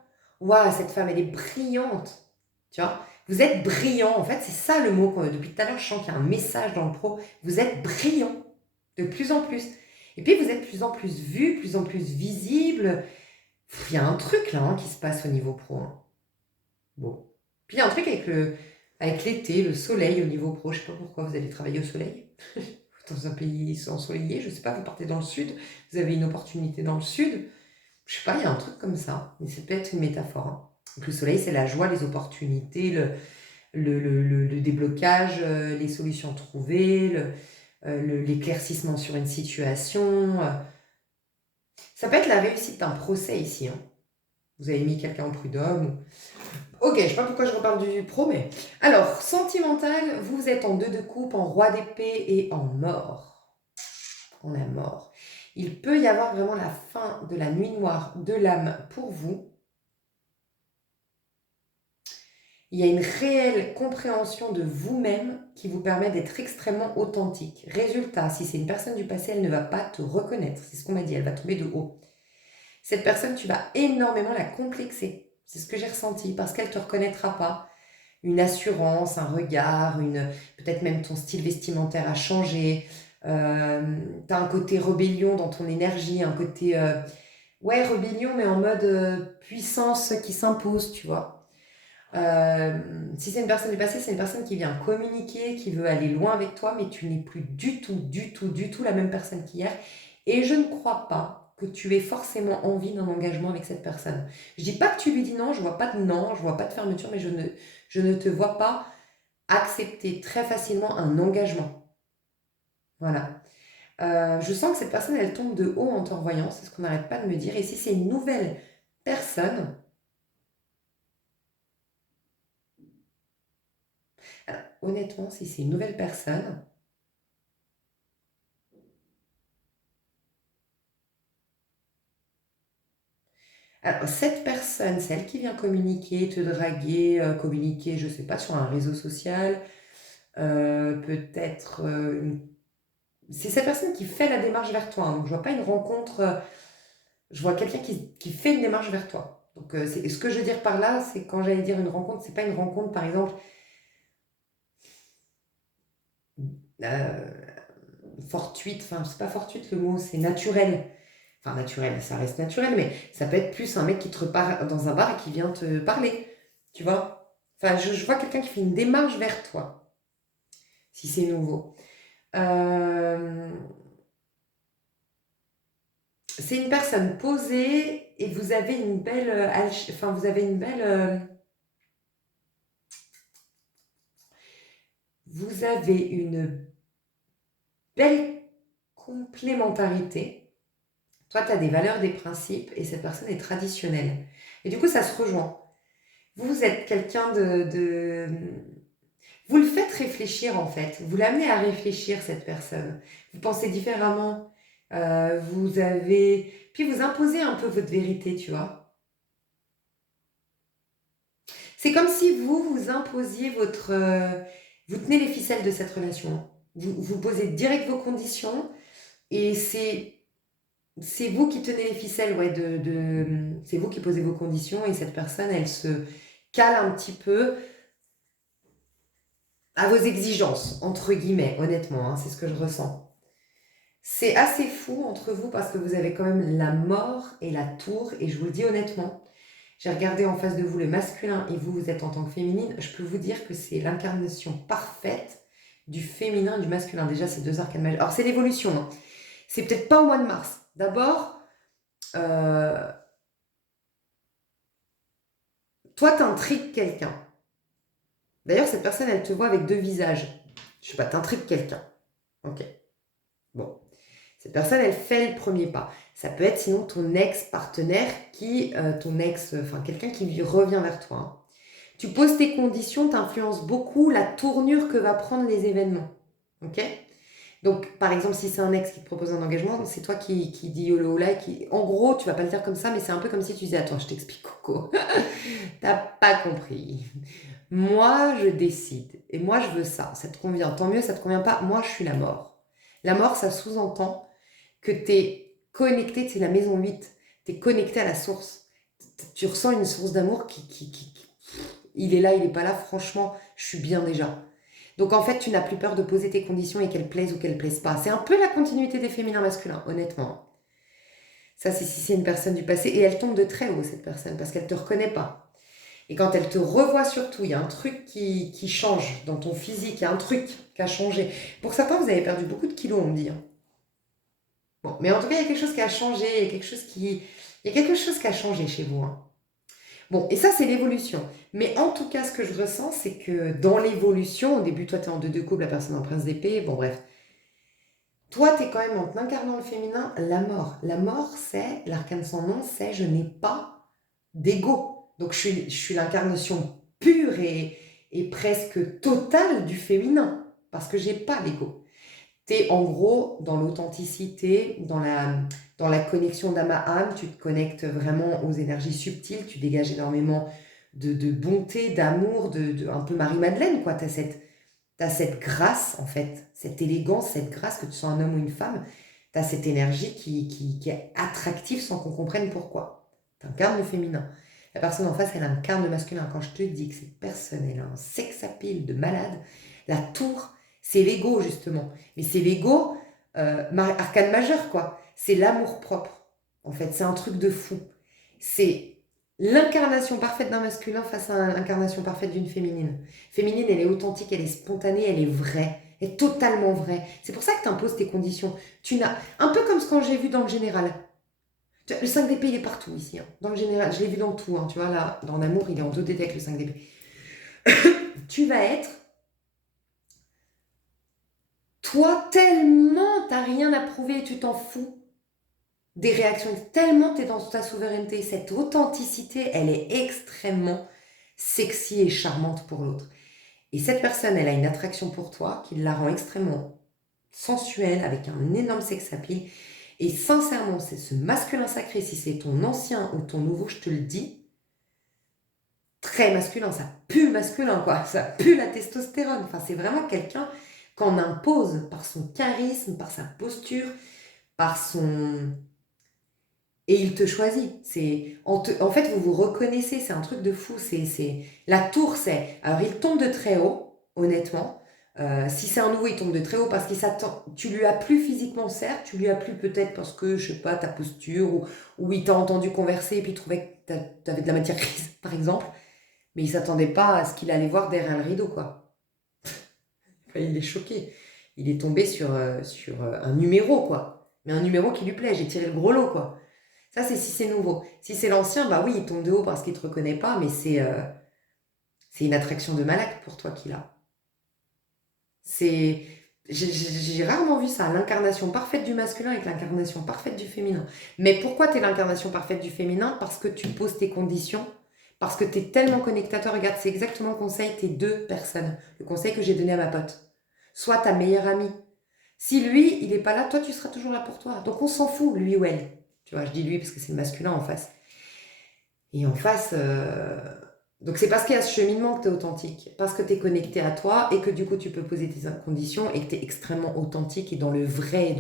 Waouh, cette femme, elle est brillante. Tu vois? Vous êtes brillant. En fait, c'est ça le mot. Depuis tout à l'heure, je sens qu'il y a un message dans le pro. Vous êtes brillant. De plus en plus. Et puis, vous êtes de plus en plus vu, de plus en plus visible. Il y a un truc là qui se passe au niveau pro. Hein. Bon. Puis il y a un truc avec l'été, le soleil au niveau pro. Je ne sais pas pourquoi vous allez travailler au soleil. Dans un pays ensoleillé, je ne sais pas, vous partez dans le sud, vous avez une opportunité dans le sud. Je ne sais pas, il y a un truc comme ça. Mais c'est peut-être une métaphore. Hein. Donc, le soleil, c'est la joie, les opportunités, le déblocage, les solutions trouvées, l'éclaircissement sur une situation. Ça peut être la réussite d'un procès ici. Hein. Vous avez mis quelqu'un en prud'homme. Ok, je ne sais pas pourquoi je reparle du pro, mais... Alors, sentimental, vous êtes en 2 de coupe, en roi d'épée et en mort. En la mort. Il peut y avoir vraiment la fin de la nuit noire de l'âme pour vous. Il y a une réelle compréhension de vous-même qui vous permet d'être extrêmement authentique. Résultat, si c'est une personne du passé, elle ne va pas te reconnaître. C'est ce qu'on m'a dit, elle va tomber de haut. Cette personne, tu vas énormément la complexer. C'est ce que j'ai ressenti, parce qu'elle ne te reconnaîtra pas. Une assurance, un regard, peut-être même ton style vestimentaire a changé. Tu as un côté rébellion dans ton énergie, un côté... ouais, rébellion, mais en mode puissance qui s'impose, tu vois. Si c'est une personne du passé, c'est une personne qui vient communiquer, qui veut aller loin avec toi, mais tu n'es plus du tout la même personne qu'hier. Et je ne crois pas que tu aies forcément envie d'un engagement avec cette personne. Je dis pas que tu lui dis non, je vois pas de non, je vois pas de fermeture, mais je ne te vois pas accepter très facilement un engagement. Voilà. Je sens que cette personne, elle tombe de haut en t'envoyant, c'est ce qu'on n'arrête pas de me dire. Et si c'est une nouvelle personne, alors, honnêtement, si c'est une nouvelle personne, alors, cette personne, c'est elle qui vient communiquer, te draguer, communiquer, je ne sais pas, sur un réseau social, peut-être... c'est cette personne qui fait la démarche vers toi. Hein. Donc, je ne vois pas une rencontre, je vois quelqu'un qui fait une démarche vers toi. Donc, ce que je veux dire par là, c'est quand j'allais dire une rencontre, c'est pas une rencontre, par exemple, fortuite, enfin, c'est pas fortuite le mot, c'est naturel. Enfin, naturel, ça reste naturel, mais ça peut être plus un mec qui te repart dans un bar et qui vient te parler, tu vois. Enfin, je vois quelqu'un qui fait une démarche vers toi. si c'est nouveau. Euh, c'est une personne posée et vous avez une belle, enfin vous avez une belle, vous avez une belle complémentarité. Toi, tu as des valeurs, des principes et cette personne est traditionnelle. Et du coup, ça se rejoint. Vous êtes quelqu'un Vous le faites réfléchir en fait. Vous l'amenez à réfléchir, cette personne. Vous pensez différemment. Vous avez... Puis vous imposez un peu votre vérité, tu vois. C'est comme si vous imposiez votre... vous tenez les ficelles de cette relation. Vous posez direct vos conditions et c'est vous qui tenez les ficelles, ouais, c'est vous qui posez vos conditions et cette personne, elle se cale un petit peu à vos exigences, entre guillemets, honnêtement, hein, c'est ce que je ressens. C'est assez fou entre vous parce que vous avez quand même la mort et la tour et je vous le dis honnêtement, j'ai regardé en face de vous le masculin et vous, vous êtes en tant que féminine, je peux vous dire que c'est l'incarnation parfaite du féminin et du masculin. Déjà, c'est deux arcanes majeures. Alors, c'est l'évolution, hein. C'est peut-être pas au mois de mars. D'abord, euh, toi, t'intrigues quelqu'un. D'ailleurs, cette personne, elle te voit avec deux visages. Je sais pas, t'intrigues quelqu'un. Ok. Bon. Cette personne, elle fait le premier pas. Ça peut être sinon ton ex-partenaire enfin quelqu'un qui lui revient vers toi, hein. Tu poses tes conditions, tu influences beaucoup la tournure que va prendre les événements. Ok. Donc, par exemple, si c'est un ex qui te propose un engagement, c'est toi qui dis yolo là et qui... En gros, tu vas pas le dire comme ça, mais c'est un peu comme si tu disais, attends, je t'explique, Coco. T'as pas compris. Moi, je décide. Et moi, je veux ça. Ça te convient. Tant mieux, ça te convient pas. Moi, je suis la mort. La mort, ça sous-entend que tu es connecté, c'est la maison 8. Tu es connecté à la source. Tu ressens une source d'amour il est là, il n'est pas là. Franchement, je suis bien déjà. Donc, en fait, tu n'as plus peur de poser tes conditions et qu'elles plaisent ou qu'elles plaisent pas. C'est un peu la continuité des féminins masculins, honnêtement. Ça, c'est si c'est une personne du passé. Et elle tombe de très haut, cette personne, parce qu'elle ne te reconnaît pas. Et quand elle te revoit surtout, il y a un truc qui change dans ton physique, il y a un truc qui a changé. Pour certains, vous avez perdu beaucoup de kilos, on me dit, hein. Bon, mais en tout cas, il y a quelque chose qui a changé, il y a quelque chose qui a changé chez vous, hein. Bon, et ça, c'est l'évolution. Mais en tout cas, ce que je ressens, c'est que dans l'évolution, au début, toi, tu es en deux de couple, la personne en prince d'épée, bon, bref. Toi, tu es quand même en incarnant le féminin, la mort. La mort, c'est, l'arcane sans nom, c'est je n'ai pas d'ego. Donc je suis l'incarnation pure et presque totale du féminin, parce que j'ai pas d'ego. Tu es en gros dans l'authenticité, dans la connexion d'âme à âme, tu te connectes vraiment aux énergies subtiles, tu dégages énormément de bonté, d'amour, un peu Marie-Madeleine, quoi. T'as cette grâce, en fait, cette élégance, cette grâce, que tu sois un homme ou une femme, tu as cette énergie qui est attractive sans qu'on comprenne pourquoi. Tu incarnes le féminin. La personne en face, elle incarne le masculin. Quand je te dis que cette personne, elle a un sex appeal de malade, la tour, c'est l'ego, justement. Mais c'est l'ego, arcane majeur, quoi. C'est l'amour propre. En fait, c'est un truc de fou. C'est l'incarnation parfaite d'un masculin face à l'incarnation parfaite d'une féminine. Féminine, elle est authentique, elle est spontanée, elle est vraie. Elle est totalement vraie. C'est pour ça que tu imposes tes conditions. Un peu comme ce que j'ai vu dans le général. Le 5 d'épée, il est partout ici, hein. Dans le général, je l'ai vu dans tout, hein. Tu vois, là, dans l'amour, il est en 2D avec le 5 d'épée. Tu vas être, toi, tellement t'as rien à prouver et tu t'en fous des réactions, tellement tu es dans ta souveraineté. Cette authenticité, elle est extrêmement sexy et charmante pour l'autre. Et cette personne, elle a une attraction pour toi qui la rend extrêmement sensuelle, avec un énorme sex appeal. Et sincèrement, c'est ce masculin sacré, si c'est ton ancien ou ton nouveau, je te le dis, très masculin, ça pue le masculin, quoi. Ça pue la testostérone. Enfin, c'est vraiment quelqu'un qu'on impose par son charisme, par sa posture, par son... Et il te choisit. En fait, vous vous reconnaissez, c'est un truc de fou. La tour, c'est... Alors, il tombe de très haut, honnêtement. Si c'est un nouveau, il tombe de très haut parce qu'il s'attend... Tu lui as plu physiquement, certes. Tu lui as plu peut-être parce que, je sais pas, ta posture, ou il t'a entendu converser et puis il trouvait que tu avais de la matière grise, par exemple. Mais il s'attendait pas à ce qu'il allait voir derrière le rideau, quoi. Enfin, il est choqué. Il est tombé sur un numéro, quoi. Mais un numéro qui lui plaît. J'ai tiré le gros lot, quoi. Ça, c'est si c'est nouveau. Si c'est l'ancien, bah oui, il tombe de haut parce qu'il te reconnaît pas, mais c'est une attraction de malade pour toi qu'il a. C'est, j'ai rarement vu ça, l'incarnation parfaite du masculin avec l'incarnation parfaite du féminin. Mais pourquoi tu es l'incarnation parfaite du féminin? Parce que tu poses tes conditions, parce que tu es tellement connecté à toi. Regarde, c'est exactement le conseil, t'es deux personnes. Le conseil que j'ai donné à ma pote. Sois ta meilleure amie. Si lui, il n'est pas là, toi, tu seras toujours là pour toi. Donc on s'en fout, lui ou elle. Tu vois, je dis lui parce que c'est le masculin en face. Et en face, donc c'est parce qu'il y a ce cheminement que tu es authentique, parce que tu es connecté à toi et que du coup tu peux poser tes conditions et que tu es extrêmement authentique et dans le vrai,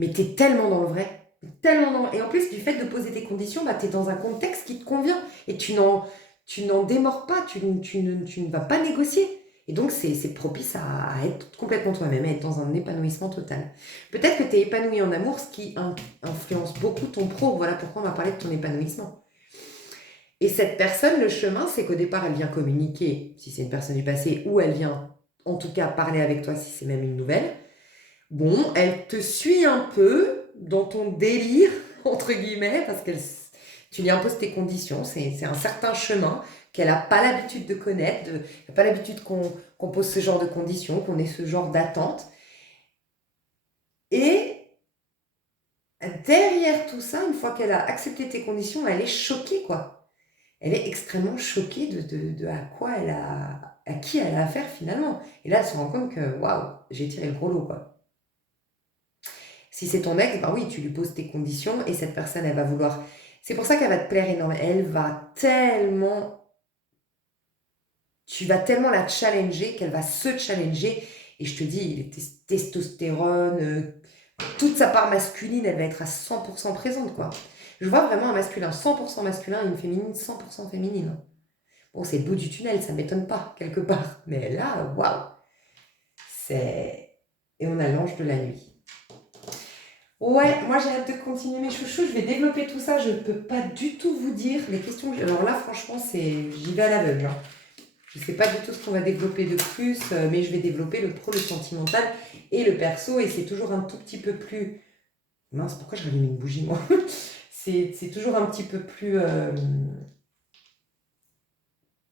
mais tu es tellement dans le vrai, et en plus du fait de poser tes conditions, bah, tu es dans un contexte qui te convient et tu n'en démords pas, tu ne vas pas négocier. Et donc c'est propice à être complètement toi-même, à être dans un épanouissement total. Peut-être que tu es épanoui en amour, ce qui influence beaucoup ton pro. Voilà pourquoi on va parler de ton épanouissement. Et cette personne, le chemin, c'est qu'au départ, elle vient communiquer, si c'est une personne du passé, ou elle vient, en tout cas, parler avec toi, si c'est même une nouvelle. Bon, elle te suit un peu dans ton délire, entre guillemets, parce que tu lui imposes tes conditions. C'est un certain chemin qu'elle n'a pas l'habitude de connaître, elle n'a pas l'habitude qu'on pose ce genre de conditions, qu'on ait ce genre d'attente. Et derrière tout ça, une fois qu'elle a accepté tes conditions, elle est choquée, quoi. Elle est extrêmement choquée de à qui elle a affaire finalement. Et là, elle se rend compte que, waouh, j'ai tiré le gros lot, quoi. Si c'est ton ex, bah oui, tu lui poses tes conditions et cette personne, elle va vouloir. C'est pour ça qu'elle va te plaire énormément. Elle va tellement. Tu vas tellement la challenger qu'elle va se challenger. Et je te dis, les testostérone, toute sa part masculine, elle va être à 100% présente, quoi. Je vois vraiment un masculin 100% masculin et une féminine 100% féminine. Bon, c'est le bout du tunnel, ça ne m'étonne pas, quelque part. Mais là, waouh, c'est... Et on a l'ange de la nuit. Ouais, moi j'ai hâte de continuer mes chouchous, je vais développer tout ça, je ne peux pas du tout vous dire les questions. Alors là, franchement, j'y vais à l'aveugle, hein. Je ne sais pas du tout ce qu'on va développer de plus, mais je vais développer le pro, le sentimental et le perso, et c'est toujours un tout petit peu plus... Mince, pourquoi je rallume une bougie, moi? C'est toujours un petit peu plus...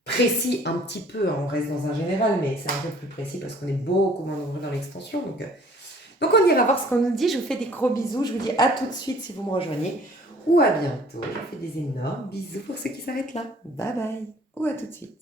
précis un petit peu, hein, on reste dans un général, mais c'est un peu plus précis parce qu'on est beaucoup moins nombreux dans l'extension. Donc on ira voir ce qu'on nous dit. Je vous fais des gros bisous. Je vous dis à tout de suite si vous me rejoignez. Ou à bientôt. Je vous fais des énormes bisous pour ceux qui s'arrêtent là. Bye bye. Ou à tout de suite.